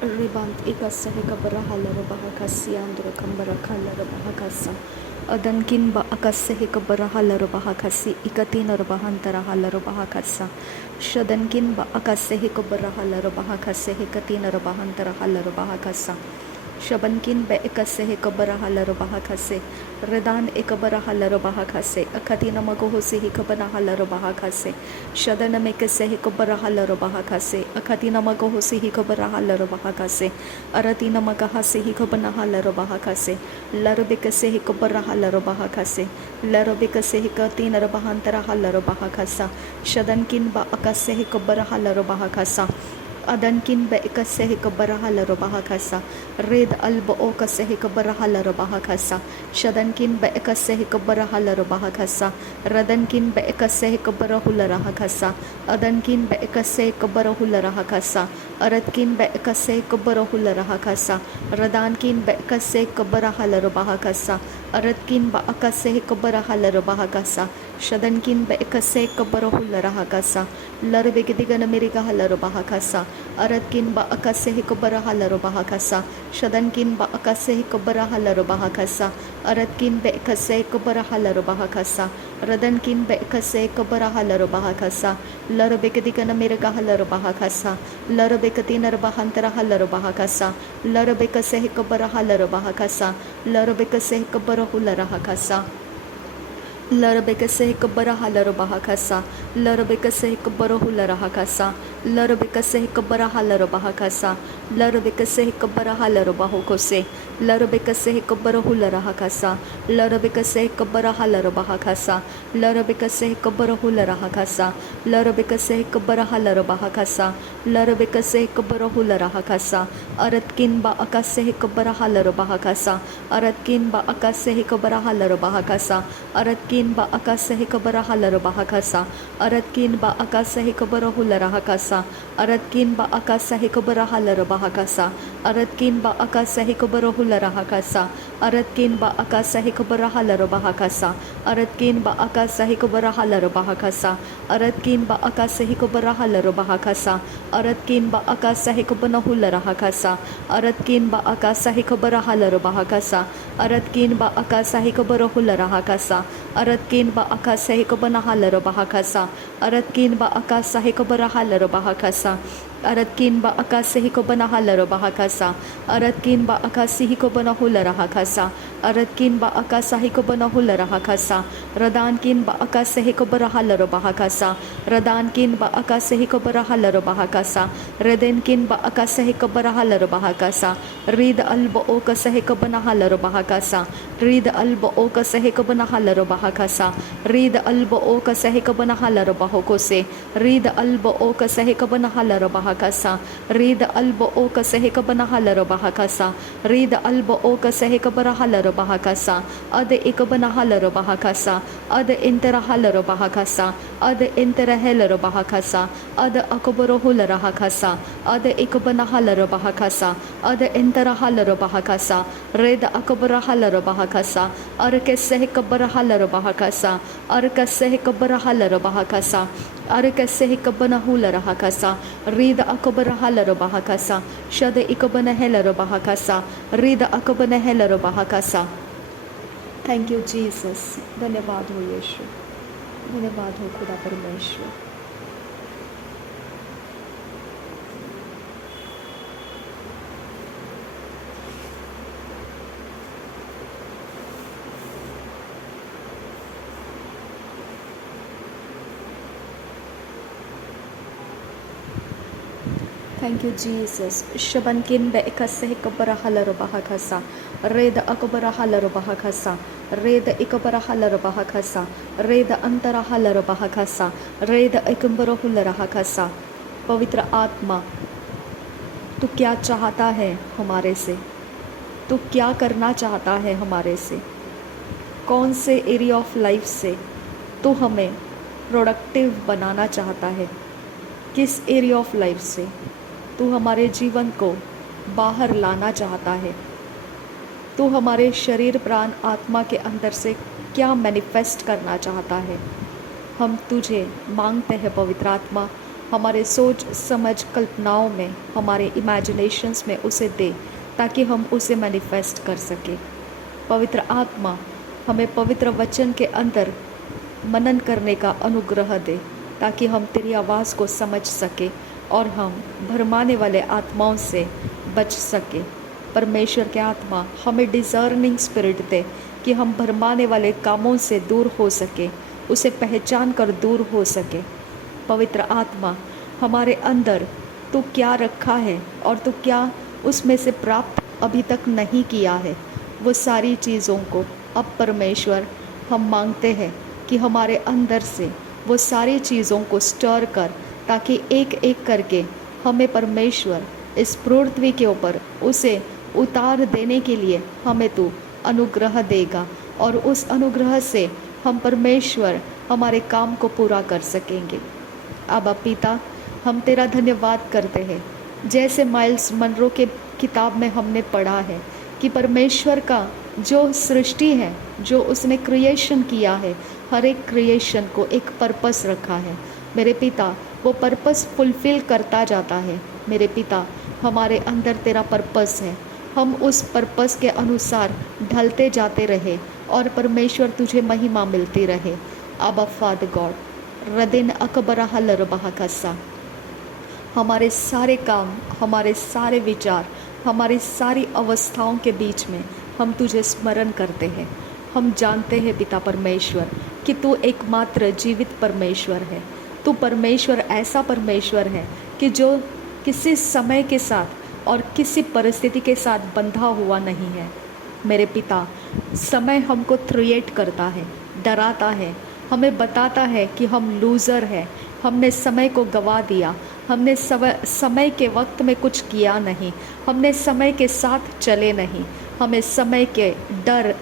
Ribant ikassahe kabarahalaro bahakasi andura kambarakhalaro bahakasa adankin ba akassahe kabarahalaro bahakasi ikatinaro bahantara halaro bahakasa shadankin ba akassahe kabarahalaro bahakase ikatinaro bahantara halaro bahakasa Shabankin be ekassehe kabarahalaro bahakase redan ekabarahalaro bahakase akatina magohose hikabarahalaro bahakase shadana mekassehe kabarahalaro bahakase akatina magohose hikabarahalaro bahakase aratina magahase hikabanahalaro bahakase larobekase hikabarahalaro bahakase larobekase hikatina bahantara halaro bahakasa shadankin ba akassehe kabarahalaro bahakasa Adankin be ikasehe kabarahalaro bahakasa red albo o kasehe kabarahalaro bahakasa shadankin be ikasehe kabarahalaro bahakasa radankin be ikasehe kabarahulara hakasa adankin be ikasehe kabarahulara hakasa aradkin be ikasehe kabarahulara hakasa radankin be ikasehe kabarahalaro bahakasa aradkin ba akasehe kabarahalaro bahakasa shadankin be ikasehe kabarahulara hakasa larbegidigana meriga halaro bahakasa aradkin ba akasehe kabarahalaro bahakasa shadankin ba akasehe kabarahalaro bahakasa aradkin be ikasehe kabarahalaro bahakasa radankin be ikasehe kabarahalaro bahakasa larbegidigana meriga halaro bahakasa larbekatina bahantara halaro bahakasa larbekasehe kabarahalaro bahakasa larbekasehe kabarahulara hakasa Larabekase kabarahalaro bahakasa larabekase kabarahulara hakasa larabekase kabarahalaro bahakasa larabekase kabarahalaro bahokose larabekase kabarahulara hakasa larabekase kabarahalaro bahakasa larabekase kabarahulara hakasa larabekase kabarahalaro bahakasa larabekase kabarahulara hakasa aratkin ba akase kabarahalaro bahakasa aratkin ba akase kabarahalaro bahakasa aratkin ba akasehe kabarahalaro bahakasa aratkin ba akasehe kabarahulara hakasa aratkin ba akasehe kabarahalaro bahakasa aratkin ba akasehe kabarahulara hakasa aratkin ba akasehe kabarahalaro bahakasa aratkin ba akasehe kabarahalaro bahakasa aratkin ba akasehe kabarahalaro bahakasa aratkin ba akasehe kabanahulara hakasa aratkin ba akasehe kabarahalaro bahakasa aratkin ba akasehe kabarahulara hakasa aratkin ba akasehe kabanahalaro bahakasa aratkin ba akasehe kabarahalaro bahakasa aratkin ba akasehe kabanahalaro bahakasa aratkin ba akasehe kabanahulara hakasa aratkin ba akasehe kabanahulara hakasa radankin ba akasehe kabarahalaro bahakasa radankin ba akasehe kabarahalaro bahakasa redenkin ba akasehe kabarahalaro bahakasa rid albo o kasehe kabanahalaro bahakasa rid albo o kasehe kabanahalaro bahakasa rid albo o kasehe kabanahalaro bahokose rid albo o kasehe kabanahalaro bahakasa rid albo o kasehe kabanahalaro bahakasa rid albo o kasehe kabarahalaro bahakasa ade ikabanahalaro bahakasa ade interahalaro bahakasa ade interahalaro bahakasa ade akabarahulara hakasa ade ikabanahalaro bahakasa ade interahalaro bahakasa red akabarahalaro bahakasa arkesehe kabarahalaro bahakasa arkesehe kabarahalaro bahakasa arkesehe kabanahulara hakasa rida akabarahalaro bahakasa shade ikabanahalaro bahakasa rida akabanahalaro bahakasa. Thank you Jesus धन्यवाद हो यीशु धन्यवाद हो खुदा परमेश्वर Thank you, Jesus. Shabankin be ikasehe kabarahalaro bahakasa. Reda akabarahalaro bahakasa. Reda ikabarahalaro bahakasa. Reda antarahalaro bahakasa. Reda ikambarahulara hakasa. पवित्र आत्मा तू क्या चाहता है हमारे से तू क्या करना चाहता है हमारे से कौन से एरिया ऑफ लाइफ से तू हमें प्रोडक्टिव बनाना चाहता है किस एरिया ऑफ लाइफ से तू हमारे जीवन को बाहर लाना चाहता है तू हमारे शरीर प्राण आत्मा के अंदर से क्या मैनिफेस्ट करना चाहता है हम तुझे मांगते हैं पवित्र आत्मा हमारे सोच समझ कल्पनाओं में, हमारे इमेजिनेशंस में उसे दे, ताकि हम उसे मैनिफेस्ट कर सके। पवित्र आत्मा हमें पवित्र वचन के अंदर मनन करने का अनुग्रह दे, ताकि हम तेरी आवाज़ को समझ सके और हम भरमाने वाले आत्माओं से बच सके। परमेश्वर के आत्मा हमें डिज़र्निंग स्पिरिट दे कि हम भरमाने वाले कामों से दूर हो सके, उसे पहचान कर दूर हो सके। पवित्र आत्मा हमारे अंदर तू क्या रखा है और तू क्या उसमें से प्राप्त अभी तक नहीं किया है, वो सारी चीज़ों को अब परमेश्वर हम मांगते हैं कि हमारे अंदर से वो सारी चीज़ों को स्टर कर, ताकि एक एक करके हमें परमेश्वर इस पृथ्वी के ऊपर उसे उतार देने के लिए हमें तू अनुग्रह देगा, और उस अनुग्रह से हम परमेश्वर हमारे काम को पूरा कर सकेंगे। अब पिता, हम तेरा धन्यवाद करते हैं, जैसे माइल्स मनरो के किताब में हमने पढ़ा है कि परमेश्वर का जो सृष्टि है, जो उसने क्रिएशन किया है, हर एक क्रिएशन को एक पर्पस रखा है। मेरे पिता, वो पर्पस फुलफिल करता जाता है। मेरे पिता, हमारे अंदर तेरा पर्पस है, हम उस पर्पस के अनुसार ढलते जाते रहे और परमेश्वर तुझे महिमा मिलती रहे। अबा फादर गॉड, रदिन अकबरा हलर बहाकसा, हमारे सारे काम, हमारे सारे विचार, हमारी सारी अवस्थाओं के बीच में हम तुझे स्मरण करते हैं। हम जानते हैं पिता परमेश्वर कि तू एकमात्र जीवित परमेश्वर है। तू परमेश्वर ऐसा परमेश्वर है कि जो किसी समय के साथ और किसी परिस्थिति के साथ बंधा हुआ नहीं है। मेरे पिता, समय हमको थ्रिएट करता है, डराता है, हमें बताता है कि हम लूज़र हैं, हमने समय को गंवा दिया, हमने समय के वक्त में कुछ किया नहीं, हमने समय के साथ चले नहीं। हमें समय के डर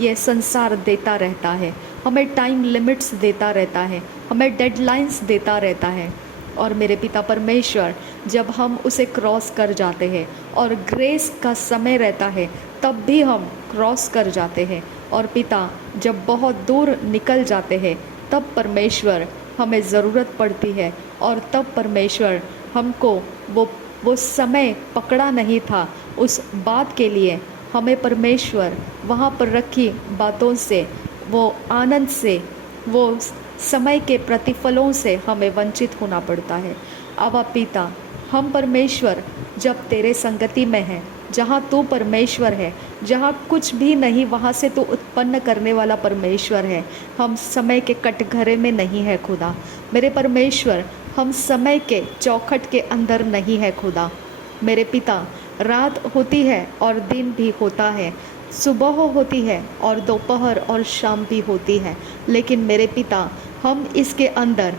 ये संसार देता रहता है, हमें टाइम लिमिट्स देता रहता है, हमें डेडलाइंस देता रहता है। और मेरे पिता परमेश्वर, जब हम उसे क्रॉस कर जाते हैं और ग्रेस का समय रहता है, तब भी हम क्रॉस कर जाते हैं। और पिता, जब बहुत दूर निकल जाते हैं, तब परमेश्वर हमें ज़रूरत पड़ती है, और तब परमेश्वर हमको वो समय पकड़ा नहीं था, उस बात के लिए हमें परमेश्वर वहाँ पर रखी बातों से, वो आनंद से, वो समय के प्रतिफलों से हमें वंचित होना पड़ता है। अब पिता, हम परमेश्वर जब तेरे संगति में हैं, जहाँ तू परमेश्वर है, जहाँ कुछ भी नहीं वहाँ से तू उत्पन्न करने वाला परमेश्वर है, हम समय के कटघरे में नहीं है खुदा। मेरे परमेश्वर, हम समय के चौखट के अंदर नहीं है खुदा। मेरे पिता, रात होती है और दिन भी होता है, सुबह होती है और दोपहर और शाम भी होती है, लेकिन मेरे पिता, हम इसके अंदर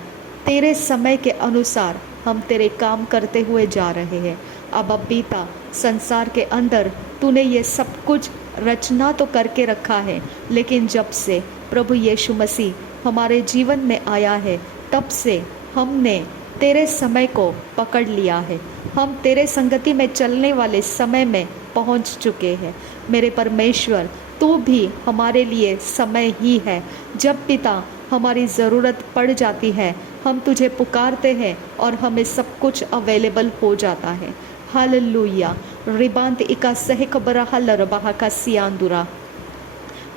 तेरे समय के अनुसार हम तेरे काम करते हुए जा रहे हैं। अब पिता, संसार के अंदर तूने ये सब कुछ रचना तो करके रखा है, लेकिन जब से प्रभु यीशु मसीह हमारे जीवन में आया है, तब से हमने तेरे समय को पकड़ लिया है। हम तेरे संगति में चलने वाले समय में पहुंच चुके हैं। मेरे परमेश्वर, तू भी हमारे लिए समय ही है। जब पिता हमारी ज़रूरत पड़ जाती है, हम तुझे पुकारते हैं और हमें सब कुछ अवेलेबल हो जाता है। हालेलुया। रिबांत इका सहक बरहा लरबाहा का सियांदुरा,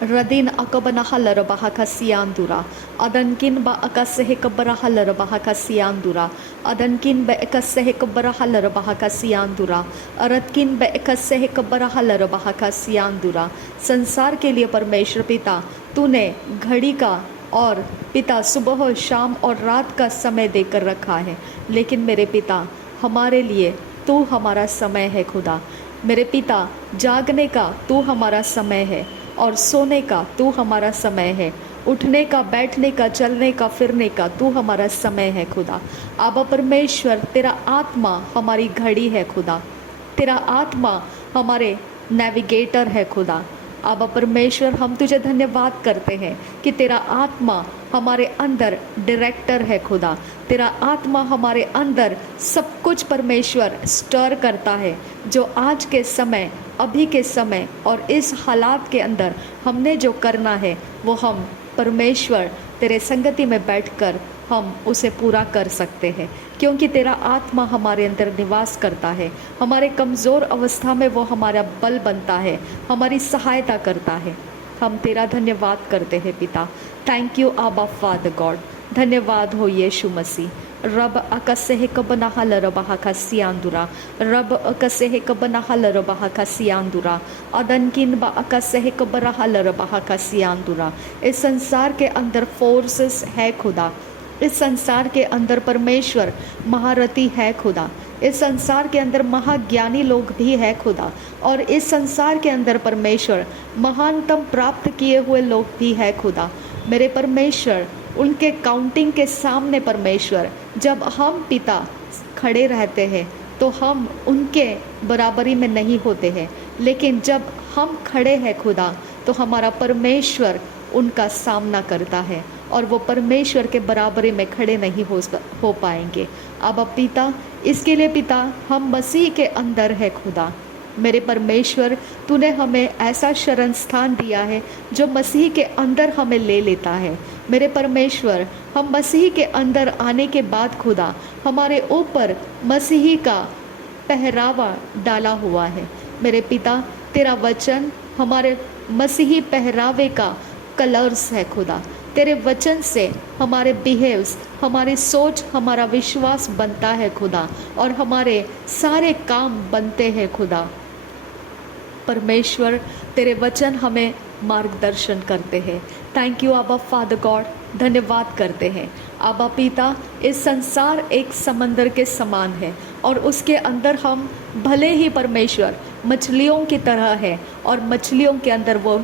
रदिन अकबनहा लरबाहा का सियांदुरा, अदनकिन बा अका सहक बरहा लरबाहा का सियांदुरा, अदनकिन ब एका सहक बरहा लरबाहा का सियांदुरा, अरदकिन ब एका सहक बरहा लरबाहा का सियांदुरा। संसार के लिए परमेश्वर पिता, तूने घड़ी का और पिता सुबह, शाम और रात का समय देकर रखा है, लेकिन मेरे पिता, हमारे लिए तू हमारा समय है खुदा। मेरे पिता, जागने का तू हमारा समय है और सोने का तू हमारा समय है, उठने का, बैठने का, चलने का, फिरने का तू हमारा समय है खुदा। आबा परमेश्वर, तेरा आत्मा हमारी घड़ी है खुदा, तेरा आत्मा हमारे नेविगेटर है खुदा। आबा परमेश्वर, हम तुझे धन्यवाद करते हैं कि तेरा आत्मा हमारे अंदर डायरेक्टर है खुदा। तेरा आत्मा हमारे अंदर सब कुछ परमेश्वर स्टर करता है, जो आज के समय, अभी के समय और इस हालात के अंदर हमने जो करना है, वो हम परमेश्वर तेरे संगति में बैठकर हम उसे पूरा कर सकते हैं, क्योंकि तेरा आत्मा हमारे अंदर निवास करता है। हमारे कमज़ोर अवस्था में वो हमारा बल बनता है, हमारी सहायता करता है। हम तेरा धन्यवाद करते हैं पिता। थैंक यू आबा फादर गॉड। धन्यवाद हो यीशु मसीह। रब अकसेह कबनाहा लरबाहा का सियांदुरा, रब अकसेह कबनाहा लरबाहा का सियांदुरा, अदनकिन बा अकसेह कबराहा लरबाहा का सियांदुरा। इस संसार के अंदर फोर्सेस है खुदा, इस संसार के अंदर परमेश्वर महारथी है खुदा, इस संसार के अंदर महाज्ञानी लोग भी है खुदा, और इस संसार के अंदर परमेश्वर महानतम प्राप्त किए हुए लोग भी है खुदा। मेरे परमेश्वर, उनके काउंटिंग के सामने परमेश्वर जब हम पिता खड़े रहते हैं तो हम उनके बराबरी में नहीं होते हैं, लेकिन जब हम खड़े हैं खुदा तो हमारा परमेश्वर उनका सामना करता है और वो परमेश्वर के बराबरी में खड़े नहीं हो पाएंगे। अब पिता, इसके लिए पिता हम मसीह के अंदर है खुदा। मेरे परमेश्वर, तूने हमें ऐसा शरण स्थान दिया है जो मसीह के अंदर हमें ले लेता है। मेरे परमेश्वर, हम मसीह के अंदर आने के बाद खुदा हमारे ऊपर मसीह का पहरावा डाला हुआ है। मेरे पिता, तेरा वचन हमारे मसीही पहरावे का कलर्स है खुदा। तेरे वचन से हमारे बिहेव्स, हमारी सोच, हमारा विश्वास बनता है खुदा, और हमारे सारे काम बनते हैं खुदा। परमेश्वर, तेरे वचन हमें मार्गदर्शन करते हैं। थैंक यू आबा फादर गॉड। धन्यवाद करते हैं आबा पिता। इस संसार एक समंदर के समान है और उसके अंदर हम भले ही परमेश्वर मछलियों की तरह है, और मछलियों के अंदर वो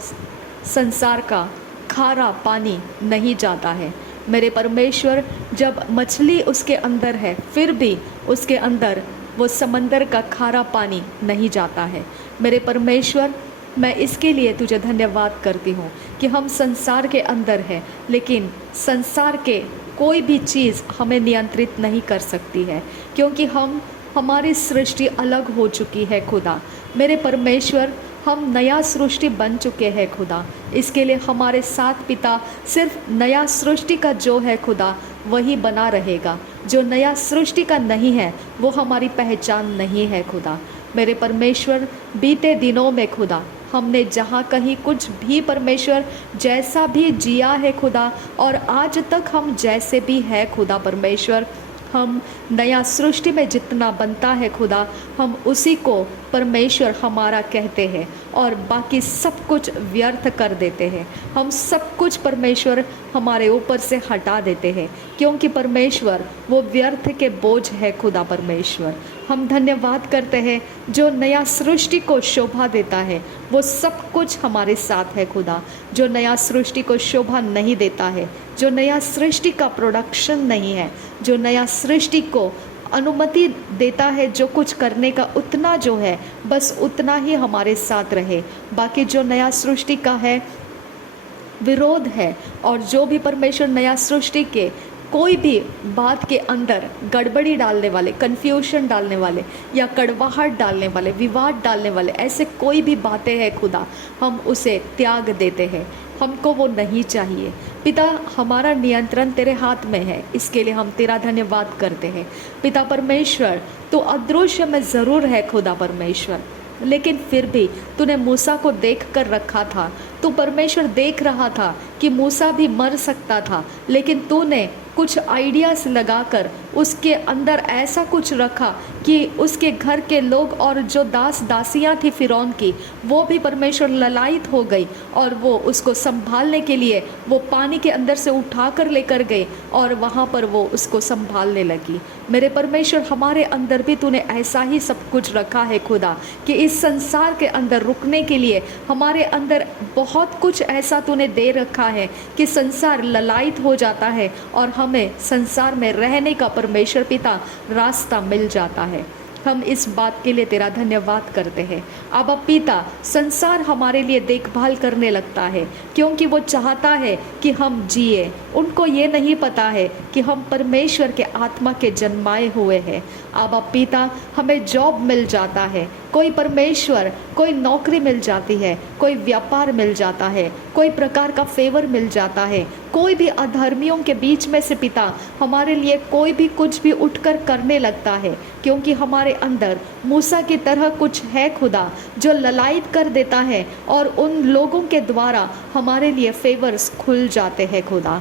संसार का खारा पानी नहीं जाता है। मेरे परमेश्वर, जब मछली उसके अंदर है फिर भी उसके अंदर वो समंदर का खारा पानी नहीं जाता है। मेरे परमेश्वर, मैं इसके लिए तुझे धन्यवाद करती हूँ कि हम संसार के अंदर हैं, लेकिन संसार के कोई भी चीज़ हमें नियंत्रित नहीं कर सकती है, क्योंकि हमारी सृष्टि अलग हो चुकी है खुदा। मेरे परमेश्वर, हम नया सृष्टि बन चुके हैं खुदा। इसके लिए हमारे साथ पिता सिर्फ नया सृष्टि का जो है खुदा वही बना रहेगा। जो नया सृष्टि का नहीं है वो हमारी पहचान नहीं है खुदा। मेरे परमेश्वर, बीते दिनों में खुदा हमने जहाँ कहीं कुछ भी परमेश्वर जैसा भी जिया है खुदा, और आज तक हम जैसे भी है खुदा परमेश्वर, हम नया सृष्टि में जितना बनता है खुदा, हम उसी को परमेश्वर हमारा कहते हैं और बाकी सब कुछ व्यर्थ कर देते हैं। हम सब कुछ परमेश्वर हमारे ऊपर से हटा देते हैं, क्योंकि परमेश्वर वो व्यर्थ के बोझ है खुदा परमेश्वर। हम धन्यवाद करते हैं जो नया सृष्टि को शोभा देता है, वो सब कुछ हमारे साथ है खुदा। जो नया सृष्टि को शोभा नहीं देता है, जो नया सृष्टि का प्रोडक्शन नहीं है, जो नया सृष्टि को अनुमति देता है जो कुछ करने का उतना जो है बस उतना ही हमारे साथ रहे, बाकी जो नया सृष्टि का है विरोध है, और जो भी परमेश्वर नया सृष्टि के कोई भी बात के अंदर गड़बड़ी डालने वाले, कन्फ्यूशन डालने वाले या कड़वाहट डालने वाले, विवाद डालने वाले, ऐसे कोई भी बातें हैं खुदा, हम उसे त्याग देते हैं। हमको वो नहीं चाहिए पिता। हमारा नियंत्रण तेरे हाथ में है, इसके लिए हम तेरा धन्यवाद करते हैं पिता परमेश्वर। तो अदृश्य में ज़रूर है खुदा परमेश्वर, लेकिन फिर भी तूने मूसा को देख कर रखा था। तू परमेश्वर देख रहा था कि मूसा भी मर सकता था, लेकिन तूने कुछ आइडियाज़ लगाकर उसके अंदर ऐसा कुछ रखा कि उसके घर के लोग और जो दास दासियां थी फिरौन की, वो भी परमेश्वर ललायित हो गई, और वो उसको संभालने के लिए वो पानी के अंदर से उठा कर लेकर गए और वहाँ पर वो उसको संभालने लगी। मेरे परमेश्वर, हमारे अंदर भी तूने ऐसा ही सब कुछ रखा है खुदा, कि इस संसार के अंदर रुकने के लिए हमारे अंदर बहुत कुछ ऐसा तूने दे रखा है कि संसार ललायित हो जाता है और हमें संसार में रहने का परमेश्वर पिता रास्ता मिल जाता है। हम इस बात के लिए तेरा धन्यवाद करते हैं। अब पिता, संसार हमारे लिए देखभाल करने लगता है क्योंकि वो चाहता है कि हम जिए। उनको ये नहीं पता है कि हम परमेश्वर के आत्मा के जन्माए हुए हैं। आबा पिता, हमें जॉब मिल जाता है, कोई परमेश्वर कोई नौकरी मिल जाती है, कोई व्यापार मिल जाता है, कोई प्रकार का फेवर मिल जाता है, कोई भी अधर्मियों के बीच में से पिता हमारे लिए कोई भी कुछ भी उठकर करने लगता है, क्योंकि हमारे अंदर मूसा की तरह कुछ है खुदा जो ललायत कर देता है और उन लोगों के द्वारा हमारे लिए फेवर्स खुल जाते हैं खुदा।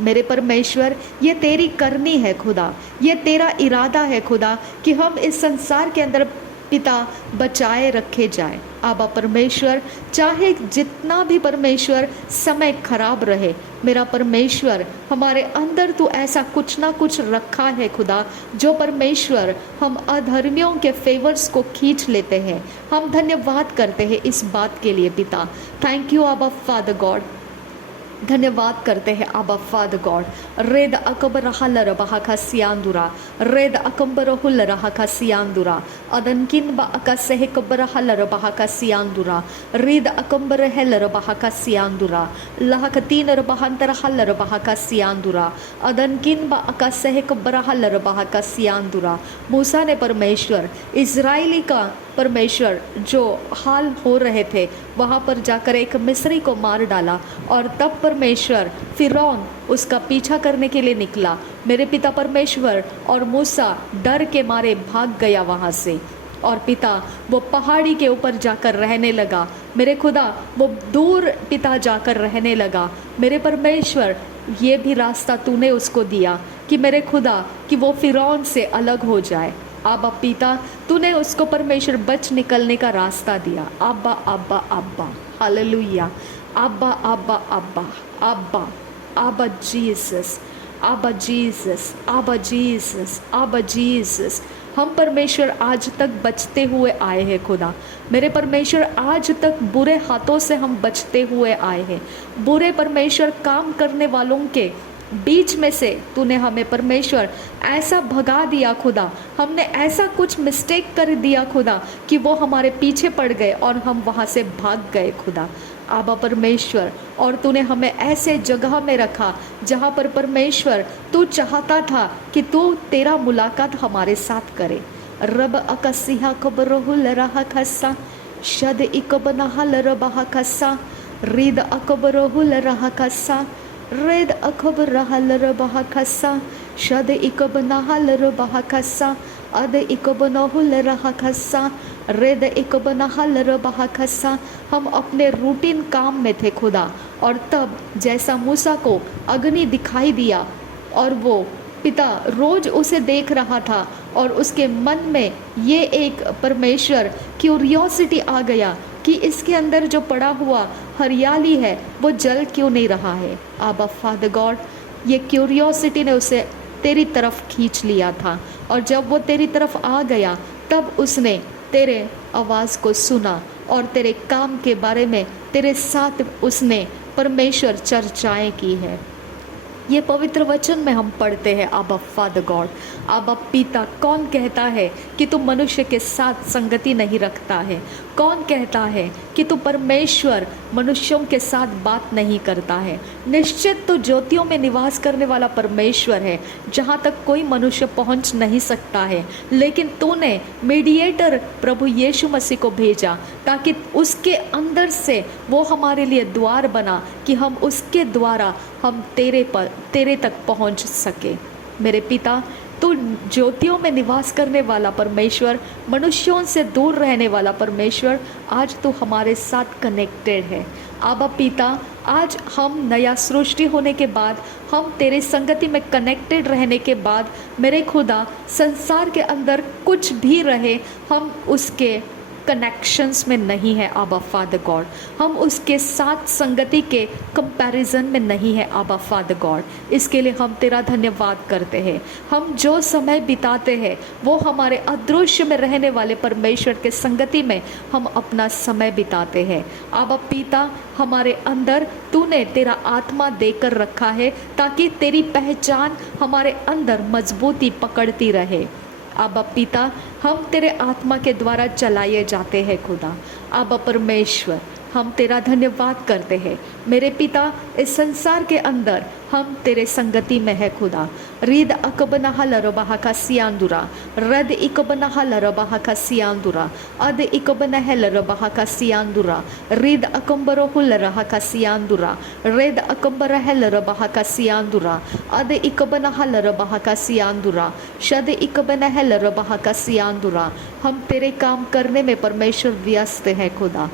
मेरे परमेश्वर, ये तेरी करनी है खुदा, ये तेरा इरादा है खुदा कि हम इस संसार के अंदर पिता बचाए रखे जाए। आबा परमेश्वर, चाहे जितना भी परमेश्वर समय खराब रहे, मेरा परमेश्वर हमारे अंदर तो ऐसा कुछ ना कुछ रखा है खुदा, जो परमेश्वर हम अधर्मियों के फेवर्स को खींच लेते हैं। हम धन्यवाद करते हैं इस बात के लिए पिता। थैंक यू आबा फादर गॉड, धन्यवाद करते हैं आबा फादर गॉड। रेद अकबर हलर बहा खसियांदुरा, रेद अकबर हुलर खसियांदुरा, अदनकिन बा अकसे कबर हलर बहा खसियांदुरा, रेद अकबर हेलर बहा खसियांदुरा, लहकतीनर बहंतर हलर बहा खसियांदुरा, अदनकिन बा अकसे कबर हलर बहा खसियांदुरा। मूसा ने परमेश्वर इजराइली का परमेश्वर जो हाल हो रहे थे वहाँ पर जाकर एक मिस्री को मार डाला, और तब परमेश्वर फिरौन उसका पीछा करने के लिए निकला मेरे पिता परमेश्वर, और मूसा डर के मारे भाग गया वहाँ से। और पिता वो पहाड़ी के ऊपर जाकर रहने लगा मेरे खुदा, वो दूर पिता जाकर रहने लगा मेरे परमेश्वर। ये भी रास्ता तूने उसको दिया कि मेरे खुदा कि वो फिरौन से अलग हो जाए। आबा पिता, तूने उसको परमेश्वर बच निकलने का रास्ता दिया। अब्बा अब्बा अब्बा, हालेलुया, अब्बा अब्बा अब्बा अब्बा, आबा जीसस, आबा जीसस, आबा जीसस, आबा जीसस। हम परमेश्वर आज तक बचते हुए आए हैं खुदा मेरे परमेश्वर, आज तक बुरे हाथों से हम बचते हुए आए हैं। बुरे परमेश्वर काम करने वालों के बीच में से तूने हमें परमेश्वर ऐसा भगा दिया खुदा, हमने ऐसा कुछ मिस्टेक कर दिया खुदा कि वो हमारे पीछे पड़ गए और हम वहाँ से भाग गए खुदा। आबा परमेश्वर, और तूने हमें ऐसे जगह में रखा जहाँ पर परमेश्वर तू चाहता था कि तू तेरा मुलाकात हमारे साथ करे। रब अकसिहा कबरहुल रहा खस्सा, शद इकबनहल रबहा खस्सा, रिद अकबरहुल रहा खस्सा, रेद अकबर रहल रबहा खस्सा, शद इकबनहल रबहा खस्सा, अद इकबनहुल रहा खस्सा, रेद इकबनहल रबहा खस्सा। हम अपने रूटीन काम में थे खुदा, और तब जैसा मूसा को अग्नि दिखाई दिया और वो पिता रोज उसे देख रहा था, और उसके मन में ये एक परमेश्वर क्यूरियोसिटी आ गया कि इसके अंदर जो पड़ा हुआ हरियाली है वो जल क्यों नहीं रहा है। आबा फादर गॉड, ये क्यूरियोसिटी ने उसे तेरी तरफ खींच लिया था, और जब वो तेरी तरफ आ गया तब उसने तेरे आवाज़ को सुना, और तेरे काम के बारे में तेरे साथ उसने परमेश्वर चर्चाएं की है। ये पवित्र वचन में हम पढ़ते हैं आबा फादर गॉड, आबा पिता, कौन कहता है कि तू मनुष्य के साथ संगति नहीं रखता है? कौन कहता है कि तू परमेश्वर मनुष्यों के साथ बात नहीं करता है? निश्चित तो ज्योतियों में निवास करने वाला परमेश्वर है, जहाँ तक कोई मनुष्य पहुँच नहीं सकता है, लेकिन तूने मीडिएटर प्रभु यीशु मसीह को भेजा ताकि उसके अंदर से वो हमारे लिए द्वार बना कि हम उसके द्वारा हम तेरे तक पहुंच सके। मेरे पिता, तू ज्योतियों में निवास करने वाला परमेश्वर, मनुष्यों से दूर रहने वाला परमेश्वर, आज तू हमारे साथ कनेक्टेड है। आबा पिता, आज हम नया सृष्टि होने के बाद, हम तेरे संगति में कनेक्टेड रहने के बाद, मेरे खुदा, संसार के अंदर कुछ भी रहे, हम उसके कनेक्शंस में नहीं है आबा फादर गॉड, हम उसके साथ संगति के कंपैरिजन में नहीं है आबा फादर गॉड। इसके लिए हम तेरा धन्यवाद करते हैं। हम जो समय बिताते हैं वो हमारे अदृश्य में रहने वाले परमेश्वर के संगति में हम अपना समय बिताते हैं। आबा पिता, हमारे अंदर तूने तेरा आत्मा देकर रखा है ताकि तेरी पहचान हमारे अंदर मजबूती पकड़ती रहे। आबा पिता, हम तेरे आत्मा के द्वारा चलाए जाते हैं खुदा। आबा परमेश्वर, हम तेरा धन्यवाद करते हैं। मेरे पिता, इस संसार के अंदर हम तेरे संगति में है खुदा। रीद अकबनहा लरबहा का सियांदुरा, रद इकबनहा लरबहा का सियांदुरा, अद इकबनह लरबहा का सियांदुरा, रीद अकम्बरोहु लरहा का सियांदुरा, रेद अकम्बरह लरबहा का सियांदुरा, अद इकबनहा लरबहा का सियांदुरा, शद इकबनह लरबहा का सियांदुरा। हम तेरे काम करने में परमेश्वर व्यस्त है खुदा।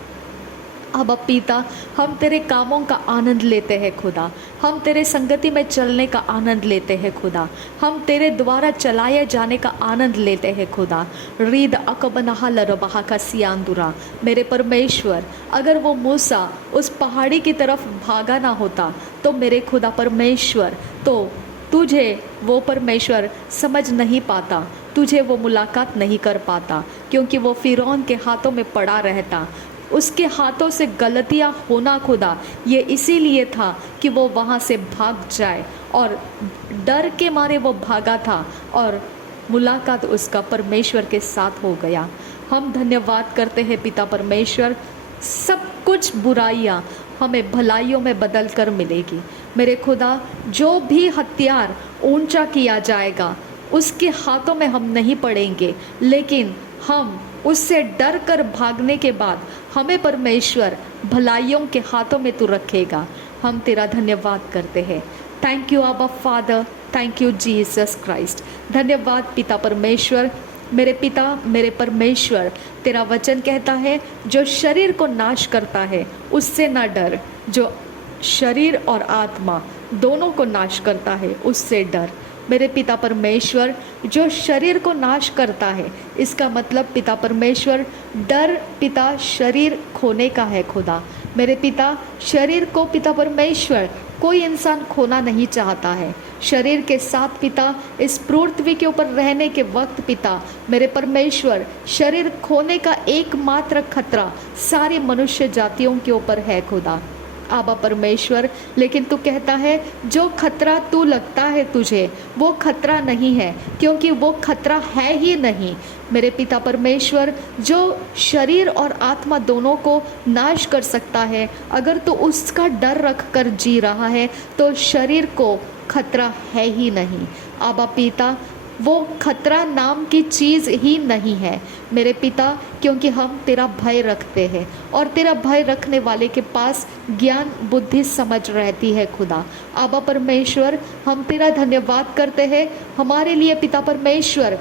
अब पिता, हम तेरे कामों का आनंद लेते हैं खुदा। हम तेरे संगति में चलने का आनंद लेते हैं खुदा। हम तेरे द्वारा चलाए जाने का आनंद लेते हैं खुदा। रीद अकबनहा लरबहा का सियांदुरा। मेरे परमेश्वर, अगर वो मूसा उस पहाड़ी की तरफ भागा ना होता तो मेरे खुदा परमेश्वर, तो तुझे वो परमेश्वर समझ नहीं पाता, तुझे वो मुलाकात नहीं कर पाता, क्योंकि वो फिरौन के हाथों में पड़ा रहता। उसके हाथों से गलतियां होना खुदा, ये इसीलिए था कि वो वहाँ से भाग जाए, और डर के मारे वो भागा था और मुलाकात उसका परमेश्वर के साथ हो गया। हम धन्यवाद करते हैं पिता परमेश्वर, सब कुछ बुराइयाँ हमें भलाइयों में बदल कर मिलेगी। मेरे खुदा, जो भी हथियार ऊंचा किया जाएगा उसके हाथों में हम नहीं पड़ेंगे, लेकिन हम उससे डर कर भागने के बाद हमें परमेश्वर भलाइयों के हाथों में तू रखेगा। हम तेरा धन्यवाद करते हैं। थैंक यू आबा father, thank you Jesus Christ. धन्यवाद पिता परमेश्वर। मेरे पिता, मेरे परमेश्वर, तेरा वचन कहता है जो शरीर को नाश करता है उससे ना डर, जो शरीर और आत्मा दोनों को नाश करता है उससे डर। मेरे पिता परमेश्वर, जो शरीर को नाश करता है, इसका मतलब पिता परमेश्वर, डर पिता शरीर खोने का है खुदा। मेरे पिता, शरीर को पिता परमेश्वर कोई इंसान खोना नहीं चाहता है। शरीर के साथ पिता, इस पृथ्वी के ऊपर रहने के वक्त पिता, मेरे परमेश्वर, शरीर खोने का एकमात्र खतरा सारी मनुष्य जातियों के ऊपर है खुदा। आबा परमेश्वर, लेकिन तू कहता है जो खतरा तू लगता है तुझे, वो खतरा नहीं है, क्योंकि वो खतरा है ही नहीं। मेरे पिता परमेश्वर, जो शरीर और आत्मा दोनों को नाश कर सकता है, अगर तू उसका डर रख कर जी रहा है तो शरीर को खतरा है ही नहीं। आबा पिता, वो खतरा नाम की चीज़ ही नहीं है मेरे पिता, क्योंकि हम तेरा भय रखते हैं, और तेरा भय रखने वाले के पास ज्ञान बुद्धि समझ रहती है खुदा। आबा परमेश्वर, हम तेरा धन्यवाद करते हैं हमारे लिए पिता परमेश्वर।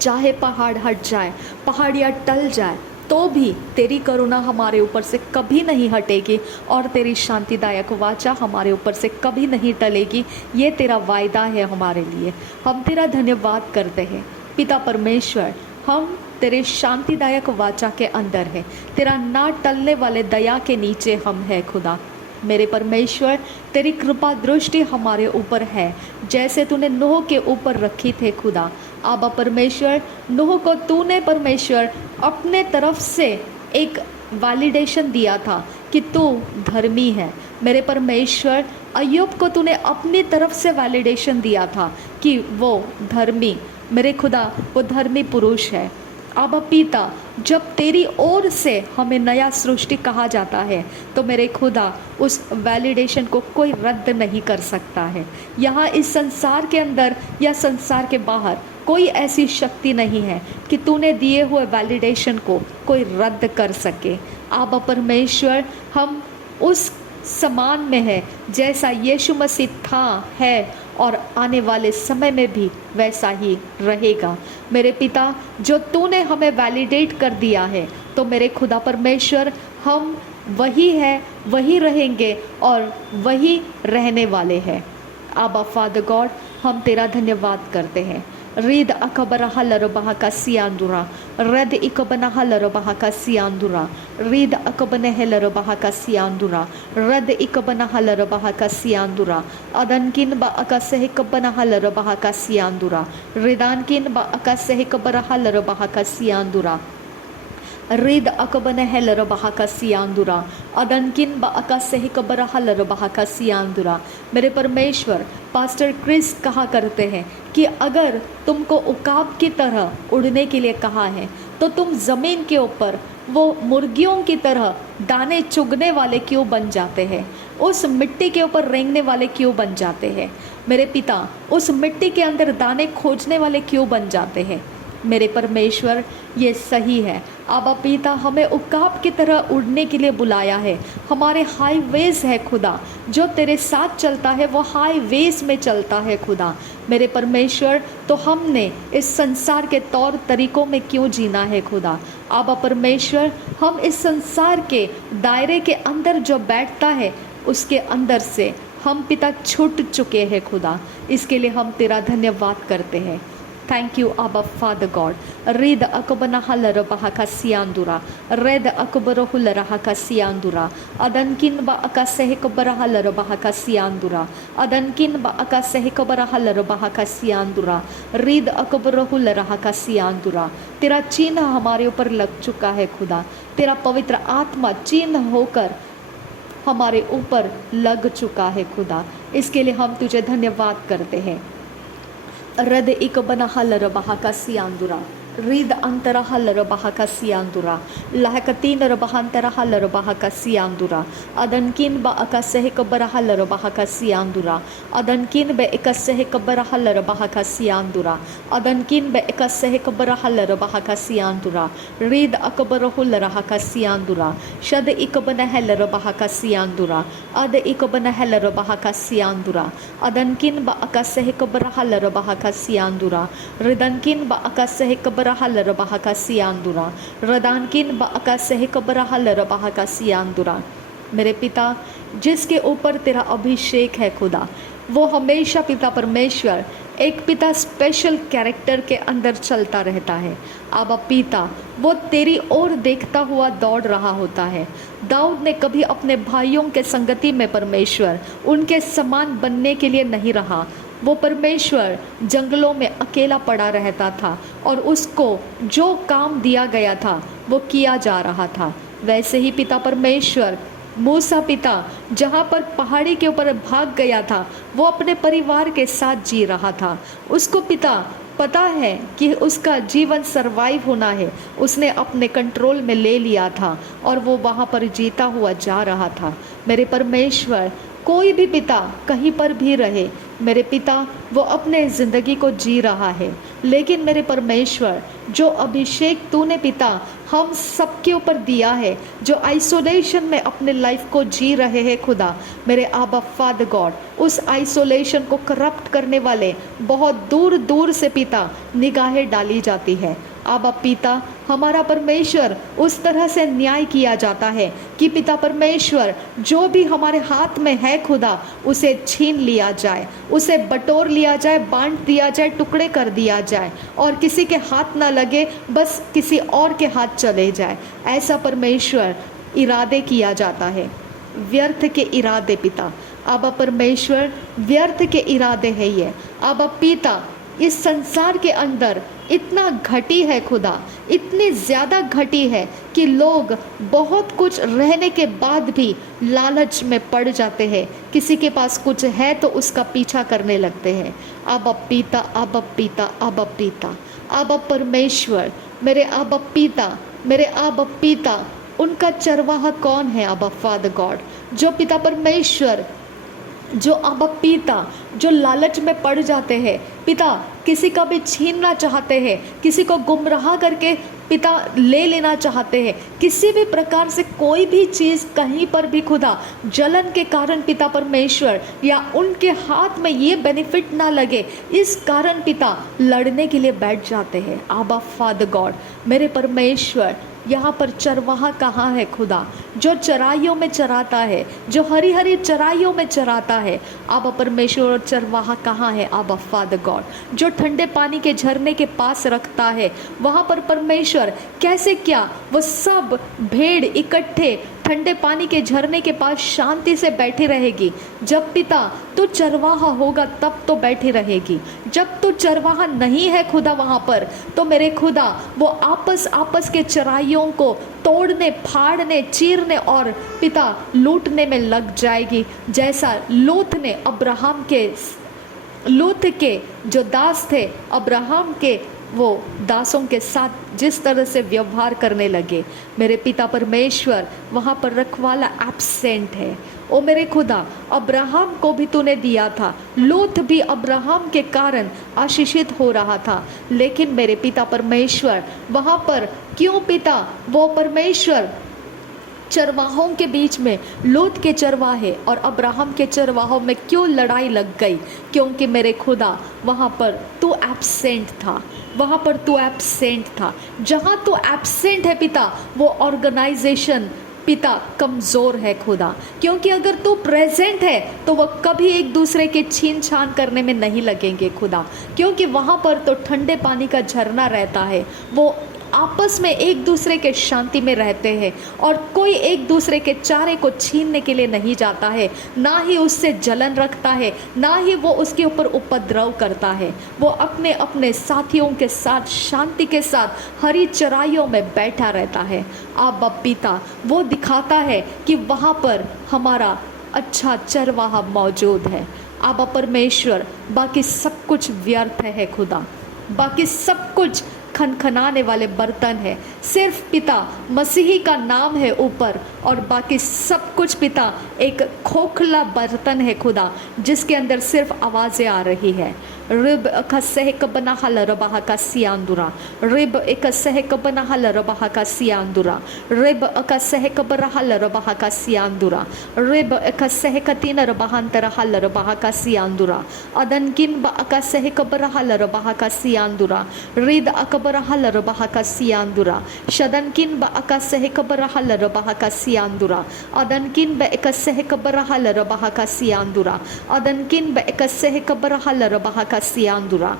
चाहे पहाड़ हट जाए, पहाड़ियाँ टल जाए, तो भी तेरी करुणा हमारे ऊपर से कभी नहीं हटेगी, और तेरी शांतिदायक वाचा हमारे ऊपर से कभी नहीं टलेगी। ये तेरा वायदा है हमारे लिए। हम तेरा धन्यवाद करते हैं पिता परमेश्वर। हम तेरे शांतिदायक वाचा के अंदर है, तेरा ना टलने वाले दया के नीचे हम है खुदा। मेरे परमेश्वर, तेरी कृपा दृष्टि हमारे ऊपर है, जैसे तूने नूह के ऊपर रखी थे खुदा। आबा परमेश्वर, नूह को तूने परमेश्वर अपने तरफ से एक वैलिडेशन दिया था कि तू धर्मी है। मेरे परमेश्वर, अय्यूब को तूने अपनी तरफ से वैलिडेशन दिया था कि वो धर्मी, मेरे खुदा, वो धर्मी पुरुष है। आबा पिता, जब तेरी ओर से हमें नया सृष्टि कहा जाता है तो मेरे खुदा, उस वैलिडेशन को कोई रद्द नहीं कर सकता है। यहाँ इस संसार के अंदर या संसार के बाहर कोई ऐसी शक्ति नहीं है कि तूने दिए हुए वैलिडेशन को कोई रद्द कर सके। आबा परमेश्वर, हम उस समान में है जैसा यीशु मसीह था, है और आने वाले समय में भी वैसा ही रहेगा। मेरे पिता, जो तूने हमें वैलिडेट कर दिया है, तो मेरे खुदा परमेश्वर, हम वही है, वही रहेंगे और वही रहने वाले हैं। आबा फादर गॉड, हम तेरा धन्यवाद करते हैं। रीद अकबरहा लरबहा का सियांदुरा, रद इकबनहा लरबहा का सियांदुरा, रीद अकबनह लरबहा का सियांदुरा, रद इकबनहा लरबहा का सियांदुरा, अदनकिन ब अकसह कबनहा लरबहा का सियांदुरा, रिदानकिन ब अकसह कबरहा लरबहा का सियांदुरा, रीद अकबनह लरबहा का सियांदुरा, अदनकिन ब अकसह कबरहा लरबहा का सियांदुरा। मेरे परमेश्वर, पास्टर क्रिस कहा करते हैं कि अगर तुमको उकाब की तरह उड़ने के लिए कहा है तो तुम ज़मीन के ऊपर वो मुर्गियों की तरह दाने चुगने वाले क्यों बन जाते हैं? उस मिट्टी के ऊपर रेंगने वाले क्यों बन जाते हैं? मेरे पिता, उस मिट्टी के अंदर दाने खोजने वाले क्यों बन जाते हैं? मेरे परमेश्वर, ये सही है। आबा पिता, हमें उकाब की तरह उड़ने के लिए बुलाया है। हमारे हाईवेज है खुदा, जो तेरे साथ चलता है वो हाईवेज में चलता है खुदा। मेरे परमेश्वर, तो हमने इस संसार के तौर तरीकों में क्यों जीना है खुदा? आबा परमेश्वर, हम इस संसार के दायरे के अंदर जो बैठता है उसके अंदर से हम पिता छूट चुके हैं खुदा। इसके लिए हम तेरा धन्यवाद करते हैं। Thank you, Abba Father God. Read akobana halaro bahaka siandura. Read akoboro hulara haka siandura. Adankin ba akasehe kobara halaro bahaka siandura. Adankin ba akasehe kobara halaro bahaka siandura. Read akoboro hulara haka siandura. तेरा चिन्ह हमारे ऊपर लग चुका है खुदा। तेरा पवित्र आत्मा चिन्ह होकर हमारे ऊपर लग चुका है खुदा। इसके लिए हम तुझे धन्यवाद करते हैं। रद इक बना हलर बहाका सियांदुरा, रिद अंतरा हलर बहाका सियांदुरा, लहक तीन रबहंतरा हलर बहाका सियांदुरा, अदनकिन ब अकसह कबर हलर बहाका सियांदुरा, अदनकिन ब एकसह कबर हलर बहाका सियांदुरा, अदनकिन ब एकसह कबर हलर बहाका सियांदुरा, रिद अकबर हुलर हका सियांदुरा, शद इक बना हलर बहाका सियांदुरा, अद इक बना हलर बहाका सियांदुरा, अदनकिन ब अकसह कबर हलर बहाका सियांदुरा, रिदनकिन ब अकसह कबर हलर बहाका सियांदुरा, रदानकिन ब अकसह कबर हलर बहाका सियांदुरा। मेरे पिता, जिसके ऊपर तेरा अभिषेक है खुदा, वो हमेशा पिता परमेश्वर एक पिता स्पेशल कैरेक्टर के अंदर चलता रहता है। आबा पिता, वो तेरी ओर देखता हुआ दौड़ रहा होता है। दाऊद ने कभी अपने भाइयों के संगति में परमेश्वर उनके समान बनने के लिए नहीं रहा। वो परमेश्वर जंगलों में अकेला पड़ा रहता था और उसको जो काम दिया गया था वो किया जा रहा था। वैसे ही पिता परमेश्वर मूसा पिता जहाँ पर पहाड़ी के ऊपर भाग गया था, वो अपने परिवार के साथ जी रहा था। उसको पिता पता है कि उसका जीवन सरवाइव होना है, उसने अपने कंट्रोल में ले लिया था और वो वहाँ पर जीता हुआ जा रहा था। मेरे परमेश्वर, कोई भी पिता कहीं पर भी रहे, मेरे पिता वो अपने ज़िंदगी को जी रहा है, लेकिन मेरे परमेश्वर जो अभिषेक तूने पिता हम सबके ऊपर दिया है, जो आइसोलेशन में अपने लाइफ को जी रहे हैं खुदा, मेरे आबा फादर गॉड, उस आइसोलेशन को करप्ट करने वाले बहुत दूर दूर से पिता निगाहें डाली जाती है। आबा पिता, हमारा परमेश्वर उस तरह से न्याय किया जाता है कि पिता परमेश्वर जो भी हमारे हाथ में है खुदा, उसे छीन लिया जाए, उसे बटोर लिया जाए, बांट दिया जाए, टुकड़े कर दिया जाए और किसी के हाथ ना लगे, बस किसी और के हाथ चले जाए। ऐसा परमेश्वर इरादे किया जाता है, व्यर्थ के इरादे पिता। आबा परमेश्वर, व्यर्थ के इरादे है ये। आबा पिता, इस संसार के अंदर इतना घटी है खुदा, इतनी ज़्यादा घटी है कि लोग बहुत कुछ रहने के बाद भी लालच में पड़ जाते हैं। किसी के पास कुछ है तो उसका पीछा करने लगते हैं। आबा पिता, आबा पिता, आबा पिता, आबा परमेश्वर, मेरे आबा पिता, मेरे आबा पिता, उनका चरवाहा कौन है? आबा फादर गॉड, जो पिता परमेश्वर, जो आबा पिता, जो लालच में पड़ जाते हैं पिता, किसी का भी छीनना चाहते हैं, किसी को गुमराह करके पिता ले लेना चाहते हैं, किसी भी प्रकार से कोई भी चीज़ कहीं पर भी खुदा जलन के कारण पिता परमेश्वर या उनके हाथ में ये बेनिफिट ना लगे, इस कारण पिता लड़ने के लिए बैठ जाते हैं। आबा फादर गॉड, मेरे परमेश्वर, यहाँ पर चरवाहा कहाँ है खुदा, जो चराइयों में चराता है, जो हरी हरी चराइयों में चराता है। आबा परमेश्वर, चरवाहा कहाँ है? आबा फादर गॉड, जो ठंडे पानी के झरने के पास रखता है, वहाँ पर परमेश्वर कैसे क्या वो सब भेड़ इकट्ठे ठंडे पानी के झरने के पास शांति से बैठी रहेगी। जब पिता तो चरवाहा होगा तब तो बैठी रहेगी, जब तो चरवाहा नहीं है खुदा वहाँ पर, तो मेरे खुदा वो आपस आपस के चराइयों को तोड़ने, फाड़ने, चीरने और पिता लूटने में लग जाएगी। जैसा लूत के जो दास थे, अब्राहम के वो दासों के साथ जिस तरह से व्यवहार करने लगे, मेरे पिता परमेश्वर वहाँ पर रखवाला एब्सेंट है। ओ मेरे खुदा, अब्राहम को भी तूने दिया था, लूत भी अब्राहम के कारण आशीषित हो रहा था, लेकिन मेरे पिता परमेश्वर वहाँ पर क्यों पिता वो परमेश्वर चरवाहों के बीच में लूत के चरवाहे और अब्राहम के चरवाहों में क्यों लड़ाई लग गई? क्योंकि मेरे खुदा वहाँ पर तू एब्सेंट था, वहाँ पर तू एब्सेंट था। जहाँ तू एब्सेंट है पिता, वो ऑर्गेनाइजेशन पिता कमज़ोर है खुदा, क्योंकि अगर तू प्रेजेंट है तो वह कभी एक दूसरे के छीन छान करने में नहीं लगेंगे खुदा, क्योंकि वहाँ पर तो ठंडे पानी का झरना रहता है। वो आपस में एक दूसरे के शांति में रहते हैं और कोई एक दूसरे के चारे को छीनने के लिए नहीं जाता है, ना ही उससे जलन रखता है, ना ही वो उसके ऊपर उपद्रव करता है। वो अपने अपने साथियों के साथ शांति के साथ हरी चराइयों में बैठा रहता है। आबा पिता वो दिखाता है कि वहाँ पर हमारा अच्छा चरवाहा मौजूद है। आबा परमेश्वर, बाकी सब कुछ व्यर्थ है खुदा, बाकी सब कुछ खनखनाने वाले बर्तन है। सिर्फ पिता मसीही का नाम है ऊपर, और बाकी सब कुछ पिता एक खोखला बर्तन है खुदा, जिसके अंदर सिर्फ आवाज़ें आ रही है। रिब कसह बना हल रबाह का सियांदुरा, रिब एक सह बना हल रबाह का सियांदुरा, रिब कसह बरहल रबाह का सियांदुरा, रिब कसह तीन रबाहंतर हल रबाह का सियांदुरा, अदनकिन बकसह बरहल रबाह का सियांदुरा, रिद अकबरहल रबाह का सियांदुरा, शदनकिन बकसह बरहल रबाह का सियांदुरा, अदनकिन बकसह बरहल रबाह का सियांदुरा, अदनकिन बकसह बरहल रबाह का सियांदुरा।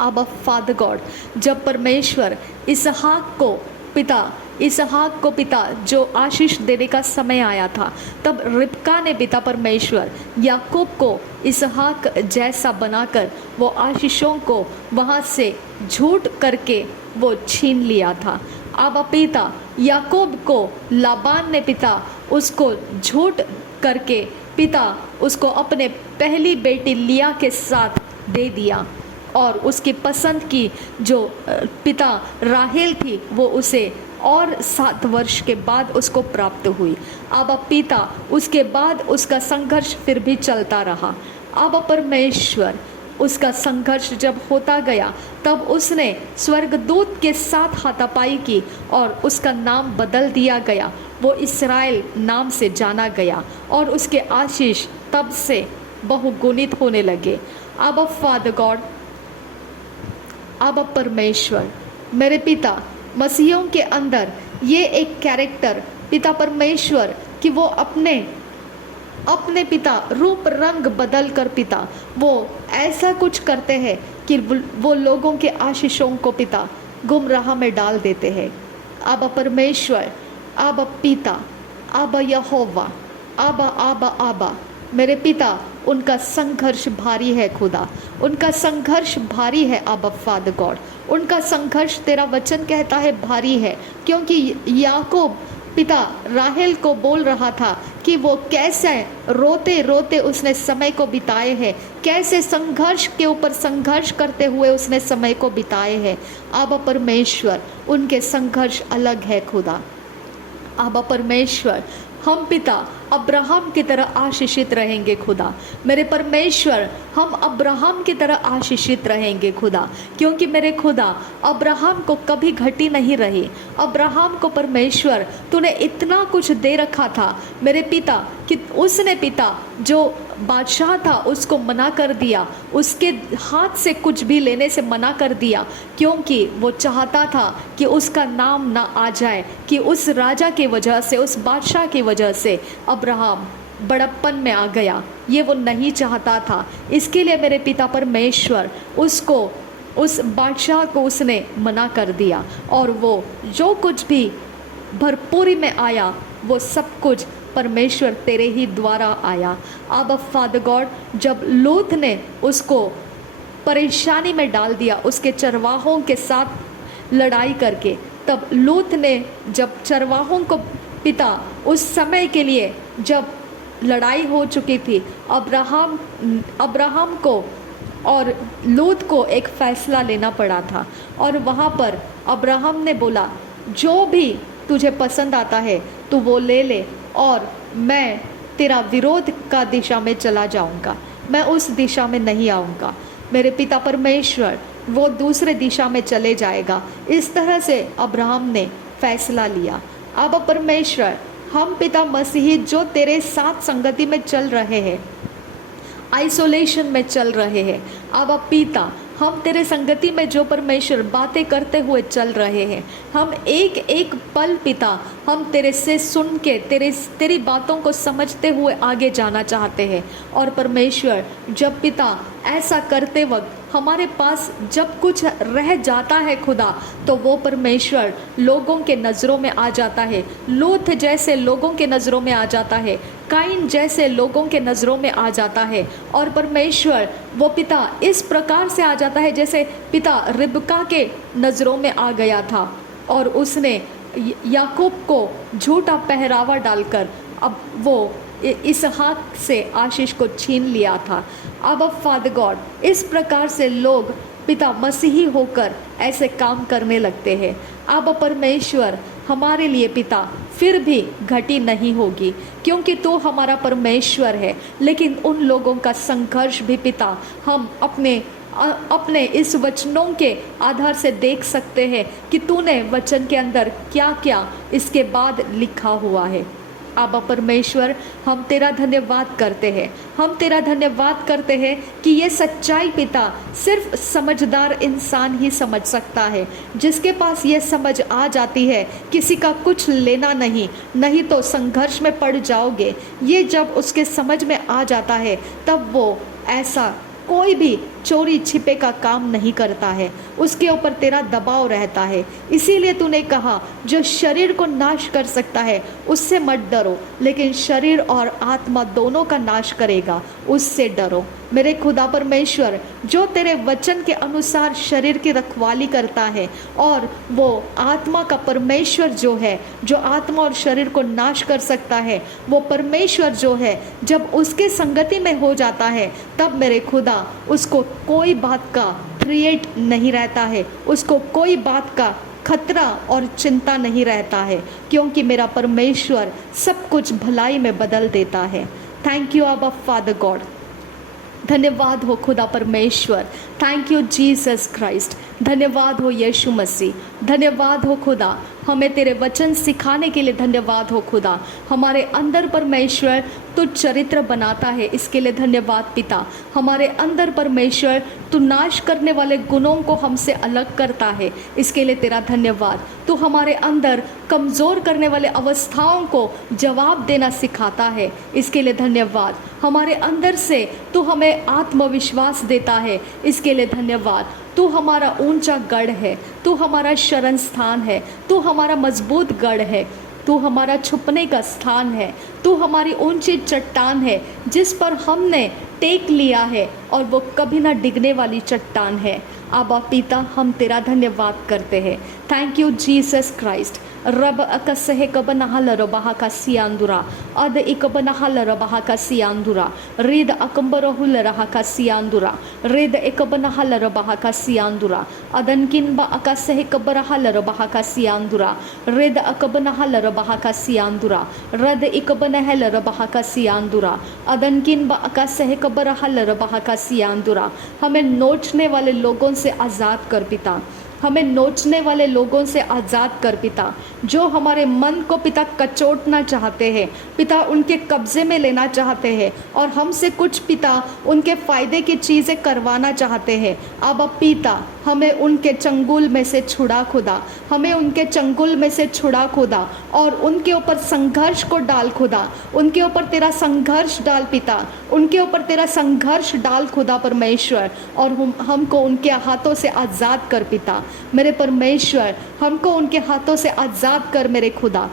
अब फादर गॉड, जब परमेश्वर इसहाक को पिता जो आशीष देने का समय आया था, तब रिबका ने पिता परमेश्वर याकूब को इसहाक जैसा बनाकर वो आशीषों को वहाँ से झूठ करके वो छीन लिया था। अब पिता याकूब को लाबान ने पिता उसको झूठ करके पिता उसको अपने पहली बेटी लिया के साथ दे दिया, और उसकी पसंद की जो पिता राहेल थी वो उसे और 7 वर्ष के बाद उसको प्राप्त हुई। अब पिता उसके बाद उसका संघर्ष फिर भी चलता रहा। अब परमेश्वर उसका संघर्ष जब होता गया, तब उसने स्वर्गदूत के साथ हाथापाई की और उसका नाम बदल दिया गया। वो इस्राएल नाम से जाना गया और उसके आशीष तब से बहुगुणित होने लगे। अब फादर गॉड, अब परमेश्वर, मेरे पिता मसीहों के अंदर ये एक कैरेक्टर पिता परमेश्वर कि वो अपने पिता रूप रंग बदल कर पिता वो ऐसा कुछ करते हैं कि वो लोगों के आशीषों को पिता गुमराह में डाल देते हैं। अब परमेश्वर, अब पिता, अब यहोवा, अब मेरे पिता, उनका संघर्ष भारी है खुदा, उनका संघर्ष भारी है। अब फादर गॉड, उनका संघर्ष तेरा वचन कहता है भारी है, क्योंकि याकूब पिता राहेल को बोल रहा था कि वो कैसे रोते रोते उसने समय को बिताए हैं, कैसे संघर्ष के ऊपर संघर्ष करते हुए उसने समय को बिताए हैं। अब परमेश्वर, उनके संघर्ष अलग है खुदा। अब परमेश्वर, हम पिता अब्राहम की तरह आशीषित रहेंगे खुदा। मेरे परमेश्वर, हम अब्राहम की तरह आशीषित रहेंगे खुदा, क्योंकि मेरे खुदा अब्राहम को कभी घटी नहीं रही। अब्राहम को परमेश्वर तूने इतना कुछ दे रखा था मेरे पिता कि उसने पिता जो बादशाह था उसको मना कर दिया, उसके हाथ से कुछ भी लेने से मना कर दिया, क्योंकि वो चाहता था कि उसका नाम ना आ जाए, कि उस राजा की वजह से, उस बादशाह की वजह से अब्राहम बड़प्पन में आ गया। ये वो नहीं चाहता था। इसके लिए मेरे पिता परमेश्वर उसको, उस बादशाह को उसने मना कर दिया, और वो जो कुछ भी भरपूरी में आया वो सब कुछ परमेश्वर तेरे ही द्वारा आया। अब फादर गॉड, जब लूत ने उसको परेशानी में डाल दिया उसके चरवाहों के साथ लड़ाई करके, तब लूत ने जब चरवाहों को पिता उस समय के लिए जब लड़ाई हो चुकी थी, अब्राहम को और लूत को एक फ़ैसला लेना पड़ा था। और वहाँ पर अब्राहम ने बोला, जो भी तुझे पसंद आता है तू वो ले ले, और मैं तेरा विरोध का दिशा में चला जाऊंगा, मैं उस दिशा में नहीं आऊँगा। मेरे पिता परमेश्वर वो दूसरे दिशा में चले जाएगा। इस तरह से अब्राहम ने फैसला लिया। अब परमेश्वर, हम पिता मसीही जो तेरे साथ संगति में चल रहे हैं, आइसोलेशन में चल रहे हैं, अब पिता हम तेरे संगति में जो परमेश्वर बातें करते हुए चल रहे हैं, हम एक एक पल पिता हम तेरे से सुन के तेरी बातों को समझते हुए आगे जाना चाहते हैं। और परमेश्वर, जब पिता ऐसा करते वक्त हमारे पास जब कुछ रह जाता है खुदा, तो वो परमेश्वर लोगों के नज़रों में आ जाता है, लूत जैसे लोगों के नज़रों में आ जाता है, काइन जैसे लोगों के नज़रों में आ जाता है। और परमेश्वर वो पिता इस प्रकार से आ जाता है जैसे पिता रिबका के नज़रों में आ गया था, और उसने याकूब को झूठा पहरावा डालकर अब वो इसहाक से आशीष को छीन लिया था। अब फादर गॉड, इस प्रकार से लोग पिता मसीही होकर ऐसे काम करने लगते हैं। अब परमेश्वर हमारे लिए पिता फिर भी घटी नहीं होगी, क्योंकि तू हमारा परमेश्वर है। लेकिन उन लोगों का संघर्ष भी पिता हम अपने इस वचनों के आधार से देख सकते हैं कि तूने वचन के अंदर क्या क्या इसके बाद लिखा हुआ है। अब परमेश्वर, हम तेरा धन्यवाद करते हैं, हम तेरा धन्यवाद करते हैं कि ये सच्चाई पिता सिर्फ समझदार इंसान ही समझ सकता है, जिसके पास ये समझ आ जाती है किसी का कुछ लेना नहीं तो संघर्ष में पड़ जाओगे। ये जब उसके समझ में आ जाता है तब वो ऐसा कोई भी चोरी छिपे का काम नहीं करता है, उसके ऊपर तेरा दबाव रहता है। इसीलिए तूने कहा, जो शरीर को नाश कर सकता है उससे मत डरो, लेकिन शरीर और आत्मा दोनों का नाश करेगा, उससे डरो। मेरे खुदा परमेश्वर, जो तेरे वचन के अनुसार शरीर की रखवाली करता है, और वो आत्मा का परमेश्वर जो है, जो आत्मा और शरीर को नाश कर सकता है, वो परमेश्वर जो है, जब उसके संगति में हो जाता है तब मेरे खुदा उसको कोई बात का थ्रेट नहीं रहता है, उसको कोई बात का खतरा और चिंता नहीं रहता है, क्योंकि मेरा परमेश्वर सब कुछ भलाई में बदल देता है। थैंक यू अबा फादर गॉड, धन्यवाद हो खुदा परमेश्वर। थैंक यू जीसस क्राइस्ट, धन्यवाद हो यीशु मसीह, धन्यवाद हो खुदा, हमें तेरे वचन सिखाने के लिए धन्यवाद हो खुदा। हमारे अंदर परमेश्वर तू चरित्र बनाता है, इसके लिए धन्यवाद पिता। हमारे अंदर परमेश्वर तू नाश करने वाले गुणों को हमसे अलग करता है, इसके लिए तेरा धन्यवाद। तू हमारे अंदर कमज़ोर करने वाले अवस्थाओं को जवाब देना सिखाता है, इसके लिए धन्यवाद। हमारे अंदर से तू हमें आत्मविश्वास देता है, इसके लिए धन्यवाद। तू हमारा ऊंचा गढ़ है, तू हमारा शरण स्थान है, तू हमारा मजबूत गढ़ है, तू हमारा छुपने का स्थान है, तू हमारी ऊंची चट्टान है जिस पर हमने टेक लिया है, और वो कभी ना डिगने वाली चट्टान है। आबा पिता, हम तेरा धन्यवाद करते हैं। Thank you Jesus Christ. रब अकसहे कबनहल रबहा का सियांदुरा, अद इकबनहल रबहा का सियांदुरा, रिद अकम्बरहुल रहा का सियांदुरा, रिद एकबनहल रबहा का सियांदुरा, अदनकिन ब अकसहे कबरहल रबहा का सियांदुरा, रिद अकबनहल रबहा का सियांदुरा, रद इकबनहल रबहा का सियांदुरा, अदनकिन ब अकसहे कबरहल रबहा का सियांदुरा। हमें नोचने वाले लोगों से आज़ाद कर पिता, हमें नोचने वाले लोगों से आज़ाद कर पिता, जो हमारे मन को पिता कचोटना चाहते हैं, पिता उनके कब्ज़े में लेना चाहते हैं, और हमसे कुछ पिता उनके फ़ायदे की चीज़ें करवाना चाहते हैं। अब पिता, हमें उनके चंगुल में से छुड़ा खुदा, हमें उनके चंगुल में से छुड़ा खुदा, और उनके ऊपर संघर्ष को डाल खुदा, उनके ऊपर तेरा संघर्ष डाल पिता, उनके ऊपर तेरा संघर्ष डाल खुदा परमेश्वर, और हमको उनके हाथों से आज़ाद कर पिता। मेरे परमेश्वर, हमको उनके हाथों से आज़ाद कर मेरे खुदा।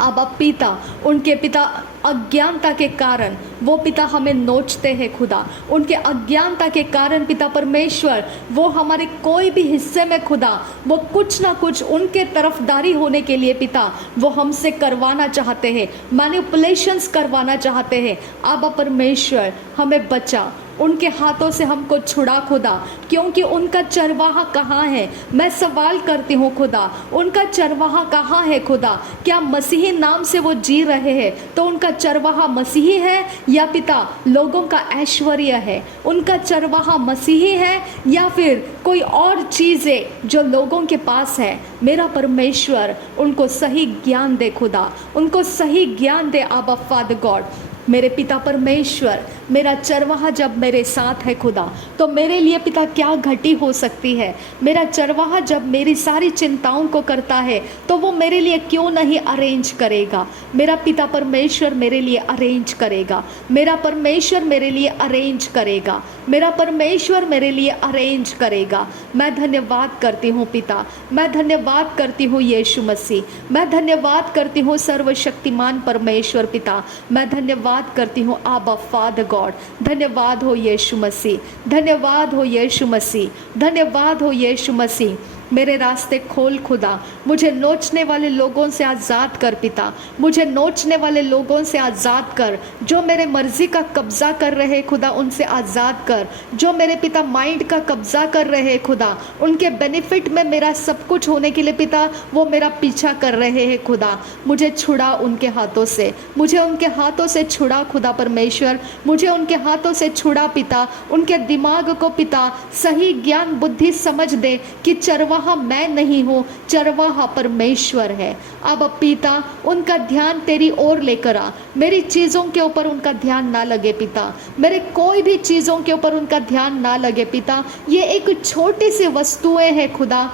अब पिता, उनके पिता अज्ञानता के कारण वो पिता हमें नोचते हैं खुदा, उनके अज्ञानता के कारण पिता परमेश्वर वो हमारे कोई भी हिस्से में खुदा वो कुछ ना कुछ उनके तरफदारी होने के लिए पिता वो हमसे करवाना चाहते हैं, मैनिपुलेशंस करवाना चाहते हैं। अब परमेश्वर हमें बचा उनके हाथों से हमको छुड़ा खुदा, क्योंकि उनका चरवाहा कहाँ है। मैं सवाल करती हूँ खुदा, उनका चरवाहा कहाँ है खुदा। क्या मसीही नाम से वो जी रहे हैं तो उनका चरवाहा मसीही है या पिता लोगों का ऐश्वर्य है। उनका चरवाहा मसीही है या फिर कोई और चीज़ है जो लोगों के पास है। मेरा परमेश्वर उनको सही ज्ञान दे खुदा, उनको सही ज्ञान दे आबा फादर गॉड। मेरे पिता परमेश्वर, मेरा चरवाहा जब मेरे साथ है खुदा तो मेरे लिए पिता क्या घटी हो सकती है। मेरा चरवाहा जब मेरी सारी चिंताओं को करता है तो वो मेरे लिए क्यों नहीं अरेंज करेगा। मेरा पिता परमेश्वर मेरे लिए अरेंज करेगा, मेरा परमेश्वर मेरे लिए अरेंज करेगा, मेरा परमेश्वर मेरे लिए अरेंज करेगा। मैं धन्यवाद करती हूँ पिता, मैं धन्यवाद करती हूँ यीशु मसीह, मैं धन्यवाद करती हूँ सर्वशक्तिमान परमेश्वर पिता, मैं धन्यवाद करती हूँ आबा फादर गॉड। धन्यवाद हो यीशु मसीह, धन्यवाद हो यीशु मसीह, धन्यवाद हो यीशु मसीह। मेरे रास्ते खोल खुदा, मुझे नोचने वाले लोगों से आज़ाद कर पिता, मुझे नोचने वाले लोगों से आज़ाद कर, जो मेरे मर्जी का कब्ज़ा कर रहे खुदा उनसे आज़ाद कर, जो मेरे पिता माइंड का कब्ज़ा कर रहे खुदा, उनके बेनिफिट में मेरा सब कुछ होने के लिए पिता वो मेरा पीछा कर रहे हैं खुदा, मुझे छुड़ा उनके हाथों से, मुझे उनके हाथों से छुड़ा खुदा परमेश्वर, मुझे उनके हाथों से छुड़ा पिता। उनके दिमाग को पिता सही ज्ञान बुद्धि समझ दे कि चरवाहा मैं नहीं हूँ, चरवाहा परमेश्वर है। अब पिता उनका ध्यान तेरी ओर लेकर आ, मेरी चीज़ों के ऊपर उनका ध्यान ना लगे पिता, मेरे कोई भी चीज़ों के ऊपर उनका ध्यान ना लगे पिता। ये एक छोटी सी वस्तुएं हैं खुदा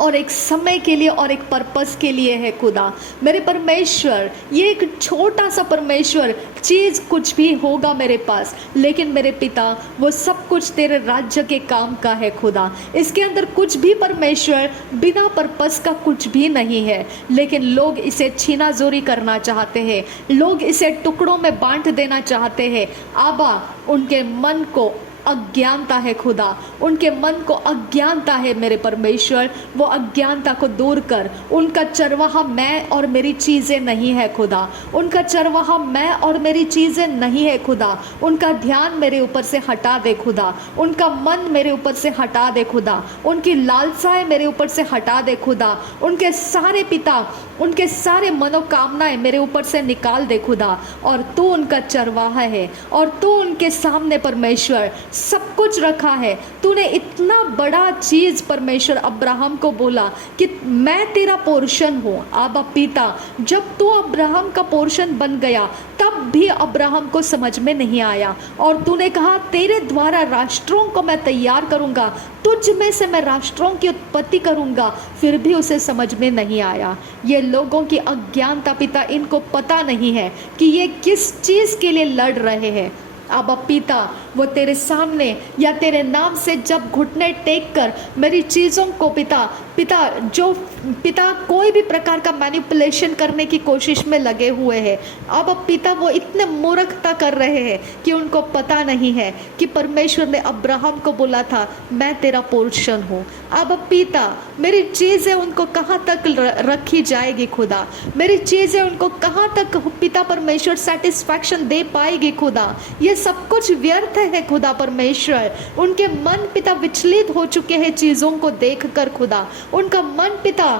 और एक समय के लिए और एक पर्पस के लिए है खुदा। मेरे परमेश्वर ये एक छोटा सा परमेश्वर चीज़ कुछ भी होगा मेरे पास, लेकिन मेरे पिता वो सब कुछ तेरे राज्य के काम का है खुदा। इसके अंदर कुछ भी परमेश्वर बिना पर्पस का कुछ भी नहीं है, लेकिन लोग इसे छीनाजोरी करना चाहते हैं, लोग इसे टुकड़ों में बांट देना चाहते हैं। आबा उनके मन को अज्ञानता है खुदा, उनके मन को अज्ञानता है मेरे परमेश्वर, वो अज्ञानता को दूर कर। उनका चरवाहा मैं और मेरी चीज़ें नहीं है खुदा, उनका चरवाहा मैं और मेरी चीज़ें नहीं है खुदा। उनका ध्यान मेरे ऊपर से हटा दे खुदा, उनका मन मेरे ऊपर से हटा दे खुदा, उनकी लालसाएं मेरे ऊपर से हटा दे खुदा, उनके सारे पिता उनके सारे मनोकामनाएं मेरे ऊपर से निकाल दे खुदा। और तू उनका चरवाहा है और तू उनके सामने परमेश्वर सब कुछ रखा है। तूने इतना बड़ा चीज़ परमेश्वर अब्राहम को बोला कि मैं तेरा पोर्शन हूँ। आबा पिता जब तू अब्राहम का पोर्शन बन गया तब भी अब्राहम को समझ में नहीं आया, और तूने कहा तेरे द्वारा राष्ट्रों को मैं तैयार करूँगा, तुझ में से मैं राष्ट्रों की उत्पत्ति करूँगा, फिर भी उसे समझ में नहीं आया। ये लोगों की अज्ञानता पिता, इनको पता नहीं है कि ये किस चीज़ के लिए लड़ रहे हैं। अब पिता वो तेरे सामने या तेरे नाम से जब घुटने टेक कर मेरी चीज़ों को पिता जो पिता कोई भी प्रकार का मैनिपुलेशन करने की कोशिश में लगे हुए हैं, अब पिता वो इतने मूर्खता कर रहे हैं कि उनको पता नहीं है कि परमेश्वर ने अब्राहम को बोला था मैं तेरा पोर्शन हूँ। अब पिता मेरी चीज़ें उनको कहाँ तक रखी जाएगी खुदा, मेरी चीज़ें उनको कहाँ तक पिता परमेश्वर सेटिस्फैक्शन दे पाएगी खुदा। ये सब कुछ व्यर्थ है खुदा परमेश्वर। उनके मन पिता विचलित हो चुके हैं चीज़ों को देखकर खुदा, उनका मन पिता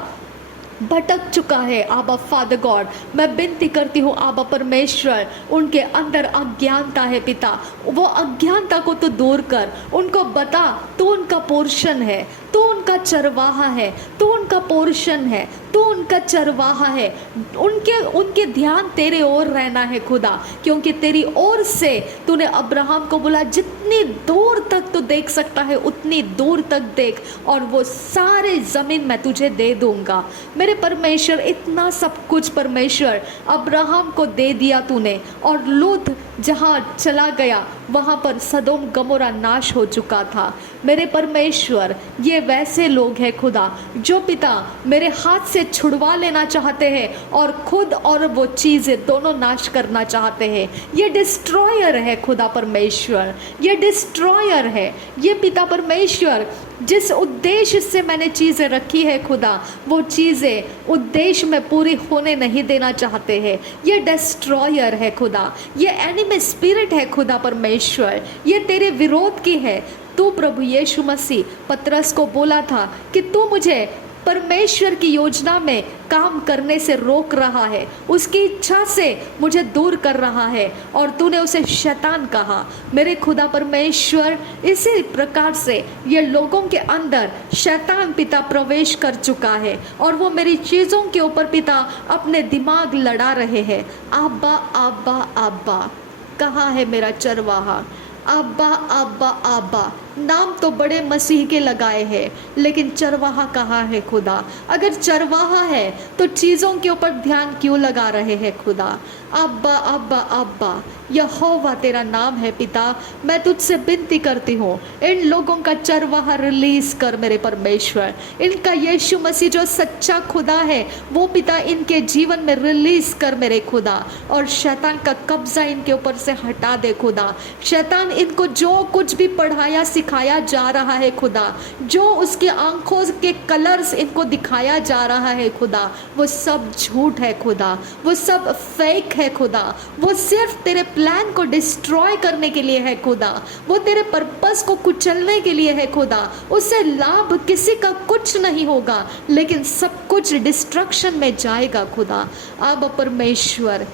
भटक चुका है। आबा फादर गॉड मैं विनती करती हूँ आबा परमेश्वर, उनके अंदर अज्ञानता है पिता, वो अज्ञानता को तो दूर कर, उनको बता तू उनका पोर्शन है, तू उनका चरवाहा है, तू उनका पोर्शन है, तू उनका चरवाहा है। उनके ध्यान तेरे ओर रहना है खुदा, क्योंकि तेरी ओर से तूने अब्राहम को बोला जितनी दूर तक तू देख सकता है उतनी दूर तक देख और वो सारे ज़मीन मैं तुझे दे दूंगा। मेरे परमेश्वर इतना सब कुछ परमेश्वर अब्राहम को दे दिया तूने, और लूत जहाँ चला गया वहाँ पर सदोम गमोरा नाश हो चुका था। मेरे परमेश्वर ये वैसे लोग हैं खुदा जो पिता मेरे हाथ से छुड़वा लेना चाहते हैं और खुद और वो चीज़ें दोनों नाश करना चाहते हैं। ये डिस्ट्रॉयर है खुदा परमेश्वर, ये डिस्ट्रॉयर है। ये पिता परमेश्वर जिस उद्देश्य से मैंने चीज़ें रखी है खुदा, वो चीज़ें उद्देश्य में पूरी होने नहीं देना चाहते हैं। ये डिस्ट्रॉयर है खुदा, ये एनिमी स्पिरिट है खुदा परमेश्वर, ये तेरे विरोध की है। तू प्रभु यीशु मसीह पतरस को बोला था कि तू मुझे परमेश्वर की योजना में काम करने से रोक रहा है, उसकी इच्छा से मुझे दूर कर रहा है, और तूने उसे शैतान कहा। मेरे खुदा परमेश्वर, इसी प्रकार से ये लोगों के अंदर शैतान पिता प्रवेश कर चुका है और वो मेरी चीज़ों के ऊपर पिता अपने दिमाग लड़ा रहे हैं। आब्बा आब्बा आब्बा, कहाँ है मेरा चरवाहा? आब्बा आब्बा आब्बा, नाम तो बड़े मसीह के लगाए हैं, लेकिन चरवाहा कहाँ है खुदा? अगर चरवाहा है तो चीज़ों के ऊपर ध्यान क्यों लगा रहे हैं खुदा? अब्बा अब्बा अब्बा, यहोवा तेरा नाम है पिता। मैं तुझसे विनती करती हूँ, इन लोगों का चरवाहा रिलीज कर मेरे परमेश्वर। इनका यीशु मसीह जो सच्चा खुदा है वो पिता इनके जीवन में रिलीज कर मेरे खुदा, और शैतान का कब्जा इनके ऊपर से हटा दे खुदा। शैतान इनको जो कुछ भी पढ़ाया सिखाया जा रहा है खुदा, जो उसकी आंखों के कलर्स इनको दिखाया जा रहा है खुदा, वो सब झूठ है खुदा, वो सब फेक है खुदा। वो सिर्फ तेरे प्लान को डिस्ट्रॉय करने के लिए है खुदा, वो तेरे पर्पस को कुचलने के लिए है खुदा। उससे लाभ किसी का कुछ नहीं होगा, लेकिन सब कुछ डिस्ट्रक्शन में जाएगा खुदा। अब परमेश्वर,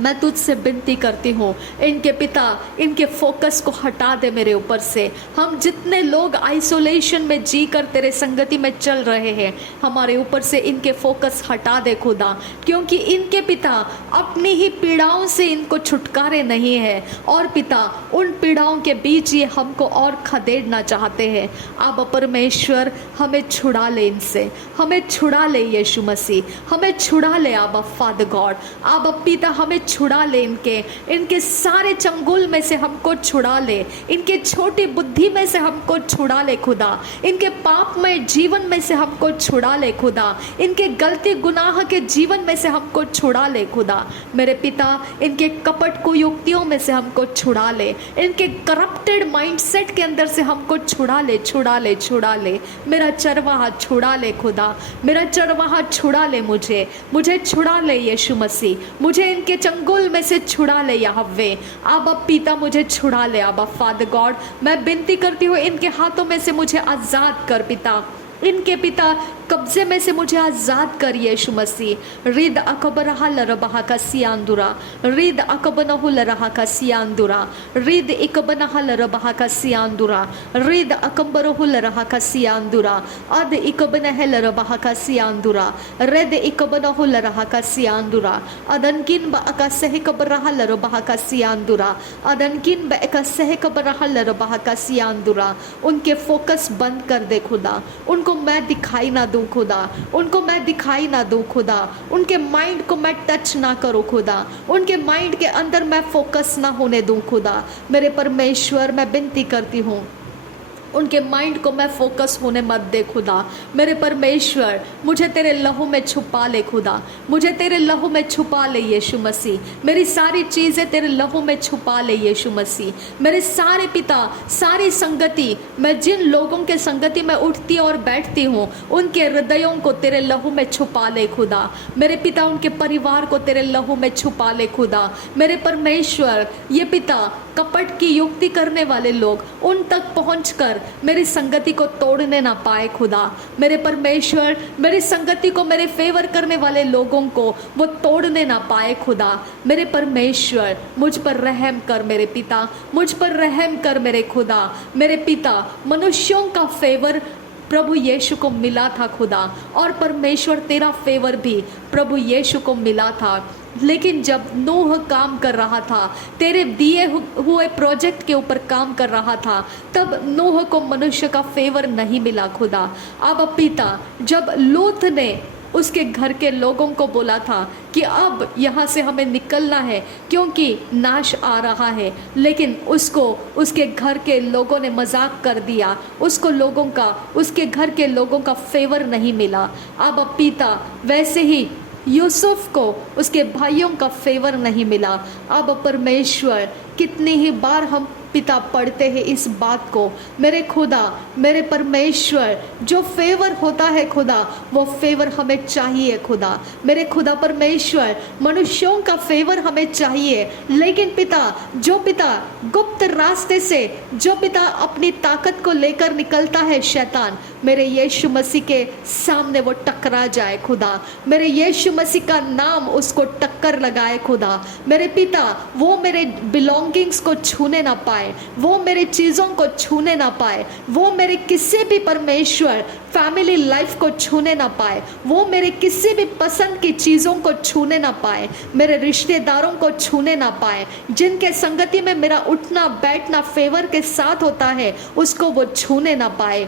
मैं तुझसे विनती करती हूँ, इनके पिता इनके फोकस को हटा दे मेरे ऊपर से। हम जितने लोग आइसोलेशन में जी कर तेरे संगति में चल रहे हैं, हमारे ऊपर से इनके फोकस हटा दे खुदा, क्योंकि इनके पिता अपनी ही पीड़ाओं से इनको छुटकारे नहीं है, और पिता उन पीड़ाओं के बीच ये हमको और खदेड़ना चाहते हैं। अब परमेश्वर, हमें छुड़ा ले इनसे, हमें छुड़ा ले यीशु मसीह, हमें छुड़ा ले अब फादर गॉड। अब पिता हमें छुड़ा ले, इनके सारे चंगुल में से हमको छुड़ा ले, इनके छोटी बुद्धि में से हमको छुड़ा ले खुदा, इनके पापमय जीवन में से हमको छुड़ा ले खुदा, इनके गलती गुनाह के जीवन में से हमको छुड़ा ले खुदा। मेरे पिता, इनके कपट कुयुक्तियों में से हमको छुड़ा ले, इनके करप्टेड माइंडसेट के अंदर से हमको छुड़ा ले, छुड़ा ले, छुड़ा ले। मेरा चरवाहा छुड़ा ले खुदा, मेरा चरवाहा छुड़ा ले, मुझे छुड़ा ले यीशु मसीह, मुझे इनके चंगुल में से छुड़ा ले यहोवे। अब पिता मुझे छुड़ा ले अब फादर गॉड। मैं विनती करती हूँ, इनके हाथों में से मुझे आजाद कर पिता, इनके पिता कब्जे में से मुझे आजाद कर यीशु मसीह। रिद अकबरहा लरबहा का सियांदुरा, रिद अकबनहु लरहा का सियांदुरा, रिद इकबनहा लरबहा का सियांदुरा, रिद अकबरहु लरहा का सियांदुरा, अद इकबनह लरबहा का सियांदुरा, रिद इकबनहु लरहा का सियांदुरा, अदनकिन ब अकसह कबरहा लरबहा का सियांदुरा, अदनकिन ब अकसह कबरहा लरबहा का सियांदुरा। उनके फोकस बंद कर दे खुदा, उनको मैं दिखाई ना दूं खुदा, उनको मैं दिखाई ना दूं खुदा, उनके माइंड को मैं टच ना करूं खुदा, उनके माइंड के अंदर मैं फोकस ना होने दूं खुदा। मेरे परमेश्वर, मैं विनती करती हूँ, उनके माइंड को मैं फोकस होने मत दे खुदा। मेरे परमेश्वर, मुझे तेरे लहू में छुपा ले खुदा, मुझे तेरे लहू में छुपा ले यीशु मसीह। मेरी सारी चीज़ें तेरे लहू में छुपा ले यीशु मसीह। मेरे सारे पिता, सारी संगति, मैं जिन लोगों के संगति में उठती और बैठती हूँ, उनके हृदयों को तेरे लहू में छुपा ले खुदा। मेरे पिता, उनके परिवार को तेरे लहू में छुपा ले खुदा। मेरे परमेश्वर, ये पिता कपट की युक्ति करने वाले लोग उन तक पहुंचकर मेरी संगति को तोड़ने ना पाए खुदा। मेरे परमेश्वर, मेरी संगति को, मेरे फेवर करने वाले लोगों को वो तोड़ने ना पाए खुदा। मेरे परमेश्वर, मुझ पर रहम कर मेरे पिता, मुझ पर रहम कर मेरे खुदा। मेरे पिता, मनुष्यों का फेवर प्रभु यीशु को मिला था खुदा, और परमेश्वर तेरा फेवर भी प्रभु यीशु को मिला था। लेकिन जब नूह काम कर रहा था, तेरे दिए हुए प्रोजेक्ट के ऊपर काम कर रहा था, तब नूह को मनुष्य का फेवर नहीं मिला खुदा। अब पिता, जब लूत ने उसके घर के लोगों को बोला था कि अब यहाँ से हमें निकलना है क्योंकि नाश आ रहा है, लेकिन उसको उसके घर के लोगों ने मजाक कर दिया, उसके घर के लोगों का फेवर नहीं मिला। अब पिता, वैसे ही यूसुफ को उसके भाइयों का फेवर नहीं मिला। अब परमेश्वर, कितनी ही बार हम पिता पढ़ते हैं इस बात को, मेरे खुदा मेरे परमेश्वर, जो फेवर होता है खुदा वो फेवर हमें चाहिए खुदा। मेरे खुदा परमेश्वर, मनुष्यों का फेवर हमें चाहिए, लेकिन पिता जो पिता गुप्त रास्ते से जो पिता अपनी ताकत को लेकर निकलता है शैतान, मेरे यीशु मसीह के सामने वो टकरा जाए खुदा। मेरे यीशु मसीह का नाम उसको टक्कर लगाए खुदा। मेरे पिता वो मेरे बिलोंगिंग्स को छूने ना पाए, वो मेरे चीज़ों को छूने ना पाए, वो मेरे किसी भी परमेश्वर फैमिली लाइफ को छूने ना पाए, वो मेरे किसी भी पसंद की चीज़ों को छूने ना पाए, मेरे रिश्तेदारों को छूने ना पाए, जिनके संगति में मेरा उठना बैठना फेवर के साथ होता है उसको वो छूने ना पाए।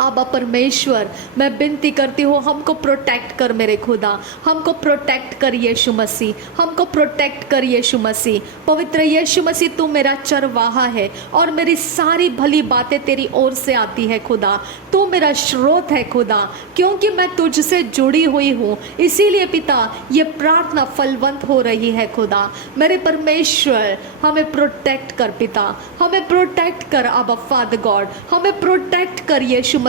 आबा परमेश्वर, मैं विनती करती हूँ हमको प्रोटेक्ट कर मेरे खुदा, हमको प्रोटेक्ट कर यीशु मसीह, हमको प्रोटेक्ट कर यीशु मसीह। पवित्र यीशु मसीह तू मेरा चरवाहा है और मेरी सारी भली बातें तेरी ओर से आती है खुदा। तू मेरा स्रोत है खुदा, क्योंकि मैं तुझसे जुड़ी हुई हूँ, इसीलिए पिता ये प्रार्थना फलवंत हो रही है खुदा। मेरे परमेश्वर हमें प्रोटेक्ट कर पिता, हमें प्रोटेक्ट कर आबा फादर गॉड, हमें प्रोटेक्ट कर यीशु मसीह।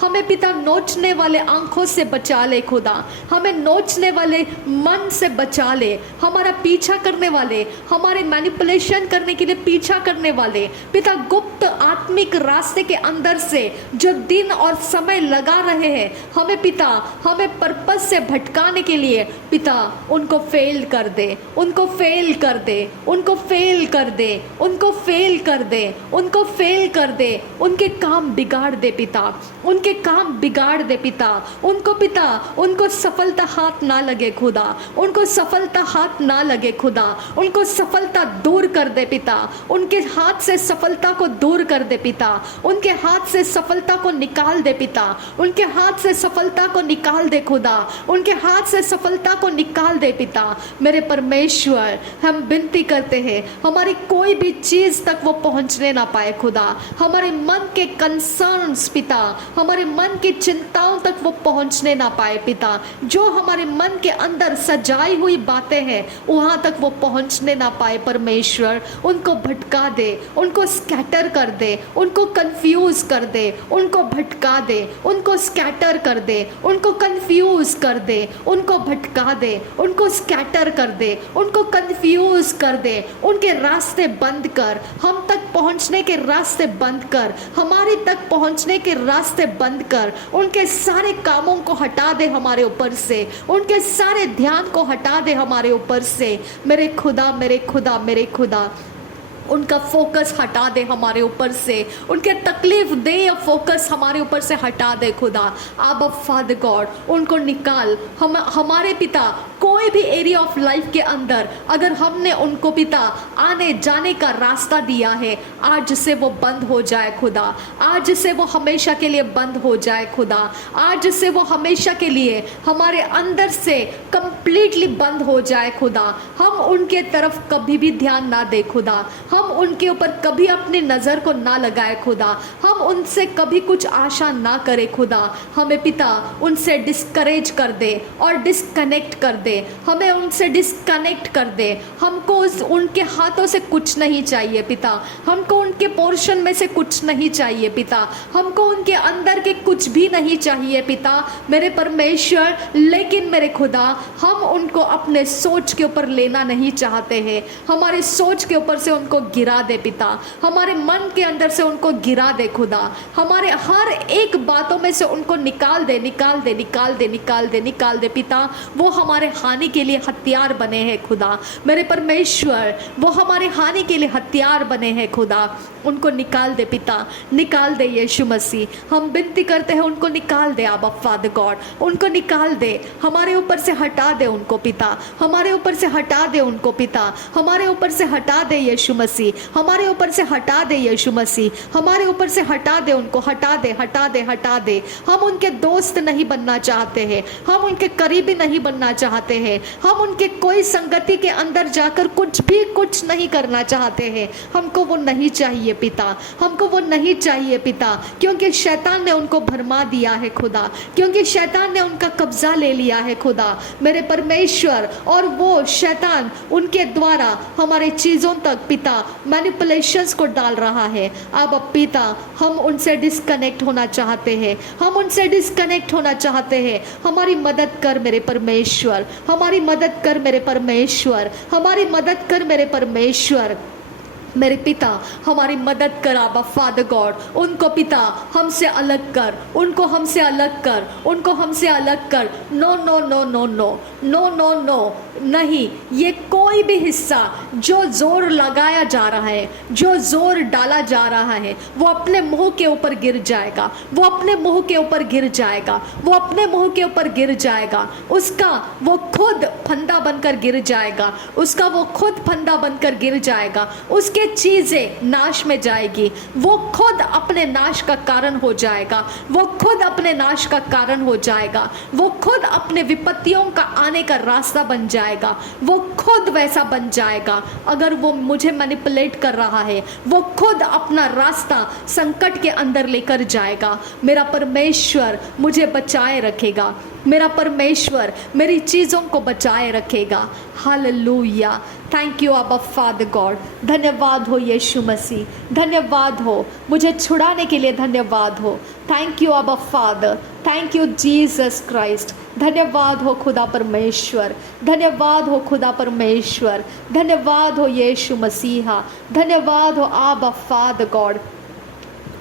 हमें पिता नोचने वाले आंखों से बचा ले खुदा, हमें नोचने वाले मन से बचा ले, हमारा पीछा करने वाले, हमारे मैनिपुलेशन करने के लिए पीछा करने वाले पिता गुप्त आत्मिक रास्ते के अंदर से जो दिन और समय लगा रहे हैं हमें पिता, हमें पर्पस से भटकाने के लिए पिता उनको फेल कर दे, उनको फेल कर दे, उनको फेल कर दे, उनको फेल कर दे, उनको फेल कर दे, उनके काम बिगाड़ दे पिता, उनके काम बिगाड़ दे पिता, उनको पिता उनको सफलता हाथ ना लगे खुदा, उनको सफलता हाथ ना लगे खुदा, उनको सफलता दूर कर दे पिता, उनके हाथ से सफलता को दूर कर दे पिता, उनके हाथ से सफलता को निकाल दे पिता, उनके हाथ से सफलता को निकाल दे खुदा, उनके हाथ से सफलता को निकाल दे पिता। मेरे परमेश्वर हम विनती करते हैं हमारी कोई भी चीज तक वो पहुंचने ना पाए खुदा, हमारे मन के कंसर्न्स पिता, हमारे मन की चिंताओं तक वो पहुंचने ना पाए पिता, जो हमारे मन के अंदर सजाई हुई बातें हैं वहां तक वो पहुंचने ना पाए परमेश्वर। उनको भटका दे, उनको स्कैटर कर दे, उनको कंफ्यूज कर दे, उनको भटका दे, उनको स्कैटर कर दे, उनको कंफ्यूज कर दे, उनको भटका दे, उनको स्कैटर कर दे, उनको कंफ्यूज कर दे, उनके रास्ते बंद कर, हम तक पहुंचने के रास्ते बंद कर, हमारे तक पहुंचने के रास्ते बंद कर, उनके सारे कामों को हटा दे हमारे ऊपर से, उनके सारे ध्यान को हटा दे हमारे ऊपर से। मेरे खुदा, मेरे खुदा, मेरे खुदा, उनका फोकस हटा दे हमारे ऊपर से, उनके तकलीफ दे या फोकस हमारे ऊपर से हटा दे खुदा। आबा फादर गॉड उनको निकाल, हमारे पिता कोई भी एरिया ऑफ लाइफ के अंदर अगर हमने उनको पिता आने जाने का रास्ता दिया है आज से वो बंद हो जाए खुदा, आज से वो हमेशा के लिए बंद हो जाए खुदा, आज से वो हमेशा के लिए हमारे अंदर से कंप्लीटली बंद हो जाए खुदा। हम उनके तरफ कभी भी ध्यान ना दे खुदा, हम उनके ऊपर कभी अपनी नज़र को ना लगाए खुदा, हम उनसे कभी कुछ आशा ना करें खुदा। हमें पिता उनसे डिस्करेज कर दे और डिस्कनेक्ट कर दे, हमें उनसे डिस्कनेक्ट कर दे। हमको उनके हाथों से कुछ नहीं चाहिए पिता, हमको उनके पोर्शन में से कुछ नहीं चाहिए पिता, हमको उनके अंदर के कुछ भी नहीं चाहिए पिता मेरे परमेश्वर। लेकिन मेरे खुदा हम उनको अपने सोच के ऊपर लेना नहीं चाहते हैं, हमारे सोच के ऊपर से उनको गिरा दे पिता, हमारे मन के अंदर से उनको गिरा दे खुदा, हमारे हर एक बातों में से उनको निकाल दे, निकाल दे, निकाल दे, निकाल दे, निकाल दे पिता। वो हमारे हानि के लिए हथियार बने हैं खुदा मेरे परमेश्वर, वो हमारे हानि के लिए हथियार बने हैं खुदा। उनको निकाल दे पिता, निकाल दे यीशु मसीह। हम विनती करते हैं उनको निकाल दे आबा फादर गॉड, उनको निकाल दे, हमारे ऊपर से हटा दे उनको पिता, हमारे ऊपर से हटा दे उनको पिता, हमारे ऊपर से हटा दे यीशु मसीह, हमारे ऊपर से हटा दे यीशु मसीह, हमारे ऊपर से हटा दे उनको, हटा दे, हटा दे, हटा दे। हम उनके दोस्त नहीं बनना चाहते हैं, हम उनके करीबी नहीं बनना चाहते हैं, हम उनके कोई संगति के अंदर जाकर कुछ भी कुछ नहीं करना चाहते हैं। हमको वो नहीं चाहिए पिता, हमको वो नहीं चाहिए पिता, क्योंकि शैतान ने उनको भरमा दिया है खुदा, क्योंकि शैतान ने उनका कब्जा ले लिया है खुदा मेरे परमेश्वर, और वो शैतान उनके द्वारा हमारे चीज़ों तक पिता मैनिपुलेशंस को डाल रहा है। अब पिता हम उनसे डिस्कनेक्ट होना चाहते हैं, हम उनसे डिस्कनेक्ट होना चाहते हैं। हमारी मदद कर मेरे परमेश्वर, हमारी मदद कर मेरे परमेश्वर, हमारी मदद कर मेरे परमेश्वर। मेरे पिता हमारी मदद कर आबा फादर गॉड। उनको पिता हमसे अलग कर, उनको हमसे अलग कर, उनको हमसे अलग कर। No no no no no no no no नहीं, ये कोई भी हिस्सा जो जोर लगाया जा रहा है, जो जोर डाला जा रहा है, वो अपने मुंह के ऊपर गिर जाएगा, वो अपने मुंह के ऊपर गिर जाएगा, वो अपने मुंह के ऊपर गिर जाएगा। उसका वो खुद फंदा बनकर गिर जाएगा, उसका वो खुद फंदा बनकर गिर जाएगा। उसके चीजें नाश में जाएगी, वो खुद अपने नाश का कारण हो जाएगा, वो खुद अपने नाश का कारण हो जाएगा, वो खुद अपने विपत्तियों का आने का रास्ता बन जाएगा, वो खुद वैसा बन जाएगा। अगर वो मुझे मैनिपुलेट कर रहा है, वो खुद अपना रास्ता संकट के अंदर लेकर जाएगा। मेरा परमेश्वर मुझे बचाए रखेगा, मेरा परमेश्वर मेरी चीज़ों को बचाए रखेगा। हालेलुया। थैंक यू अब्बा फादर गॉड। धन्यवाद हो यीशु मसीह, धन्यवाद हो, मुझे छुड़ाने के लिए धन्यवाद हो। थैंक यू अब्बा father, thank you Jesus Christ. धन्यवाद हो खुदा परमेश्वर, धन्यवाद हो खुदा परमेश्वर, धन्यवाद हो यीशु मसीहा, धन्यवाद हो अब्बा फादर गॉड,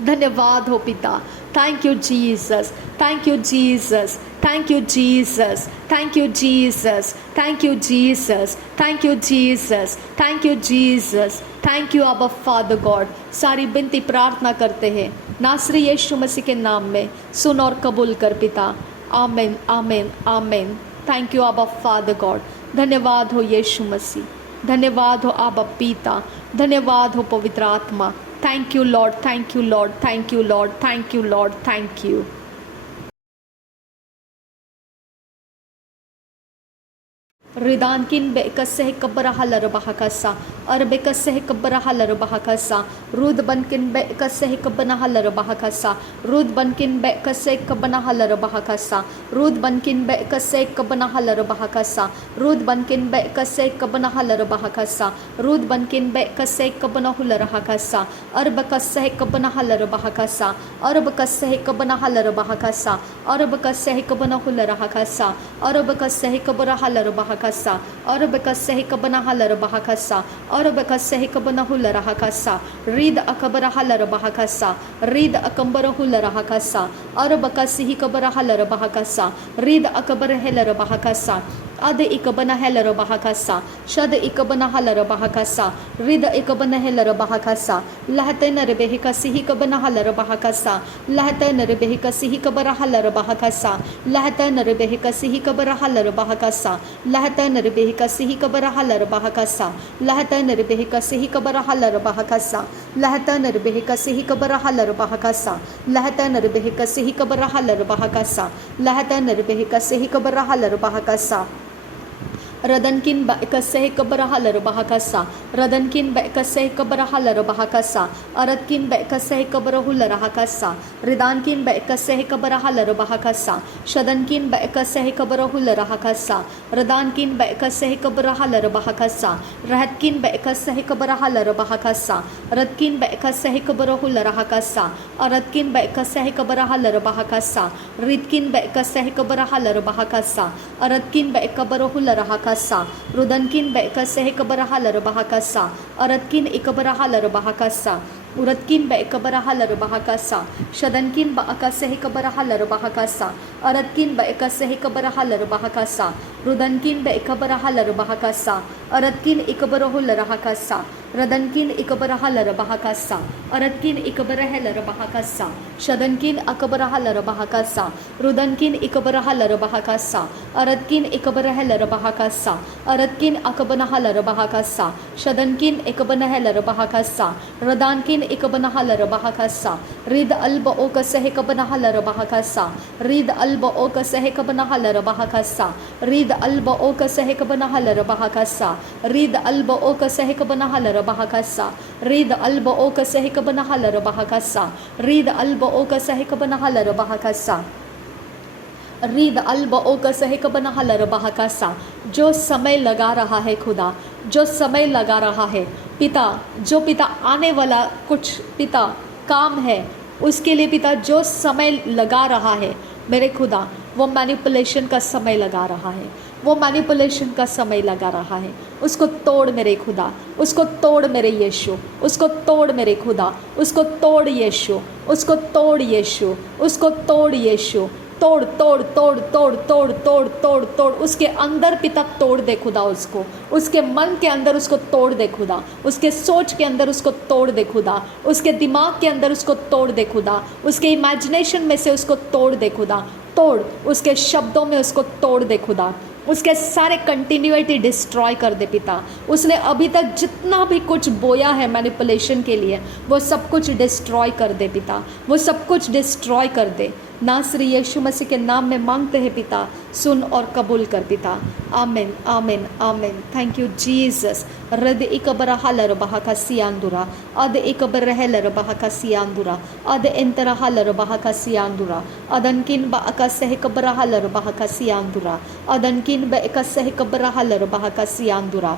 धन्यवाद हो पिता। Thank you Jesus, thank you Jesus, thank you Jesus, thank you Jesus, thank you Jesus, thank you Jesus, thank you Jesus, thank you अब्बा फादर गॉड। सारी बिनती प्रार्थना करते हैं नासरी यीशु मसीह के नाम में, सुन और कबूल कर पिता। आमीन आमीन आमीन। थैंक यू अब्बा फादर गॉड। धन्यवाद हो यीशु मसीह, धन्यवाद हो अब्बा पिता, धन्यवाद हो पवित्र आत्मा। Thank you Lord, thank you Lord, thank you Lord, thank you Lord, thank you. रिदानकिन बेकसे कब्बरा हलर बहकसा और बेकसे कब्बरा हलर बहकसा रूद बनकिन बेकसे कब्बना हलर बहकसा रूद बनकिन बेकसे कब्बना हलर बहकसा रूद बनकिन बेकसे कब्बना हलर बहकसा रूद बनकिन बेकसे कब्बना हलर बहकसा रूद बनकिन बेकसे कब्बना हुलर हकसा और बकसे कब्बना हलर बहकसा और बकसे कब्बना हलर बहकसा और बकसे कब्बना हुलर हकसा और बकसे कब्बरा हलर बहकसा और बकसे कब्बना हलर बहकसा और बकसे कब्बना हुलर हकसा रीद अकबरा हलर बहकसा रीद अकंबर हुलर हकसा और बकसी कब्बरा हलर बहकसा रीद अकबर हेलर बहकसा अद इकबना हेलर बहकसा शद इकबना हलर बहकसा रिद इकबना हेलर बहकसा लहते नर बेहकसी कबना हलर बहकसा लहते नर बेहकसी कबरा हलर बहकसा लहते नर बेहकसी कबरा हलर बहकसा लहते नर बेहकसी कबरा हलर बहकसा लहते नर बेहकसी कबरा हलर बहकसा लहते नर बेहकसी कबरा हलर बहकसा लहते नर बेहकसी कबरा हलर बहकसा लहते नर बेहकसी कबरा हलर बहकसा रदनकिन बेकसे कब्बरा हलर बहकसा रदनकिन बेकसे कब्बरा हलर बहकसा अरदकिन बेकसे कब्बरा हुलर हकसा रिदानकिन बेकसे कब्बरा हलर बहकसा शदनकिन बेकसे कब्बरा हुलर हकसा रदानकिन बेकसे कब्बरा हलर बहकसा रहतकिन बेकसे कब्बरा हलर बहकसा रदकिन बेकसे कब्बरा हुलर हकसा अरदकिन बेकसे कब्बरा हलर बहकसा रिदकिन बेकसे कब्बरा हलर बहकसा अरदकिन बेकब्बरा हुलर हकसा रुदनकिन बेकसे कब्बरा हलर बहकसा अरदकिन इकबरा हलर बहकसा उरदकिन बेकबरा हलर बहकसा शदनकिन बेकसे कब्बरा हलर बहकसा अरदकिन बेकसे कब्बरा हलर बहकसा रुदनकिन बेकबरा हलर बहकसा अरदकिन इकबरा हुलर हकसा रदनकिन इकबरा हलर बहकसा अरदकिन इकबरा हेलर बहकसा शदनकिन अकबरा हलर बहकसा रुदनकिन इकबरा हलर बहकसा अरदकिन इकबरा हेलर बहकसा अरदकिन अकबना हलर बहकसा शदनकिन इकबना हेलर बहकसा रदानकिन इकबना हलर बहकसा रिद अल्ब ओकसे कबना हलर बहकसा रिद अल्ब ओकसे कबना हलर बहकसा रिद अल्ब ओकसे कबना हलर बहकसा रिद अल्ब ओकसे कबना हलर बहकसा रिद अल्ब ओकसे कबना हलर बहकसा रिद अल्ब ओकसे कबना हलर बहकसा रीद अल्ब ओ कसहे कबना हलर बहकासा, जो समय लगा रहा है खुदा, जो समय लगा रहा है पिता, जो पिता आने वाला कुछ पिता काम है उसके लिए पिता जो समय लगा रहा है मेरे खुदा, वो मैनिपुलेशन का समय लगा रहा है, वो मैनिपुलेशन का समय लगा रहा है, उसको तोड़ मेरे खुदा, उसको तोड़ मेरे यीशु, उसको तोड़ मेरे खुदा, उसको तोड़ यीशु, उसको तोड़ यीशु, उसको तोड़ यीशु, तोड़ तोड़ तोड़ तोड़ तोड़ तोड़ तोड़ तोड़, उसके अंदर पिता तोड़ दे खुदा, उसको उसके मन के अंदर उसको तोड़ दे खुदा, उसके सोच के अंदर उसको तोड़ दे खुदा, उसके दिमाग के अंदर उसको तोड़ दे खुदा, उसके इमेजिनेशन में से उसको तोड़ दे खुदा, तोड़, उसके शब्दों में उसको तोड़ दे खुदा, उसके सारे कंटिन्यूटी डिस्ट्रॉय कर दे पिता। उसने अभी तक जितना भी कुछ बोया है मैनिपुलेशन के लिए वो सब कुछ डिस्ट्रॉय कर दे पिता, वो सब कुछ डिस्ट्रॉय कर दे। नासरी यीशु मसीह के नाम में मांगते हैं पिता, सुन और कबूल कर पिता। आमीन आमीन आमीन। Thank you Jesus. रद इकबर हलर बहका सियांदुरा, अद इकबर रहलर बहका सियांदुरा, अद एंतरा हलर बहका सियांदुरा, अदनकिन बअका सह कबर हलर बहका सियांदुरा, अदनकिन बअका सह कबर हलर बहका सियांदुरा,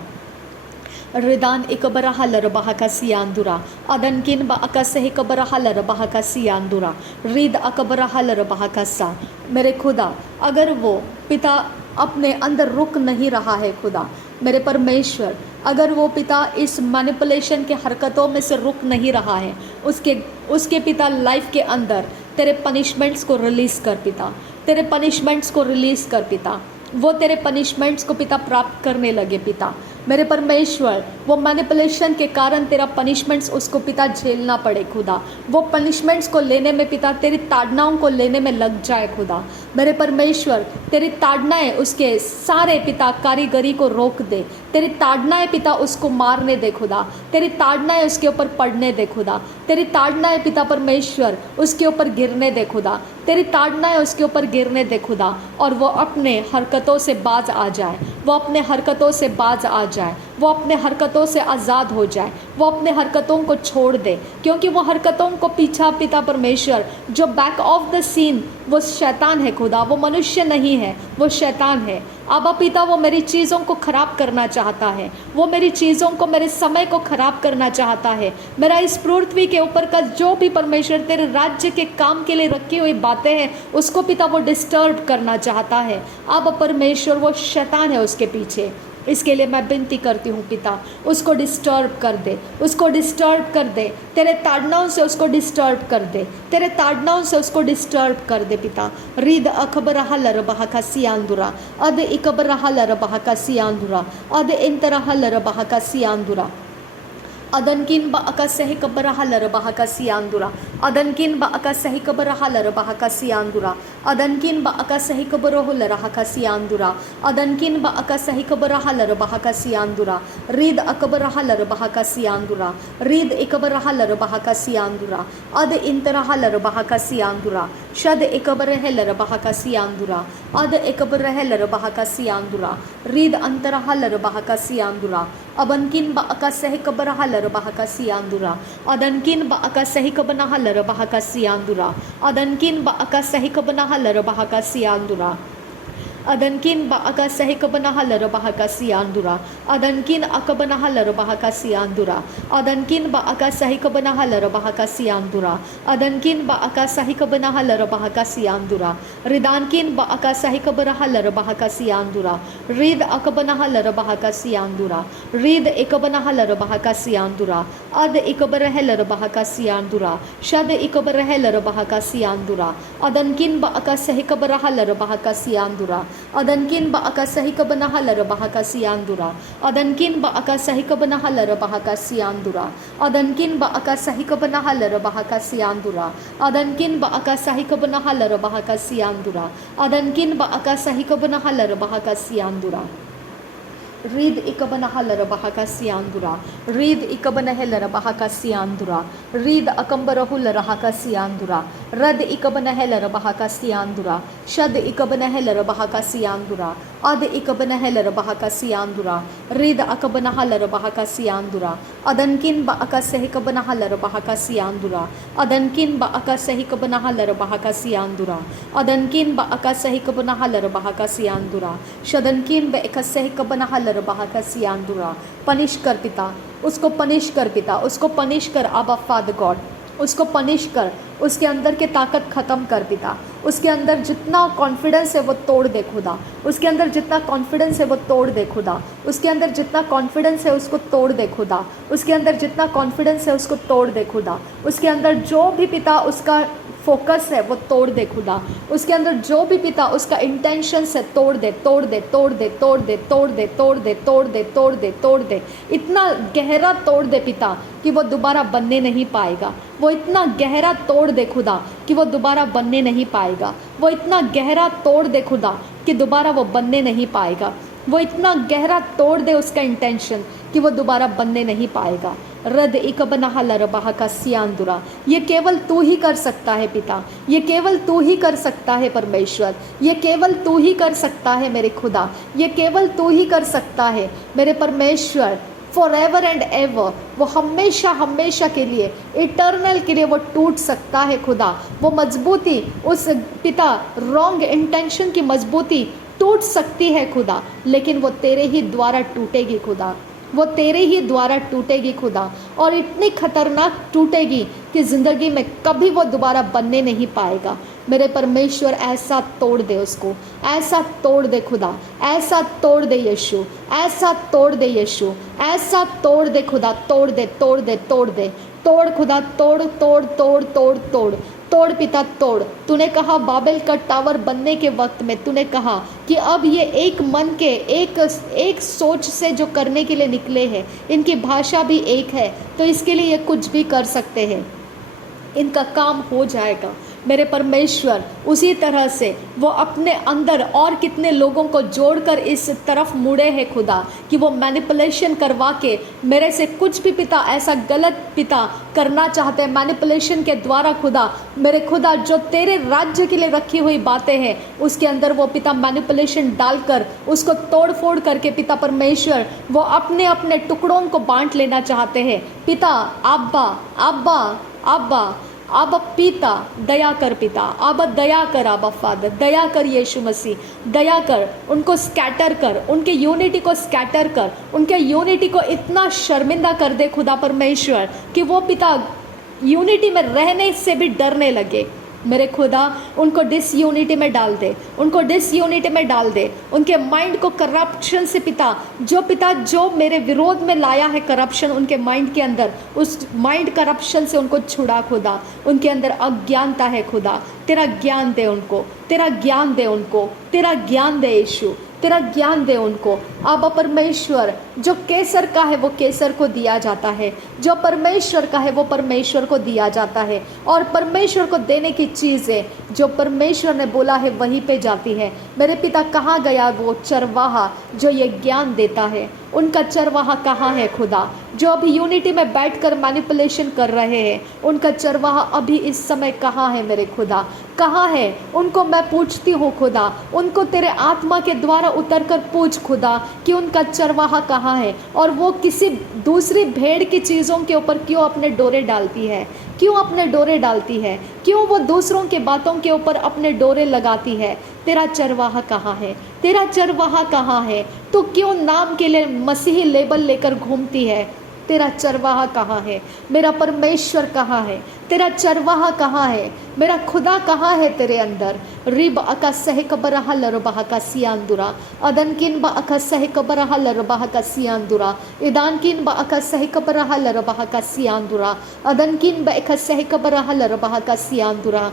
रिदान इकबर हलर बहका सियांदुरा, अदनकिन बअका सह कबर हलर बहका सियांदुरा, रिद अकबर हलर बहका सा। मेरे खुदा, अगर वो पिता अपने अंदर रुक नहीं रहा है खुदा, मेरे परमेश्वर, अगर वो पिता इस मैनिपुलेशन के हरकतों में से रुक नहीं रहा है, उसके पिता लाइफ के अंदर तेरे पनिशमेंट्स को रिलीज़ कर पिता, तेरे पनिशमेंट्स को रिलीज़ कर पिता, वो तेरे पनिशमेंट्स को पिता प्राप्त करने लगे पिता। मेरे परमेश्वर, वो मैनिपुलेशन के कारण तेरा पनिशमेंट्स उसको पिता झेलना पड़े खुदा, वो पनिशमेंट्स को लेने में पिता तेरी ताड़नाओं को लेने में लग जाए खुदा। मेरे परमेश्वर, तेरी ताड़नाएं उसके सारे पिता कारीगरी को रोक दे, तेरी ताड़नाएं पिता उसको मारने दे खुदा, तेरी ताड़नाएं उसके ऊपर पड़ने दे खुदा, तेरी ताड़नाएं पिता परमेश्वर उसके ऊपर गिरने दे खुदा, तेरी ताड़नाएं उसके ऊपर गिरने दे खुदा, और वो अपने हरकतों से बाज आ जाए, वो अपने हरकतों से बाज आ जाए, वो अपने हरकतों से आज़ाद हो जाए, वो अपने हरकतों को छोड़ दे, क्योंकि वो हरकतों को पीछा पिता परमेश्वर जो बैक ऑफ द सीन वो शैतान है खुदा, वो मनुष्य नहीं है, वो शैतान है। अब पिता वो मेरी चीज़ों को ख़राब करना चाहता है, वो मेरी चीज़ों को, मेरे समय को ख़राब करना चाहता है, मेरा इस पृथ्वी के ऊपर का जो भी परमेश्वर तेरे राज्य के काम के लिए रखी हुई बातें हैं उसको पिता वो डिस्टर्ब करना चाहता है। अब परमेश्वर वो शैतान है उसके पीछे, इसके लिए मैं विनती करती हूँ पिता, उसको डिस्टर्ब कर दे, उसको डिस्टर्ब कर दे, तेरे ताड़नाओं से उसको डिस्टर्ब कर दे, तेरे ताड़नाओं से उसको डिस्टर्ब कर दे पिता। रीद अखबर हलर बहका सियांदुरा, अद इकबर हलर बहका सियांदुरा, अद इंतरा हलर बहका सियांदुरा, अदनकिन बअका सही कबर हलर बहका सियांदुरा, अदनकिन बअका सही कबर हलर बहका सियांदुरा, अदनकिन बअका सही कबर हुलर हका सियांदुरा, अदनकिन बअका सही कबर हलर बहका सियांदुरा, रीद अकबर हलर बहका सियांदुरा, रीद इकबर हलर बहका सियांदुरा, अद इंतरा हलर बहका सियांदुरा, शद इकबर हलर बहका सियांदुरा, अद इकबर हलर बहका सियांदुरा, रीद अंतरा हलर बहका सियांदुरा, अबनकिन बअका सही कबर हलर बहका सियांदुरा, अदनकिन बअका सही कबना हलर बहका सियांदुरा, अदनकिन बअका सही कबना हलर बहका सियांदुरा, अदनकिन बअका सही कबना हलर बहका सियांदुरा, अदनकिन अकबना हलर बहका सियांदुरा, अदनकिन बअका सही कबना हलर बहका सियांदुरा, अदनकिन बअका सही कबना हलर बहका सियांदुरा, रिदानकिन बअका सही कबर हलर बहका सियांदुरा, रीद अकबना हलर बहका सियांदुरा, रीद इकबना हलर बहका सियांदुरा, अद इकबर हलर बहका सियांदुरा, शद इकबर हलर बहका सियांदुरा, अदनकिन बअका सही कबर हलर बहका सियांदुरा, अदनकिन बअका सही कबना हलर बहका सियांदुरा, अदनकिन बअका सही कबना हलर बहका सियांदुरा, अदनकिन बअका सही कबना हलर बहका सियांदुरा, अदनकिन बअका सही कबना हलर बहका सियांदुरा, अदनकिन बअका सही कबना हलर बहका सियांदुरा, रीद इकबना हलर बहका सियांदुरा, रीद इकबना हलर बहका सियांदुरा, रीद अकम्बर हुलर हका सियांदुरा, रद इकबन है लरबहा का सियांदुरा, शद इकबन है लरबहा का सियांदुरा, अद इकबन है लरबहा का सियांदुरा, रिद अकबन लरबहा का सियांदुरा, अदनकिन ब अका सहकबन लरबहा का सियांदुरा, अदनकिन ब अका सहकबन लरबहा का सियांदुरा, अदनकिन ब अका सहकबन लरबहा का सियांदुरा, शदनकिन ब अका सहकबन लरबहा का सियांदुरा। पनिश कर पिता, उसको पनिश कर पिता, उसको पनिश कर आबा फादर गॉड, उसको पनिश कर, उसके अंदर के ताकत ख़त्म कर पिता, उसके अंदर जितना कॉन्फिडेंस है वो तोड़ दे खुदा, उसके अंदर जितना कॉन्फिडेंस है वो तोड़ दे खुदा, उसके अंदर जितना कॉन्फिडेंस है उसको तोड़ दे खुदा, उसके अंदर जितना कॉन्फिडेंस है उसको तोड़ दे खुदा, उसके अंदर जो भी पिता उसका फोकस है वो तोड़ दे खुदा, उसके अंदर जो भी पिता उसका इंटेंशंस है तोड़ दे तोड़ दे तोड़ दे तोड़ दे तोड़ दे तोड़ दे तोड़ दे तोड़ दे तोड़ दे, इतना गहरा तोड़ दे पिता कि वो दोबारा बनने नहीं पाएगा, वो इतना गहरा तोड़ दे खुदा कि वो दोबारा बनने नहीं पाएगा, वो इतना गहरा तोड़ दे खुदा कि दोबारा वो बनने नहीं पाएगा, वो इतना गहरा तोड़ दे उसका इंटेंशन कि वो दोबारा बनने नहीं पाएगा। रद इकबना लरबहा का सियांदुरा, ये केवल तू ही कर सकता है पिता, ये केवल तू ही कर सकता है परमेश्वर, ये केवल तू ही कर सकता है मेरे खुदा, ये केवल तू ही कर सकता है मेरे परमेश्वर। फॉर एवर एंड एवर, वो हमेशा हमेशा के लिए, इटर्नल के लिए वो टूट सकता है खुदा, वो मजबूती उस पिता रॉन्ग इंटेंशन की मजबूती टूट सकती है खुदा, लेकिन वो तेरे ही द्वारा टूटेगी खुदा, वो तेरे ही द्वारा टूटेगी खुदा, और इतनी खतरनाक टूटेगी कि ज़िंदगी में कभी वो दोबारा बनने नहीं पाएगा। मेरे परमेश्वर ऐसा तोड़ दे उसको, ऐसा तोड़ दे खुदा, ऐसा तोड़ दे यीशु, ऐसा तोड़ दे यीशु, ऐसा तोड़ दे खुदा, तोड़ दे तोड़ दे तोड़ दे, तोड़ खुदा, तोड़ तोड़ तोड़ तोड़ तोड़ तोड़ पिता तोड़। तूने कहा बाबेल का टावर बनने के वक्त में तूने कहा कि अब ये एक मन के एक सोच से जो करने के लिए निकले हैं, इनकी भाषा भी एक है, तो इसके लिए ये कुछ भी कर सकते हैं, इनका काम हो जाएगा। मेरे परमेश्वर उसी तरह से वो अपने अंदर और कितने लोगों को जोड़कर इस तरफ मुड़े हैं खुदा कि वो मैनिपुलेशन करवा के मेरे से कुछ भी पिता ऐसा गलत पिता करना चाहते हैं मैनिपुलेशन के द्वारा खुदा, मेरे खुदा जो तेरे राज्य के लिए रखी हुई बातें हैं उसके अंदर वो पिता मैनिपुलेशन डालकर उसको तोड़ फोड़ करके पिता परमेश्वर वो अपने अपने टुकड़ों को बांट लेना चाहते हैं। पिता अब्बा अब्बा अब्बा अब पिता दया कर पिता, अब दया कर, अब फादर दया कर, यीशु मसीह दया कर, उनको स्कैटर कर, उनके यूनिटी को स्कैटर कर, उनके यूनिटी को इतना शर्मिंदा कर दे खुदा परमेश्वर कि वो पिता यूनिटी में रहने से भी डरने लगे। मेरे खुदा उनको डिसयूनिटी में डाल दे, उनको डिसयूनिटी में डाल दे, उनके माइंड को करप्शन से पिता जो मेरे विरोध में लाया है करप्शन उनके माइंड के अंदर, उस माइंड करप्शन से उनको छुड़ा खुदा। उनके अंदर अज्ञानता है खुदा, तेरा ज्ञान दे उनको, तेरा ज्ञान दे उनको, तेरा ज्ञान दे यीशु, तेरा ज्ञान दे उनको। अब परमेश्वर जो केसर का है वो केसर को दिया जाता है, जो परमेश्वर का है वो परमेश्वर को दिया जाता है, और परमेश्वर को देने की चीज़ें जो परमेश्वर ने बोला है वहीं पे जाती है। मेरे पिता कहाँ गया वो चरवाहा जो ये ज्ञान देता है, उनका चरवाहा कहाँ है खुदा, जो अभी यूनिटी में बैठकर मैनिपुलेशन कर रहे हैं, उनका चरवाहा अभी इस समय कहाँ है मेरे खुदा, कहाँ है? उनको मैं पूछती हूँ खुदा, उनको तेरे आत्मा के द्वारा उतर कर पूछ खुदा कि उनका चरवाहा कहाँ है, और वो किसी दूसरी भेड़ की चीज़ों के ऊपर क्यों अपने डोरे डालती है, क्यों अपने डोरे डालती है, क्यों वो दूसरों के बातों के ऊपर अपने डोरे लगाती है। तेरा चरवाहा कहाँ है, तेरा चरवाहा कहाँ है? तू क्यों नाम के लिए मसीही लेबल लेकर घूमती है? तेरा चरवाहा कहाँ है? मेरा परमेश्वर कहाँ है? तेरा चरवाहा कहाँ है? मेरा खुदा कहाँ है तेरे अंदर? रिब अका सह कबरहा लरबाह का सियांदुरा, अदनकिन ब अका सह कबरहा लरबाह का सियांदुरा, इदानकिन ब अका सह कबरहा लरबाह का सियांदुरा, अदनकिन ब अका सह कबरहा लरबाह का सियांदुरा,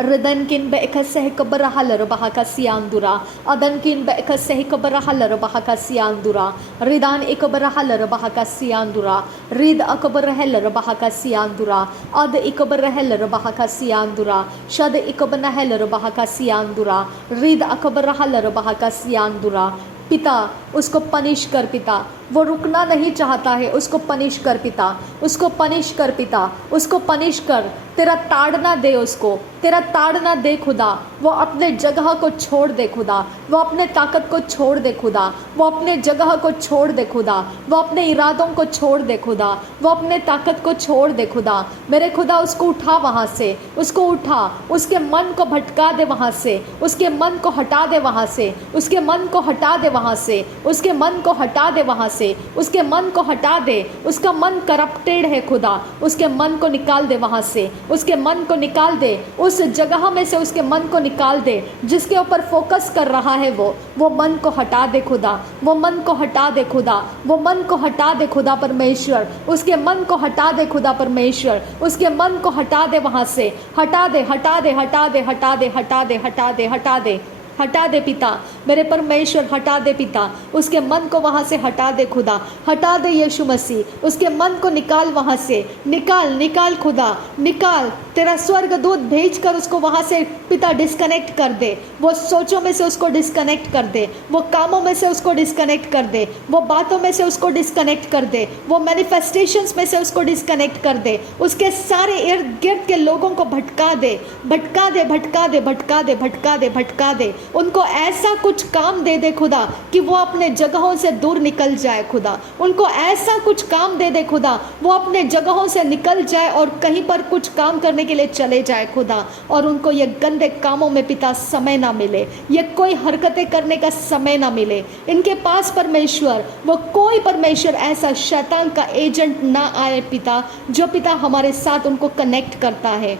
रदनकिन ब अका सह कबरहा लरबाह का सियांदुरा, अदनकिन ब अका सह कबरहा लरबाह का सियांदुरा, रिदान इकबरहा लरबाह का सियांदुरा, रिद अकबरह लरबाह का सियांदुरा, अद इकबरह लरबाह का सियांदुरा, शद इकबनह लरबाह का सियांदुरा, रिद अकबरहा लरबाह का सियांदुरा। पिता उसको पनिश कर पिता, वो रुकना नहीं चाहता है। उसको पनिश कर पिता, उसको पनिश कर पिता, उसको पनिश कर। तेरा ताड़ना दे उसको, तेरा ताड़ना दे खुदा। वो अपने जगह को छोड़ दे खुदा, वो अपने ताकत को छोड़ दे खुदा, वो अपने जगह को छोड़ दे खुदा, वो अपने इरादों को छोड़ दे खुदा, वो अपने ताकत को छोड़ दे खुदा। मेरे खुदा उसको उठा वहाँ से, उसको उठा, उसके मन को भटका दे वहाँ से, उसके मन को हटा दे वहाँ से, उसके मन को हटा दे वहाँ से, उसके मन को हटा दे वहाँ से, उसके मन को हटा दे। उसका मन करप्टेड है खुदा, उसके मन को निकाल दे वहाँ से, उसके मन को निकाल दे, उस जगह में से उसके मन को निकाल दे जिसके ऊपर फोकस कर रहा है। वो मन को हटा दे खुदा, वो मन को हटा दे खुदा, वो मन को हटा दे खुदा परमेश्वर, उसके मन को हटा दे खुदा परमेश्वर, उसके मन को हटा दे वहाँ से, हटा दे, हटा दे, हटा दे, हटा दे, हटा दे, हटा दे, हटा दे, हटा दे पिता, मेरे परमेश्वर हटा दे पिता, उसके मन को वहाँ से हटा दे खुदा, हटा दे यीशु मसीह, उसके मन को निकाल वहाँ से, निकाल, निकाल खुदा, निकाल। तेरा स्वर्ग दूत भेज कर उसको वहाँ से पिता डिस्कनेक्ट कर दे, वो सोचों में से उसको डिस्कनेक्ट कर दे, वो कामों में से उसको डिस्कनेक्ट कर दे, वो बातों में से उसको डिस्कनेक्ट कर दे, वो मैनिफेस्टेशंस में से उसको डिस्कनेक्ट कर दे, उसके सारे इर्द गिर्द के लोगों को भटका दे, भटका दे, भटका दे, भटका दे, भटका दे, भटका दे। उनको ऐसा कुछ काम दे दे खुदा कि वो अपने जगहों से दूर निकल जाए खुदा, उनको ऐसा कुछ काम दे दे खुदा, वो अपने जगहों से निकल जाए और कहीं पर कुछ काम करने के लिए चले जाए खुदा, और उनको ये गंदे कामों में पिता समय ना मिले, ये कोई हरकतें करने का समय ना मिले इनके पास परमेश्वर। वो कोई परमेश्वर ऐसा शैतान का एजेंट ना आए पिता, जो पिता हमारे साथ उनको कनेक्ट करता है।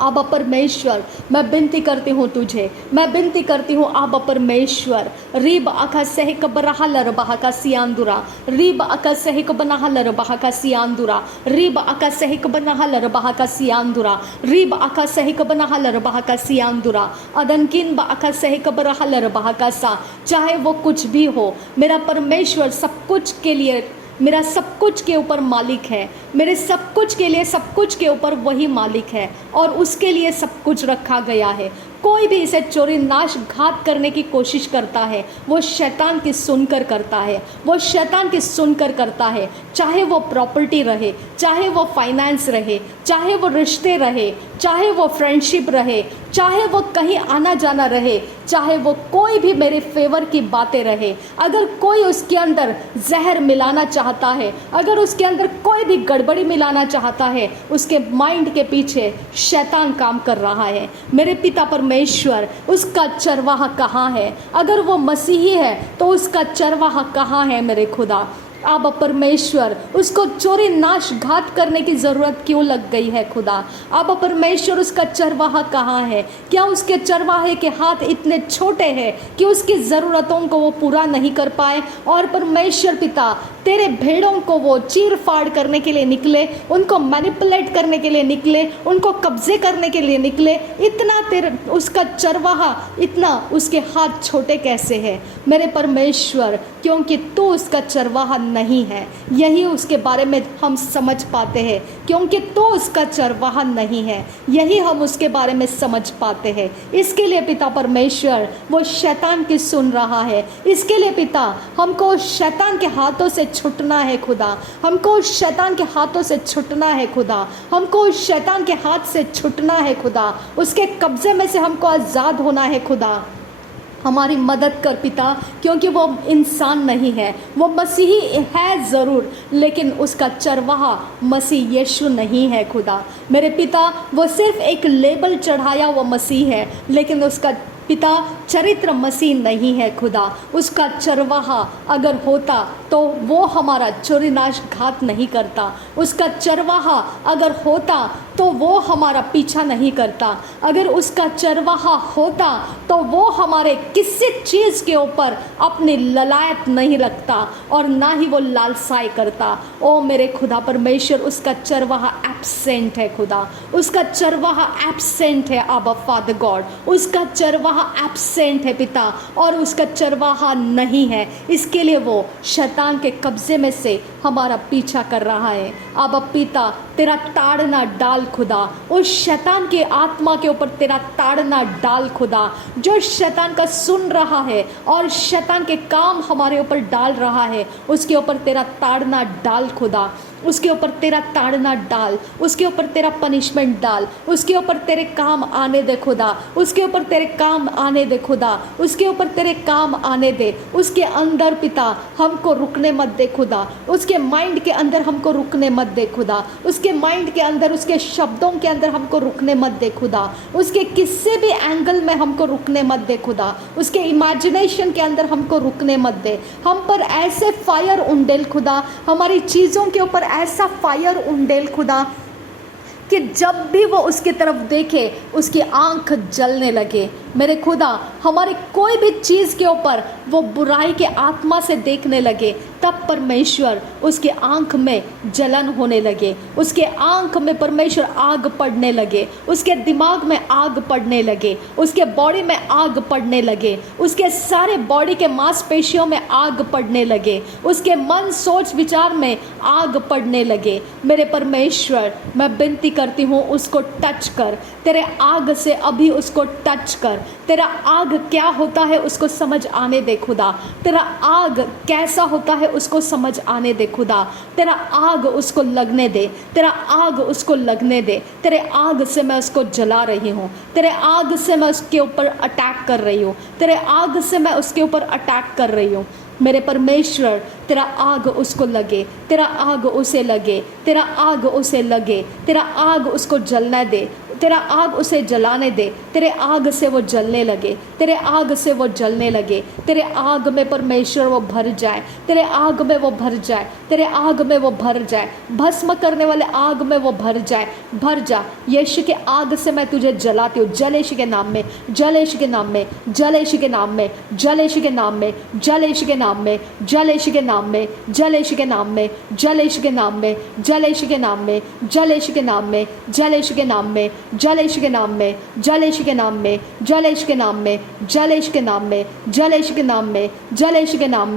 आबा परमेश्वर, मैं विनती करती हूँ तुझे, मैं विनती करती हूँ आबा परमेश्वर। रीब आका सही कबरहा लरबाहा का सियांदुरा, रीब आका सही कबनाहा लरबाहा का सियांदुरा, रीब आका सही कबनाहा लरबाहा का सियांदुरा, रीब आका सही कबनाहा लरबाहा का सियांदुरा, अदनकिन बा आका सही कबरहा लरबाहा का सा। चाहे वो कुछ भी हो, मेरा परमेश्वर सब कुछ के लिए, मेरा सब कुछ के ऊपर मालिक है, मेरे सब कुछ के लिए, सब कुछ के ऊपर वही मालिक है और उसके लिए सब कुछ रखा गया है। कोई भी इसे चोरी नाश घात करने की कोशिश करता है, वो शैतान की सुनकर करता है, वो शैतान की सुनकर करता है। चाहे वो प्रॉपर्टी रहे, चाहे वो फाइनेंस रहे, चाहे वो रिश्ते रहे, चाहे वो फ्रेंडशिप रहे, चाहे वो कहीं आना जाना रहे, चाहे वो कोई भी मेरे फेवर की बातें रहे, अगर कोई उसके अंदर जहर मिलाना चाहता है, अगर उसके अंदर कोई भी गड़बड़ी मिलाना चाहता है, उसके माइंड के पीछे शैतान काम कर रहा है। मेरे पिता परमेश्वर, उसका चरवाहा कहाँ है? अगर वो मसीही है तो उसका चरवाहा कहाँ है मेरे खुदा? आबा परमेश्वर, उसको चोरी नाश घात करने की ज़रूरत क्यों लग गई है खुदा? आबा परमेश्वर, उसका चरवाहा कहाँ है? क्या उसके चरवाहे के हाथ इतने छोटे हैं कि उसकी ज़रूरतों को वो पूरा नहीं कर पाए? और परमेश्वर पिता, तेरे भेड़ों को वो चीर फाड़ करने के लिए निकले, उनको मैनिपुलेट करने के लिए निकले, उनको कब्जे करने के लिए निकले, इतना तेरे उसका चरवाहा, इतना उसके हाथ छोटे कैसे हैं मेरे परमेश्वर? क्योंकि तू उसका चरवाहा नहीं है, यही उसके बारे में हम समझ पाते हैं। क्योंकि तो उसका चरवाहा नहीं है, यही हम उसके बारे में समझ पाते हैं। इसके लिए पिता परमेश्वर, वो शैतान की सुन रहा है। इसके लिए पिता, हमको शैतान के हाथों से छुटना है खुदा, हमको शैतान के हाथों से छुटना है खुदा, हमको शैतान के हाथ से छुटना है खुदा, उसके कब्जे में से हमको आज़ाद होना है खुदा। हमारी मदद कर पिता, क्योंकि वो इंसान नहीं है, वो मसीही है ज़रूर, लेकिन उसका चरवाहा मसीह यीशु नहीं है खुदा। मेरे पिता, वो सिर्फ एक लेबल चढ़ाया हुआ मसीह है, लेकिन उसका पिता चरित्र मसीह नहीं है खुदा। उसका चरवाहा अगर होता तो वो हमारा चोरी नाश घात नहीं करता, उसका चरवाहा अगर होता तो वो हमारा पीछा नहीं करता, अगर उसका चरवाहा होता तो वो हमारे किसी चीज़ के ऊपर अपनी ललायत नहीं रखता और ना ही वो लालसाई करता। ओ मेरे खुदा परमेश्वर, उसका चरवाहा एब्सेंट है खुदा, उसका चरवाहा एब्सेंट है आबा फादर गॉड, उसका चरवाहा एब्सेंट है पिता, और उसका चरवाहा नहीं है। इसके लिए वो शैतान के कब्जे में से हमारा पीछा कर रहा है। आबा पिता, तेरा ताड़ना डाल खुदा, उस शैतान के आत्मा के ऊपर तेरा ताड़ना डाल खुदा, जो शैतान का सुन रहा है और शैतान के काम हमारे ऊपर डाल रहा है, उसके ऊपर तेरा ताड़ना डाल खुदा, उसके ऊपर तेरा ताड़ना डाल, उसके ऊपर तेरा पनिशमेंट डाल, उसके ऊपर तेरे काम आने दे खुदा, उसके ऊपर तेरे काम आने दे खुदा, उसके ऊपर तेरे काम आने दे। उसके अंदर पिता हमको रुकने मत दे खुदा, उसके माइंड के अंदर हमको रुकने मत दे खुदा, उसके माइंड के अंदर, उसके शब्दों के अंदर हमको रुकने मत दे खुदा, उसके किसी भी एंगल में हमको रुकने मत दे खुदा, उसके इमेजिनेशन के अंदर हमको रुकने मत दे। हम पर ऐसे फायर उंडेल खुदा, हमारी चीज़ों के ऊपर ऐसा फायर उंडेल खुदा कि जब भी वो उसकी तरफ देखे उसकी आंख जलने लगे। मेरे खुदा, हमारे कोई भी चीज़ के ऊपर वो बुराई के आत्मा से देखने लगे, तब परमेश्वर उसके आंख में जलन होने लगे, उसके आंख में परमेश्वर आग पड़ने लगे, उसके दिमाग में आग पड़ने लगे, उसके बॉडी में आग पड़ने लगे, उसके सारे बॉडी के मांसपेशियों में आग पड़ने लगे, उसके मन सोच विचार में आग पड़ने लगे। मेरे परमेश्वर, मैं विनती करती हूँ, उसको टच कर, तेरे आग से अभी उसको टच कर। तेरा आग क्या होता है उसको समझ आने दे खुदा, तेरा आग कैसा होता है उसको समझ आने दे खुदा, तेरा आग उसको लगने दे, तेरा आग उसको लगने दे। तेरे आग से मैं उसको जला रही हूँ, तेरे आग से मैं उसके ऊपर अटैक कर रही हूँ, तेरे आग से मैं उसके ऊपर अटैक कर रही हूँ। मेरे परमेश्वर, तेरा आग उसको लगे, तेरा आग उसे लगे, तेरा आग उसे लगे, तेरा आग उसको जलने दे, तेरा आग उसे जलाने दे, तेरे आग से वो जलने लगे, तेरे आग से वो जलने लगे, तेरे आग में परमेश्वर वो भर जाए, तेरे आग में वो भर जाए, तेरे आग में वो भर जाए, भस्म करने वाले आग में वो भर जाए। भर जा यीशु के आग से मैं तुझे जलाती हूँ, जल यीशु के नाम में, जल यीशु के नाम में, जल यीशु के नाम में, जल यीशु के नाम में, जल यीशु के नाम में, जल यीशु के नाम में, जल यीशु के नाम में, जल यीशु के नाम में, जल यीशु के नाम में, जल यीशु के नाम में, जल यीशु के नाम में, जल यीशु के नाम में, जल यीशु के नाम में, जल यीशु के नाम में, जल यीशु के नाम में, जल यीशु के नाम में, जल यीशु के नाम में, जल यीशु के नाम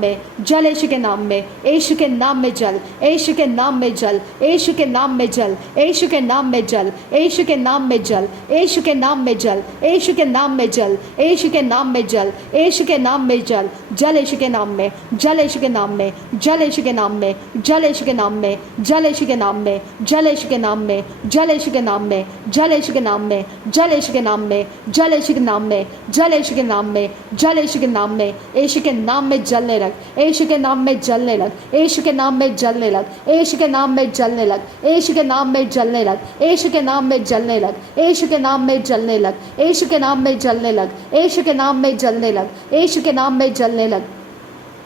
में, यीशु के नाम में जल, यीशु के नाम में जल, यीशु के नाम में जल, यीशु के नाम में जल, यीशु के नाम में जल, यीशु के नाम में जल, यीशु के नाम में जल, यीशु के नाम में जल, यीशु के नाम में जल, जल यीशु के नाम में, जल यीशु के नाम में, जल यीशु के नाम में, जल यीशु के नाम में, जल यीशु के नाम में, जल यीशु के नाम में, जल यीशु के नाम में, जल यीशु के नाम में, जल यीशु के नाम में, जल यीशु के नाम में, जल यीशु के नाम में, जल यीशु के नाम में, यीशु के नाम में जलने लग, यीशु के नाम में जलने लग, यीशु के नाम में जलने लग, यीशु के नाम में जलने लग, यीशु के नाम में जलने लग, यीशु के नाम में जलने लग, यीशु के नाम में जलने लग, यीशु के नाम में जलने लग, यीशु के नाम में जलने लग, यीशु के नाम में जलने लग,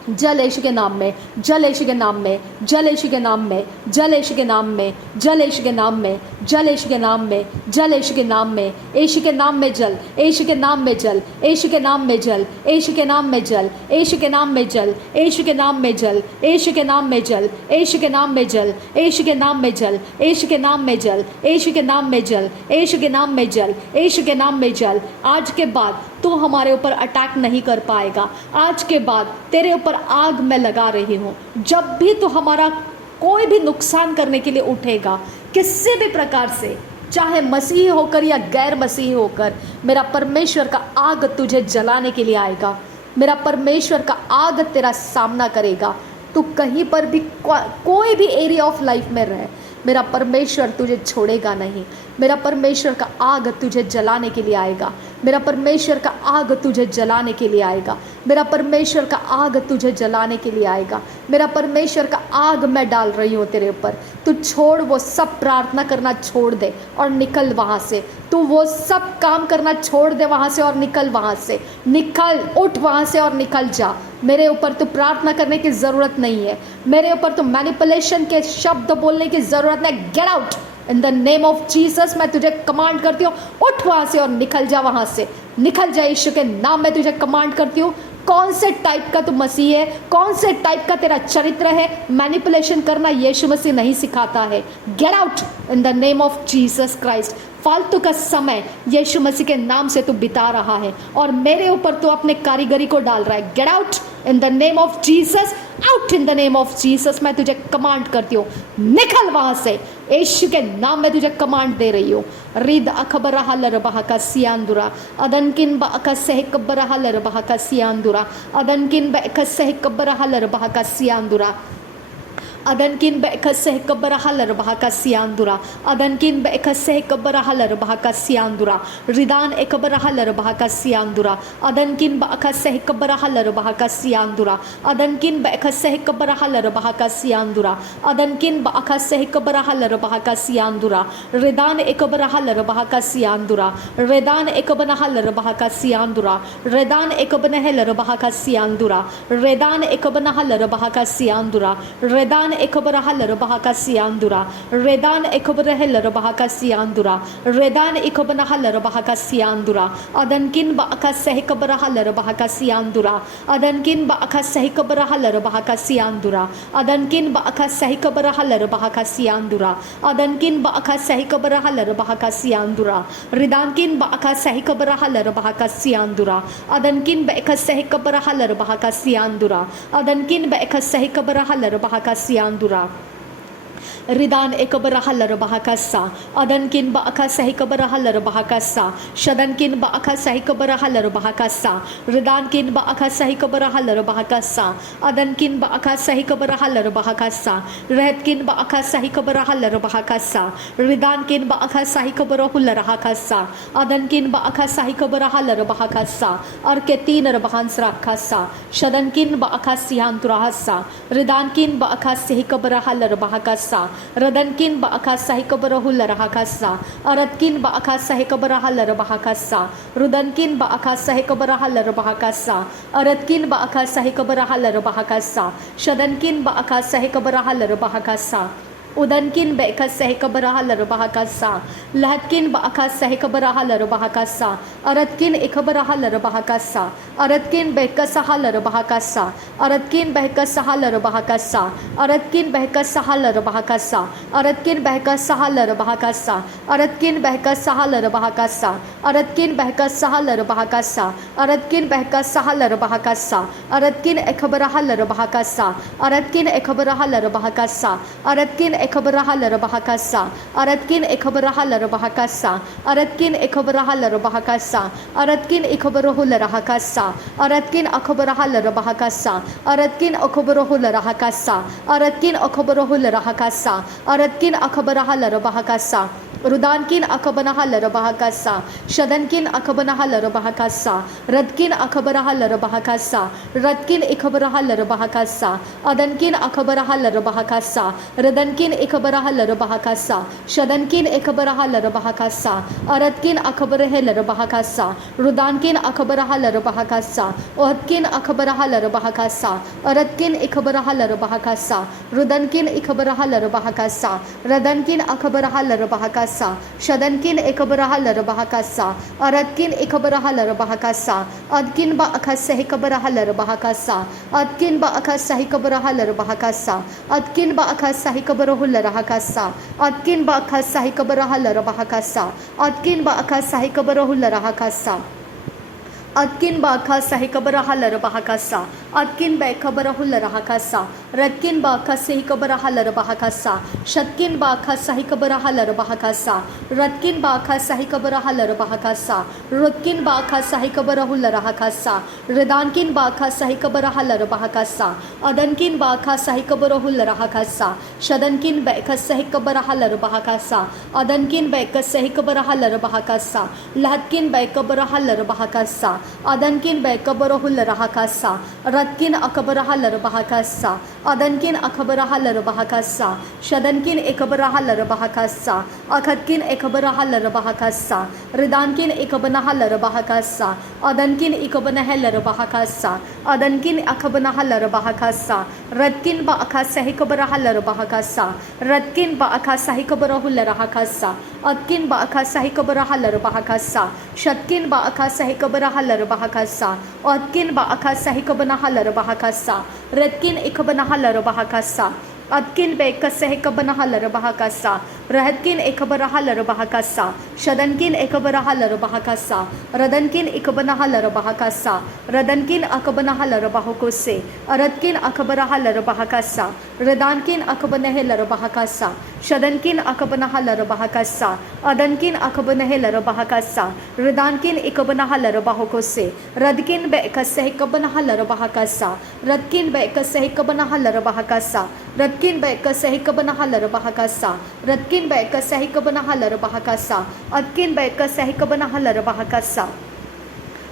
जल यीशु के नाम में, जल यीशु के नाम में, जल यीशु के नाम में, जल यीशु के नाम में, जल यीशु के नाम में, जल यीशु के नाम में, जल यीशु के नाम में, यीशु के नाम में जल, यीशु के नाम में जल, यीशु के नाम में जल, यीशु के नाम में जल, यीशु के नाम में जल, यीशु के नाम में जल, यीशु के नाम में जल, यीशु के नाम में जल, यीशु के नाम में जल, यीशु के नाम में जल, यीशु के नाम में जल, यीशु के नाम में जल, यीशु के नाम में जल। आज के बाद तू हमारे ऊपर अटैक नहीं कर पाएगा। आज के बाद तेरे ऊपर आग मैं लगा रही हूँ। जब भी तू हमारा कोई भी नुकसान करने के लिए उठेगा, किसी भी प्रकार से, चाहे मसीही होकर या गैर मसीही होकर, मेरा परमेश्वर का आग तुझे जलाने के लिए आएगा। मेरा परमेश्वर का आग तेरा सामना करेगा। तू कहीं पर भी कोई भी एरिया ऑफ लाइफ में रहे, मेरा परमेश्वर तुझे छोड़ेगा नहीं। मेरा परमेश्वर का आग तुझे जलाने के लिए आएगा। मेरा परमेश्वर का आग तुझे जलाने के लिए आएगा। मेरा परमेश्वर का आग तुझे जलाने के लिए आएगा। मेरा परमेश्वर का आग मैं डाल रही हूँ तेरे ऊपर। तू छोड़, वो सब प्रार्थना करना छोड़ दे और निकल वहाँ से। तू वो सब काम करना छोड़ दे वहाँ से और निकल वहाँ से। निकल, उठ वहाँ से और निकल जा। मेरे ऊपर तो प्रार्थना करने की ज़रूरत नहीं है। मेरे ऊपर तो मैनिपुलेशन के शब्द बोलने की ज़रूरत नहीं। Get out in the name of Jesus. मैं तुझे कमांड करती हूँ, उठ वहाँ से और निकल जा वहाँ से। निकल जा, यीशु के नाम में तुझे कमांड करती हूँ। कौन से टाइप का तू मसीह है, कौन से टाइप का तेरा चरित्र है, मैनिपुलेशन करना यीशु मसीह नहीं सिखाता है। Get out in the name of Jesus Christ. फालतू का समय यीशु मसीह के नाम से तू बिता रहा है और मेरे ऊपर तू अपने कारीगरी को डाल रहा है। Get out in the name of Jesus, out in the name of Jesus. मैं तुझे कमांड करती हूँ, निकल वहां से, यीशु के नाम में तुझे कमांड दे रही हूँ। रिद अखबरा हलर बहका सियांदुरा अदनकिन बका सह कब्बरा हलर बहका सियांदुरा अदनकिन बका सह कब्बरा हलर बहका सियांदुरा अदनकिन बेकसह कब्बरा हलर बहका सियांदुरा अदनकिन बेकसह कब्बरा हलर बहका सियांदुरा रिदान एकब्बरा हलर बहका सियांदुरा अदनकिन बेकसह कब्बरा हलर बहका सियांदुरा अदनकिन बेकसह कब्बरा हलर बहका सियांदुरा अदनकिन बेकसह कब्बरा हलर बहका सियांदुरा रिदान एकब्बरा हलर बहका सियांदुरा रिदान एकब्बना हलर बहका सियांदुरा रिदान एकब्बना हलर बहका सियांदुरा रिदान एकब्बना हलर बहका सियांदुरा रिदान एकब्बरा हलर बहका सियांदुरा रेदान एकब्बरा हलर बहका सियांदुरा रेदान एकब्बना हलर बहका सियांदुरा अदनकिन बका सह कब्बरा हलर बहका सियांदुरा अदनकिन बका सह कब्बरा हलर बहका सियांदुरा अदनकिन बका सह कब्बरा हलर बहका सियांदुरा अदनकिन बका सह कब्बरा हलर बहका सियांदुरा रिदानकिन बका सह कब्बरा हलर बहका सियांदुरा अदनकिन बका सह कब्बरा हलर बहका सियांदुरा अदनकिन बका सह कब्बरा हलर बहका सियांदुरा रिदान एकब्बरा हलर बहका सा अदनकिन बका सह कब्बरा हलर बहका सा शदनकिन बका सह कब्बरा हलर बहका सा रिदानकिन बका सह कब्बरा हलर बहका सा अदनकिन बका सह कब्बरा हलर बहका सा रहतकिन बका सह कब्बरा हलर बहका सा रिदानकिन बका सह कब्बरा हलर बहका सा अदनकिन बका सह कब्बरा हलर बहका सा और के तीन रबहांस रखा सा शदनकिन बका सियांतुरा सा रिदानकिन बका सह कब्बरा हलर बहका सा रदनकिन बका सह कब्बरा हलर बहका सा अरदकिन बका सह कब्बरा हलर बहका सा रुदनकिन बका सह कब्बरा हलर बहका सा अरदकिन बका सह कब्बरा हलर बहका सा शदनकिन बका सह कब्बरा हलर बहका सा उदनकिन बेका सह कब्बरा हलर बहका सा लहतकिन बका सह कब्बरा हलर बहका सा अरदकिन एकब्बरा हलर बहका सा अरदकिन बेका सह हलर बहका सा अरदकिन बेका सह हलर बहका सा अरदकिन बेका सह हलर बहका सा अरदकिन बेका सह हलर बहका सा अरदकिन बेका सह हलर बहका सा अरदकिन बेका सह हलर बहका सा अरदकिन बेका सह हलर बहका सा अरदकिन एकब्बरा हलर बहका सा अरदकिन एकब्बरा हलर बहका सा अरदकिन एकब्बरा हलर बहका सा अरदकिन एकब्बरा हलर बहका सा अरदकिन एकब्बरा हलर बहका सा अरदकिन एकब्बरा हलर बहका सा अरदकिन अखब्बरा हलर बहका सा अरदकिन अखब्बरा हलर बहका सा अरदकिन अखब्बरा हलर बहका सा अरदकिन अखब्बरा हलर बहका सा रुदानकिन अखबना हलर बहका सा शदनकिन अखबना हलर बहका सा रदकिन अखबरा हलर बहका सा रदकिन इखबरा हलर बहका सा अदनकिन अखबरा हलर बहका सा रदनकिन इखबरा हलर बहका सा शदनकिन इखबरा हलर बहका सा अरदकिन अखबर हलर बहका सा रुदानकिन अखबरा हलर बहका सा ओहदकिन अखबरा हलर बहका सा अरदकिन इखबरा हलर बहका सा रुदनकिन इखबरा हलर बहका सा रदनकिन अखबरा हलर बहका सा शदनकिन एकब्बरा हलर बहका सा अरदकिन एकब्बरा हलर बहका सा अदकिन बका सह कब्बरा हलर बहका सा अदकिन बका सह कब्बरा हलर बहका सा अदकिन बका सह कब्बरा हलर बहका सा अदकिन बका सह कब्बरा हलर बहका सा अदकिन बका सह कब्बरा हलर बहका सा अदकिन बका सह कब्बरा हलर बहका सा अदकिन बेकब्बरा हलर बहका सा रदकिन बका सह कब्बरा हलर बहका सा शदकिन बका सह कब्बरा हलर बहका सा रदकिन बका सह कब्बरा हलर बहका सा रुदकिन बका सह कब्बरा हलर बहका सा रिदानकिन बका सह कब्बरा हलर बहका सा अदनकिन बका सह कब्बरा हलर बहका सा शदनकिन बेका सह कब्बरा हलर बहका सा अदनकिन बेका सह कब्बरा हलर बहका सा लहतकिन बेकब्बरा हलर बहका सा अदनकिन बेकब्बरा हलर बहका सा रदकिन अकब्बरा हलर बहका सा अदनकिन अकब्बरा हलर बहका सा शदनकिन एकब्बरा हलर बहका सा अखदकिन एकब्बरा हलर बहका सा रिदानकिन एकब्बना हलर बहका सा अदनकिन एकब्बना हलर बहका सा अदनकिन अकब्बना हलर बहका सा रदकिन बका सह कब्बरा हलर बहका सा रदकिन बका सह कब्बरा हलर बहका सा अदकिन बका सह कब्बरा हलर बहका सा शदकिन बका सह कब्बरा हलर बहका सा अदकिन बका सह कब्बना हलर बहका सा रदकिन एकब्बना हलर बहका सा अदकिन बेका सह कब्बना हलर बहका सा रहतकिन एकबरहा लरबहकसा शदनकिन एकबरहा लरबहकसा रदनकिन एकबनहा लरबहकसा रदनकिन अकबनहा लरबहकोसे अरदकिन अकबरहा लरबहकसा रदानकिन अकबनहे लरबहकसा शदनकिन अकबनहा लरबहकसा अदनकिन अकबनहे लरबहकसा रदानकिन एकबनहा लरबहकोसे रदकिन बेकसे कबनहा लरबहकसा रदकिन बेकसे कबनहा लरबहकसा रदकिन बेकसे कबनहा लरबहकसा रदकिन बेकसे कबनहा लरबहकसा अदकिन बेकसे कबनहा लरबहकसा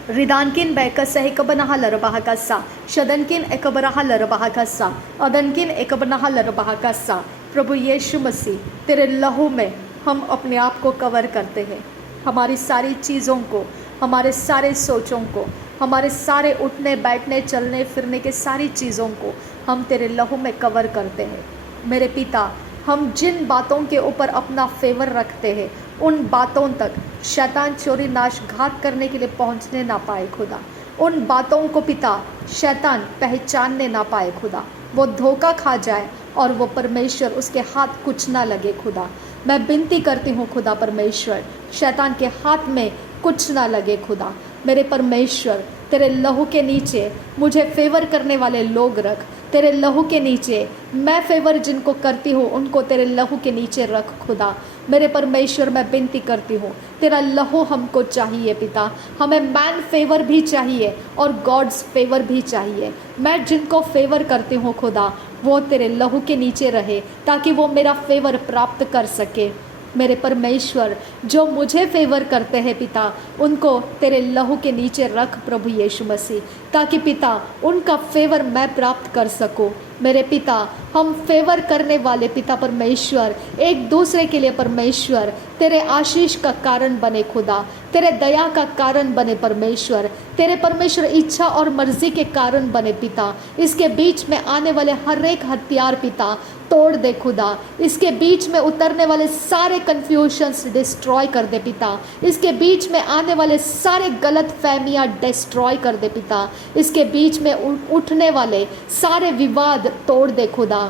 रिदानकिन बेकसे कबनहा लरबहकसा शदनकिन एकबरहा लरबहकसा अदनकिन एकबनहा लरबहकसा। प्रभु यीशु मसीह, तेरे लहू में हम अपने आप को कवर करते हैं। हमारी सारी चीज़ों को, हमारे सारे सोचों को, हमारे सारे उठने बैठने चलने फिरने के सारी चीज़ों को हम तेरे लहू में कवर करते हैं। मेरे पिता, हम जिन बातों के ऊपर अपना फेवर रखते हैं उन बातों तक शैतान चोरी नाश घात करने के लिए पहुंचने ना पाए खुदा। उन बातों को पिता शैतान पहचानने ना पाए खुदा। वो धोखा खा जाए और वो परमेश्वर उसके हाथ कुछ ना लगे खुदा। मैं विनती करती हूँ खुदा परमेश्वर, शैतान के हाथ में कुछ ना लगे खुदा। मेरे परमेश्वर, तेरे लहू के नीचे मुझे फेवर करने वाले लोग रख। तेरे लहू के नीचे मैं फेवर जिनको करती हूँ उनको तेरे लहू के नीचे रख खुदा। मेरे परमेश्वर, मैं विनती करती हूँ, तेरा लहू हमको चाहिए पिता। हमें मैन फेवर भी चाहिए और गॉड्स फेवर भी चाहिए। मैं जिनको फेवर करती हूँ खुदा, वो तेरे लहू के नीचे रहे ताकि वो मेरा फेवर प्राप्त कर सके। मेरे परमेश्वर, जो मुझे फेवर करते हैं पिता, उनको तेरे लहू के नीचे रख प्रभु यीशु मसीह, ताकि पिता उनका फेवर मैं प्राप्त कर सकूं। मेरे पिता, हम फेवर करने वाले पिता परमेश्वर एक दूसरे के लिए परमेश्वर तेरे आशीष का कारण बने खुदा, तेरे दया का कारण बने परमेश्वर, तेरे परमेश्वर इच्छा और मर्जी के कारण बने पिता। इसके बीच में आने वाले हर एक हथियार पिता तोड़ दे खुदा। इसके बीच में उतरने वाले सारे कन्फ्यूजन्स डिस्ट्रॉय कर दे पिता। इसके बीच में आने वाले सारे गलत फहमियाँ डिस्ट्रॉय कर दे पिता। इसके बीच में उठने वाले सारे विवाद तोड़ दे खुदा।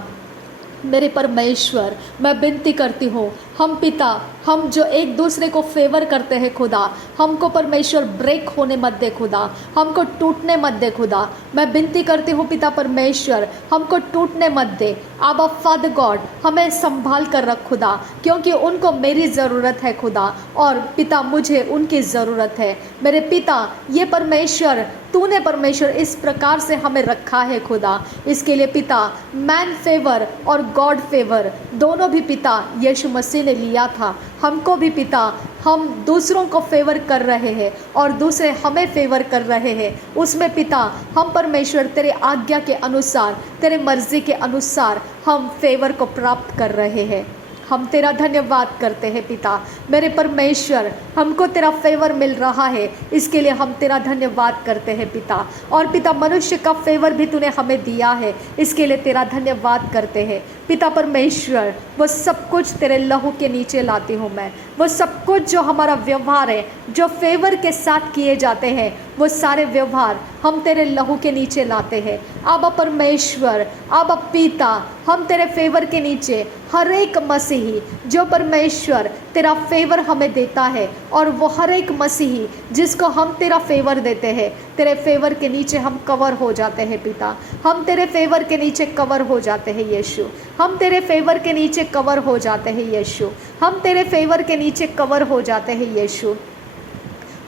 मेरे परमेश्वर, मैं विनती करती हूँ, हम पिता, हम जो एक दूसरे को फेवर करते हैं खुदा, हमको परमेश्वर ब्रेक होने मत दे खुदा, हमको टूटने मत दे खुदा। मैं विनती करती हूँ पिता परमेश्वर, हमको टूटने मत दे। आबा फादर गॉड, हमें संभाल कर रख खुदा, क्योंकि उनको मेरी ज़रूरत है खुदा और पिता मुझे उनकी ज़रूरत है। मेरे पिता, ये परमेश्वर तूने परमेश्वर इस प्रकार से हमें रखा है खुदा। इसके लिए पिता मैन फेवर और गॉड फेवर दोनों भी पिता यीशु मसीह ने लिया था। हमको भी पिता, हम दूसरों को फेवर कर रहे हैं और दूसरे हमें फेवर कर रहे हैं। उसमें पिता हम परमेश्वर तेरे आज्ञा के अनुसार, तेरे मर्जी के अनुसार हम फेवर को प्राप्त कर रहे हैं। हम तेरा धन्यवाद करते हैं पिता। मेरे परमेश्वर, हमको तेरा फेवर मिल रहा है, इसके लिए हम तेरा धन्यवाद करते हैं पिता। और पिता मनुष्य का फेवर भी तूने हमें दिया है, इसके लिए तेरा धन्यवाद करते हैं पिता परमेश्वर। वो सब कुछ तेरे लहू के नीचे लाती हूँ मैं। वो सब कुछ जो हमारा व्यवहार है, जो फेवर के साथ किए जाते हैं, वो सारे व्यवहार हम तेरे लहू के नीचे लाते हैं। आबा परमेश्वर, आबा पिता, हम तेरे फेवर के नीचे हर एक मसीही जो परमेश्वर तेरा फेवर हमें देता है, और वो हर एक मसीही जिसको हम तेरा फेवर देते हैं, तेरे फेवर के नीचे हम कवर हो जाते हैं पिता। हम तेरे फेवर के नीचे कवर हो जाते हैं यीशु। हम तेरे फेवर के नीचे कवर हो जाते हैं यीशु। हम तेरे फेवर के नीचे कवर हो जाते हैं यीशु।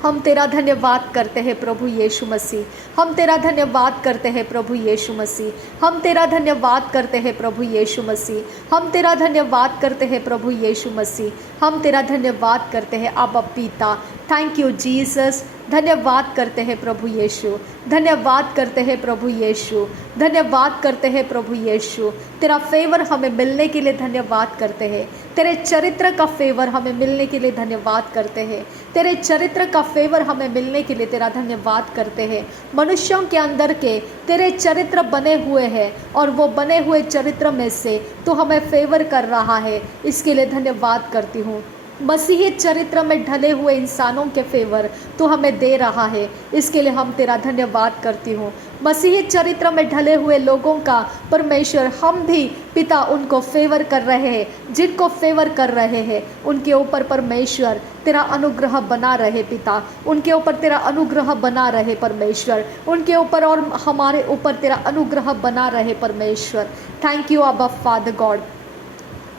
हम तेरा धन्यवाद करते हैं प्रभु यीशु मसीह। हम तेरा धन्यवाद करते हैं प्रभु यीशु मसीह। हम तेरा धन्यवाद करते हैं प्रभु यीशु मसीह। हम तेरा धन्यवाद करते हैं प्रभु यीशु मसीह। हम तेरा धन्यवाद करते हैं आबा पिता। Thank you Jesus. धन्यवाद करते हैं प्रभु यीशु। धन्यवाद करते हैं प्रभु यीशु। धन्यवाद करते हैं प्रभु यीशु। तेरा फेवर हमें मिलने के लिए धन्यवाद करते हैं। तेरे चरित्र का फेवर हमें मिलने के लिए धन्यवाद करते हैं। तेरे चरित्र का फेवर हमें मिलने के लिए तेरा धन्यवाद करते हैं। मनुष्यों के अंदर के तेरे चरित्र बने हुए हैं, और वो बने हुए चरित्र में से तो हमें फेवर कर रहा है, इसके लिए धन्यवाद करती हूँ। मसीही चरित्र में ढले हुए इंसानों के फेवर तू हमें दे रहा है, इसके लिए हम तेरा धन्यवाद करती हूँ। मसीही चरित्र में ढले हुए लोगों का परमेश्वर हम भी पिता उनको फेवर कर रहे हैं, जिनको फेवर कर रहे हैं उनके ऊपर परमेश्वर तेरा अनुग्रह बना रहे पिता, उनके ऊपर तेरा अनुग्रह बना रहे परमेश्वर, उनके ऊपर और हमारे ऊपर तेरा अनुग्रह बना रहे परमेश्वर। थैंक यू अबा फादर गॉड।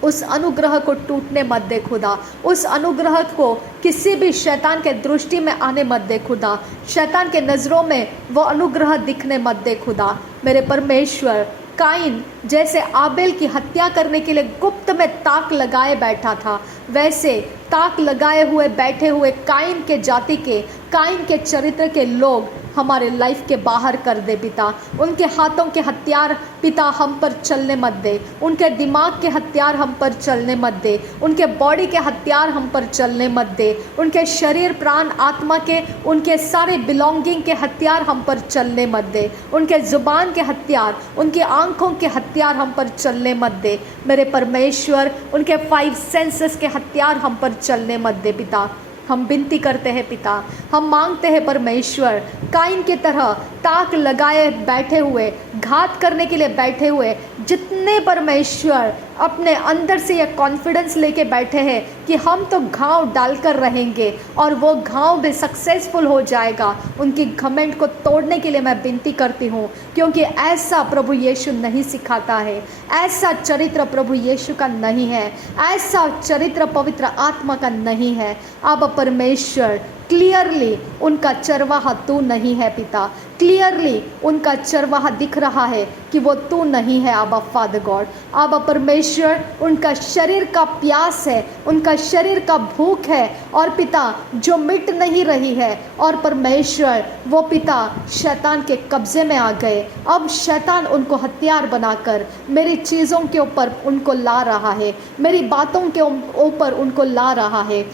उस अनुग्रह को टूटने मत दे खुदा, उस अनुग्रह को किसी भी शैतान के दृष्टि में आने मत दे खुदा, शैतान के नज़रों में वो अनुग्रह दिखने मत दे खुदा। मेरे परमेश्वर, काइन जैसे आबेल की हत्या करने के लिए गुप्त में ताक लगाए बैठा था, वैसे ताक लगाए हुए बैठे हुए काइन के जाति के, काइन के चरित्र के लोग हमारे लाइफ के बाहर कर दे पिता। उनके हाथों के हथियार पिता हम पर चलने मत दे, उनके दिमाग के हथियार हम पर चलने मत दे, उनके बॉडी के हथियार हम पर चलने मत दे, उनके शरीर प्राण आत्मा के उनके सारे बिलोंगिंग के हथियार हम पर चलने मत दे, उनके ज़ुबान के हथियार, उनकी आंखों के हथियार हम पर चलने मत दे। मेरे परमेश्वर, उनके 5 सेंसेस के हथियार हम पर चलने मत दे पिता। हम विनती करते हैं पिता, हम मांगते हैं परमेश्वर, काइन की तरह ताक लगाए बैठे हुए, घात करने के लिए बैठे हुए जितने परमेश्वर अपने अंदर से यह कॉन्फिडेंस लेके बैठे हैं कि हम तो घाव डालकर रहेंगे और वो घाव भी सक्सेसफुल हो जाएगा, उनकी घमंड को तोड़ने के लिए मैं विनती करती हूँ, क्योंकि ऐसा प्रभु यीशु नहीं सिखाता है, ऐसा चरित्र प्रभु यीशु का नहीं है, ऐसा चरित्र पवित्र आत्मा का नहीं है। अब परमेश्वर क्लियरली उनका चरवाहा तू नहीं है पिता, क्लियरली उनका चरवाहा दिख रहा है कि वो तू नहीं है आबा फादर गॉड। आबा परमेश्वर, उनका शरीर का प्यास है, उनका शरीर का भूख है और पिता जो मिट नहीं रही है, और परमेश्वर वो पिता शैतान के कब्जे में आ गए। अब शैतान उनको हथियार बनाकर मेरी चीज़ों के ऊपर उनको ला रहा है, मेरी बातों के ऊपर उनको ला रहा है,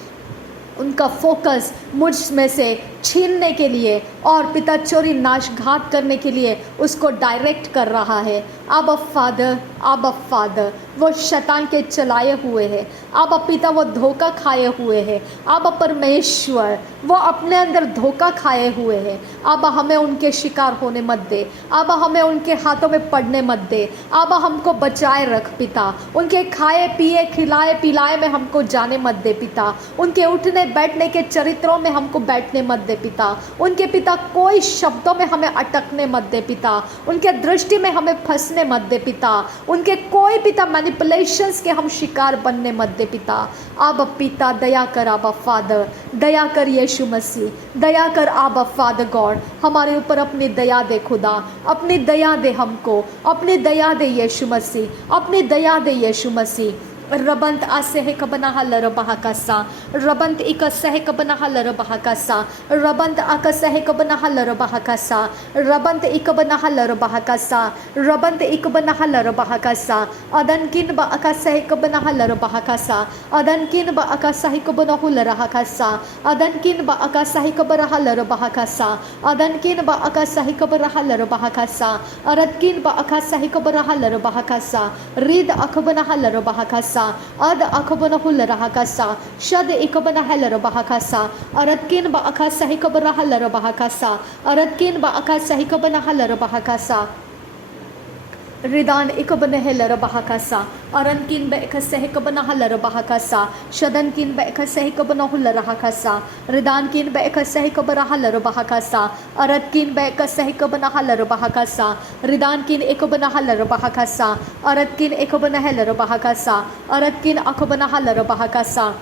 उनका फोकस मुझ में से छीनने के लिए और पिता चोरी नाश घात करने के लिए उसको डायरेक्ट कर रहा है। अब फादर वो शैतान के चलाए हुए हैं, अब पिता वो धोखा खाए हुए हैं, अब परमेश्वर वो अपने अंदर धोखा खाए हुए हैं। अब हमें उनके शिकार होने मत दे, अब हमें उनके हाथों में पड़ने मत दे, अब हमको बचाए रख पिता, उनके खाए पिए खिलाए पिलाए में हमको जाने मत दे पिता, उनके उठने बैठने के चरित्रों में हमको बैठने मत दे पिता, उनके पिता कोई शब्दों में हमें अटकने मत दे पिता, उनके दृष्टि में हमें फंसने मत दे पिता, उनके कोई पिता मैनिपुलेशंस के हम शिकार बनने मत दे पिता। अब पिता दया कर, आबा फादर दया कर, यीशु मसीह दया कर, आबा फादर गॉड हमारे ऊपर अपनी दया दे खुदा, अपनी दया दे हमको, अपनी दया दे यीशु मसीह, अपनी दया दे यीशु मसीह। रबंत असह कबना हलर बहाकसा, रबंत इक सह कबना हलर बहाकसा, रबंत अक सह कबना हलर बहाकसा, रबंत इक बना हलर बहाकसा, रबंत इक बना हलर बहाकसा, अदन किन ब अक सह कबना हलर बहाकसा, अदन किन ब अक सह कबना हुलर हकसा, अदन किन ब अक सह कबर हलर बहाकसा, अदन किन ब अक सह कबर हलर बहाकसा, अरद किन ब अक सह कबर हलर बहाकसा, रिद अखबना हलर बहाकसा, अद अखबना हुलर हकसा, शद इकबना हलर बहाकसा, अरद किन ब अक सह कबर हलर बहाकसा, अरद किन ब अक सह कबना हलर बहाकसा, रिदान इकबन हेलर बहाकसा, अरन किन बेख सह कबना हलर बहाकसा, शदन किन बेख सह कबना हुलर हकसा, रिदान किन बेख सह कबर हलर बहाकसा, अरद किन बेख सह कबना हलर बहाकसा, रिदान किन इकबना हलर बहाकसा, अरद किन इकबना हेलर बहाकसा, अरद किन अखबना हलर बहाकसा,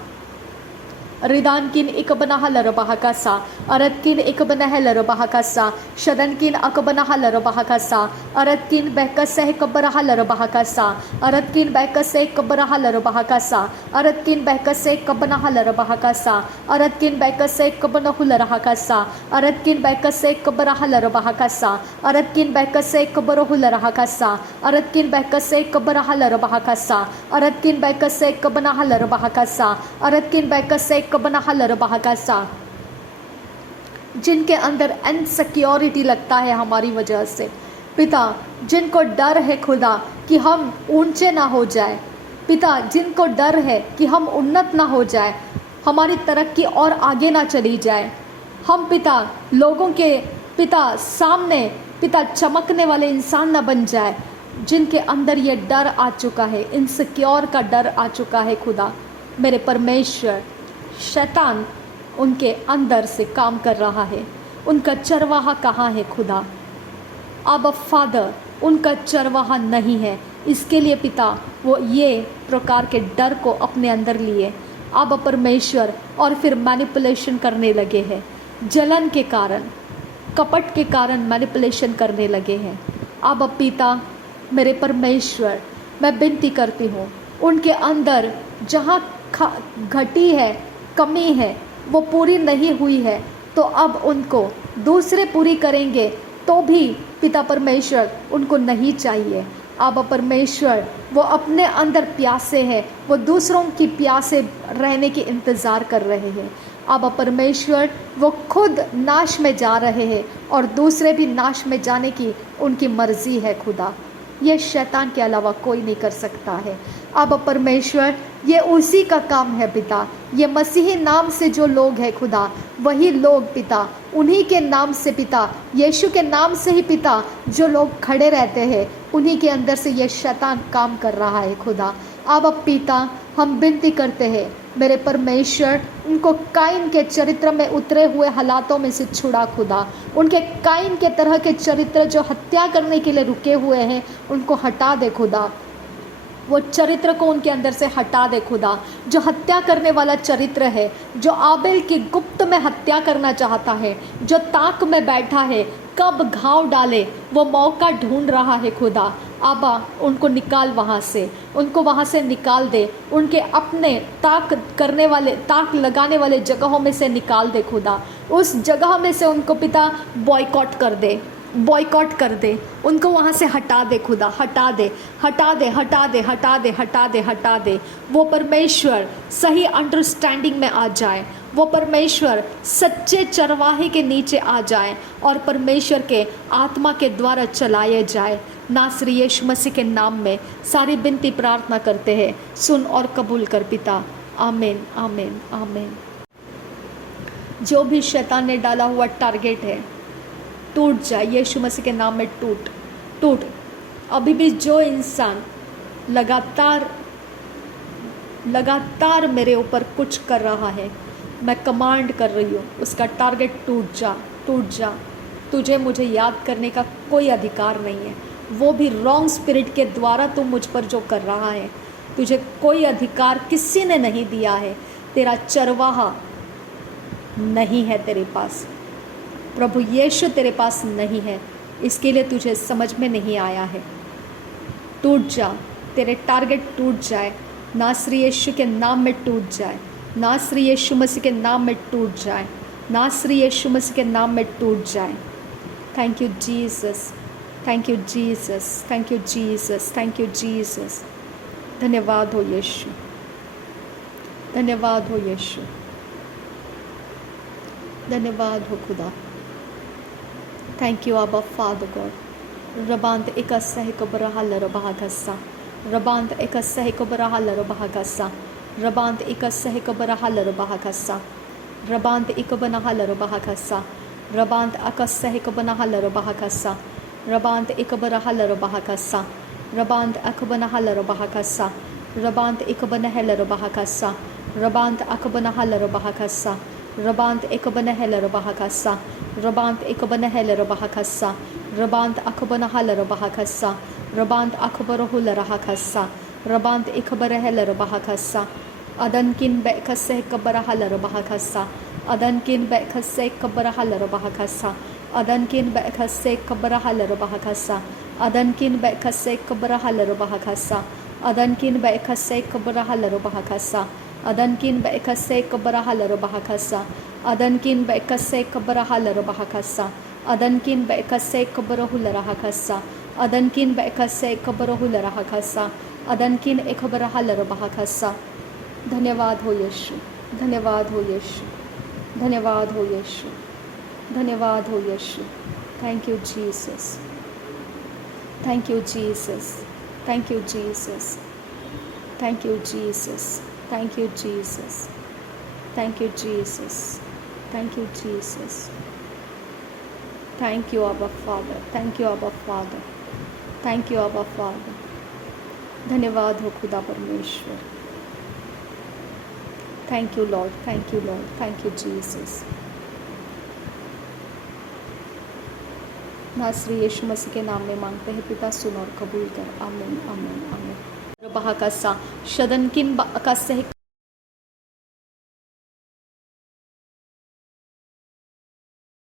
रिदान किन इकबना हलर बहाकसा, अरद किन इकबना हेलर बहाकसा, शदन किन अकबना हलर बहाकसा, अरद किन बहक सह कबर हलर बहाकसा, अरद किन बहक सह कबर हलर बहाकसा, अरद किन बहक सह कबना हलर बहाकसा, अरद किन बहक सह कबना हुलर हकसा, अरद किन बहक सह कबर हलर बहाकसा, अरद किन बहक सह कबर हुलर हकसा, अरद किन बहक सह कबर हलर बहाकसा, अरद किन बहक सह कबना हलर बहाकसा, अरद किन बहक सह कबना हलर बहाकसा। जिनके अंदर इनसिक्योरिटी लगता है हमारी वजह से पिता, जिनको डर है खुदा कि हम ऊंचे ना हो जाए, पिता, जिनको डर है कि हम उन्नत ना हो जाए, हमारी तरक्की और आगे ना चली जाए, हम पिता लोगों के पिता सामने पिता चमकने वाले इंसान ना बन जाए, जिनके अंदर ये डर आ चुका है, इनसिक्योर का डर आ चुका है खुदा मेरे परमेश्वर, शैतान उनके अंदर से काम कर रहा है। उनका चरवाहा कहाँ है खुदा? अब फादर उनका चरवाहा नहीं है, इसके लिए पिता वो ये प्रकार के डर को अपने अंदर लिए अब परमेश्वर और फिर मैनिपुलेशन करने लगे हैं, जलन के कारण, कपट के कारण मैनिपुलेशन करने लगे हैं। अब पिता मेरे परमेश्वर, मैं विनती करती हूँ, उनके अंदर जहाँ घटी है, कमी है, वो पूरी नहीं हुई है, तो अब उनको दूसरे पूरी करेंगे तो भी पिता परमेश्वर उनको नहीं चाहिए। अब परमेश्वर वो अपने अंदर प्यासे हैं, वो दूसरों की प्यासे रहने की इंतज़ार कर रहे हैं। अब परमेश्वर वो खुद नाश में जा रहे हैं और दूसरे भी नाश में जाने की उनकी मर्ज़ी है खुदा। ये शैतान के अलावा कोई नहीं कर सकता है। अब परमेश्वर ये उसी का काम है पिता, ये मसीही नाम से जो लोग हैं खुदा, वही लोग पिता, उन्हीं के नाम से पिता, यीशु के नाम से ही पिता, जो लोग खड़े रहते हैं उन्हीं के अंदर से ये शैतान काम कर रहा है खुदा। अब पिता हम विनती करते हैं मेरे परमेश्वर, उनको काइन के चरित्र में उतरे हुए हालातों में से छुड़ा खुदा, उनके काइन के तरह के चरित्र जो हत्या करने के लिए रुके हुए हैं उनको हटा दे खुदा, वो चरित्र को उनके अंदर से हटा दे खुदा। जो हत्या करने वाला चरित्र है, जो आबेल की गुप्त में हत्या करना चाहता है, जो ताक में बैठा है, कब घाव डाले वो मौका ढूंढ रहा है खुदा, आबा उनको निकाल वहाँ से, उनको वहाँ से निकाल दे, उनके अपने ताक करने वाले, ताक लगाने वाले जगहों में से निकाल दे खुदा। उस जगह में से उनको पिता बॉयकॉट कर दे, बॉयकॉट कर दे, उनको वहाँ से हटा दे खुदा, हटा दे, हटा दे, हटा दे, हटा दे, हटा दे, हटा दे। वो परमेश्वर सही अंडरस्टैंडिंग में आ जाए, वो परमेश्वर सच्चे चरवाहे के नीचे आ जाए और परमेश्वर के आत्मा के द्वारा चलाए जाए। नासरी यीशु मसीह के नाम में सारी विनती प्रार्थना करते हैं, सुन और कबूल कर पिता। आमीन, आमीन, आमीन। जो भी शैतान ने डाला हुआ टारगेट है टूट जाए यीशु मसीह के नाम में, टूट टूट। अभी भी जो इंसान लगातार मेरे ऊपर कुछ कर रहा है, मैं कमांड कर रही हूँ उसका टारगेट टूट जा, टूट जा। तुझे मुझे याद करने का कोई अधिकार नहीं है, वो भी रॉन्ग स्पिरिट के द्वारा तू मुझ पर जो कर रहा है, तुझे कोई अधिकार किसी ने नहीं दिया है। तेरा चरवाहा नहीं है तेरे पास, प्रभु यीशु तेरे पास नहीं है, इसके लिए तुझे समझ में नहीं आया है। टूट जा, तेरे टारगेट टूट जाए, नासरी यीशु के नाम में टूट जाए, नासरी यीशु मसीह के नाम में टूट जाए, नासरी यीशु मसीह के नाम में टूट जाए। Thank you Jesus, thank you Jesus, thank you Jesus, thank you Jesus. धन्यवाद हो यीशु, धन्यवाद हो यीशु, धन्यवाद हो खुदा। थैंक यू आबा फादर गॉड। रबांत एक सह कबरहा लरबहा गस्सा, रबांत एक सह कबरहा लरबहा गस्सा, रबांत एक सह कबरहा लरबहा गस्सा, रबांत एक बनहा लरबहा गस्सा, रबांत अकसह कबनहा लरबहा गस्सा, रबांत एक बरहा लरबहा गस्सा, रबांत अकबनहा लरबहा गस्सा, रबांत एक बनह लरबहा गस्सा, रबांत अकबनहा लरबहा गस्सा, रबांत एक बनह लरबहा गस्सा, रबांत एक बनह लरबहा गस्सा, रबांत अकबनहा लरबहा गस्सा, रबांत अकबरहु लरहा गस्सा, रबांत एक बरह लरबहा गस्सा, अदनकिन बैखसह कबरहा लरबहा गस्सा, अदनकिन बैखसह कबरहा लरबहा गस्सा, अदनकिन बैखसह कबरहा लरबहा गस्सा, अदनकिन बैखसह कबरहा लरबहा गस्सा, अदनकिन बैखसह कबरहा लरबहा गस्सा, अदनकिन बैखसह कबरहा लरबहा गस्सा, अदनकिन बैखसह कबरहा लरबहा गस्सा, अदनकिन बैखसह कबरहु लरहा गस्सा, अदनकिन बैखसह कबरहु लरहा गस्सा, अदनकिन एकबरहा लरबहा गस्सा। धन्यवाद हो यीशु, धन्यवाद हो यीशु, धन्यवाद हो यीशु, धन्यवाद हो यीशु। Thank you Jesus, thank you Jesus, thank you Jesus, Thank you, Jesus. Thank you, Jesus. Thank you, Jesus. Thank you, Jesus. Thank you, Abba Father. Thank you, Abba Father. Thank you, Abba Father. धन्यवाद हो खुदा परमेश्वर. Thank you, Lord. Thank you, Lord. Thank you, Jesus. नासरी यीशु मसीह के नाम में मांगते हैं पिता, सुन और कबूल कर. आमीन, आमीन, आमीन. Bahakasa, Shadankin Bakase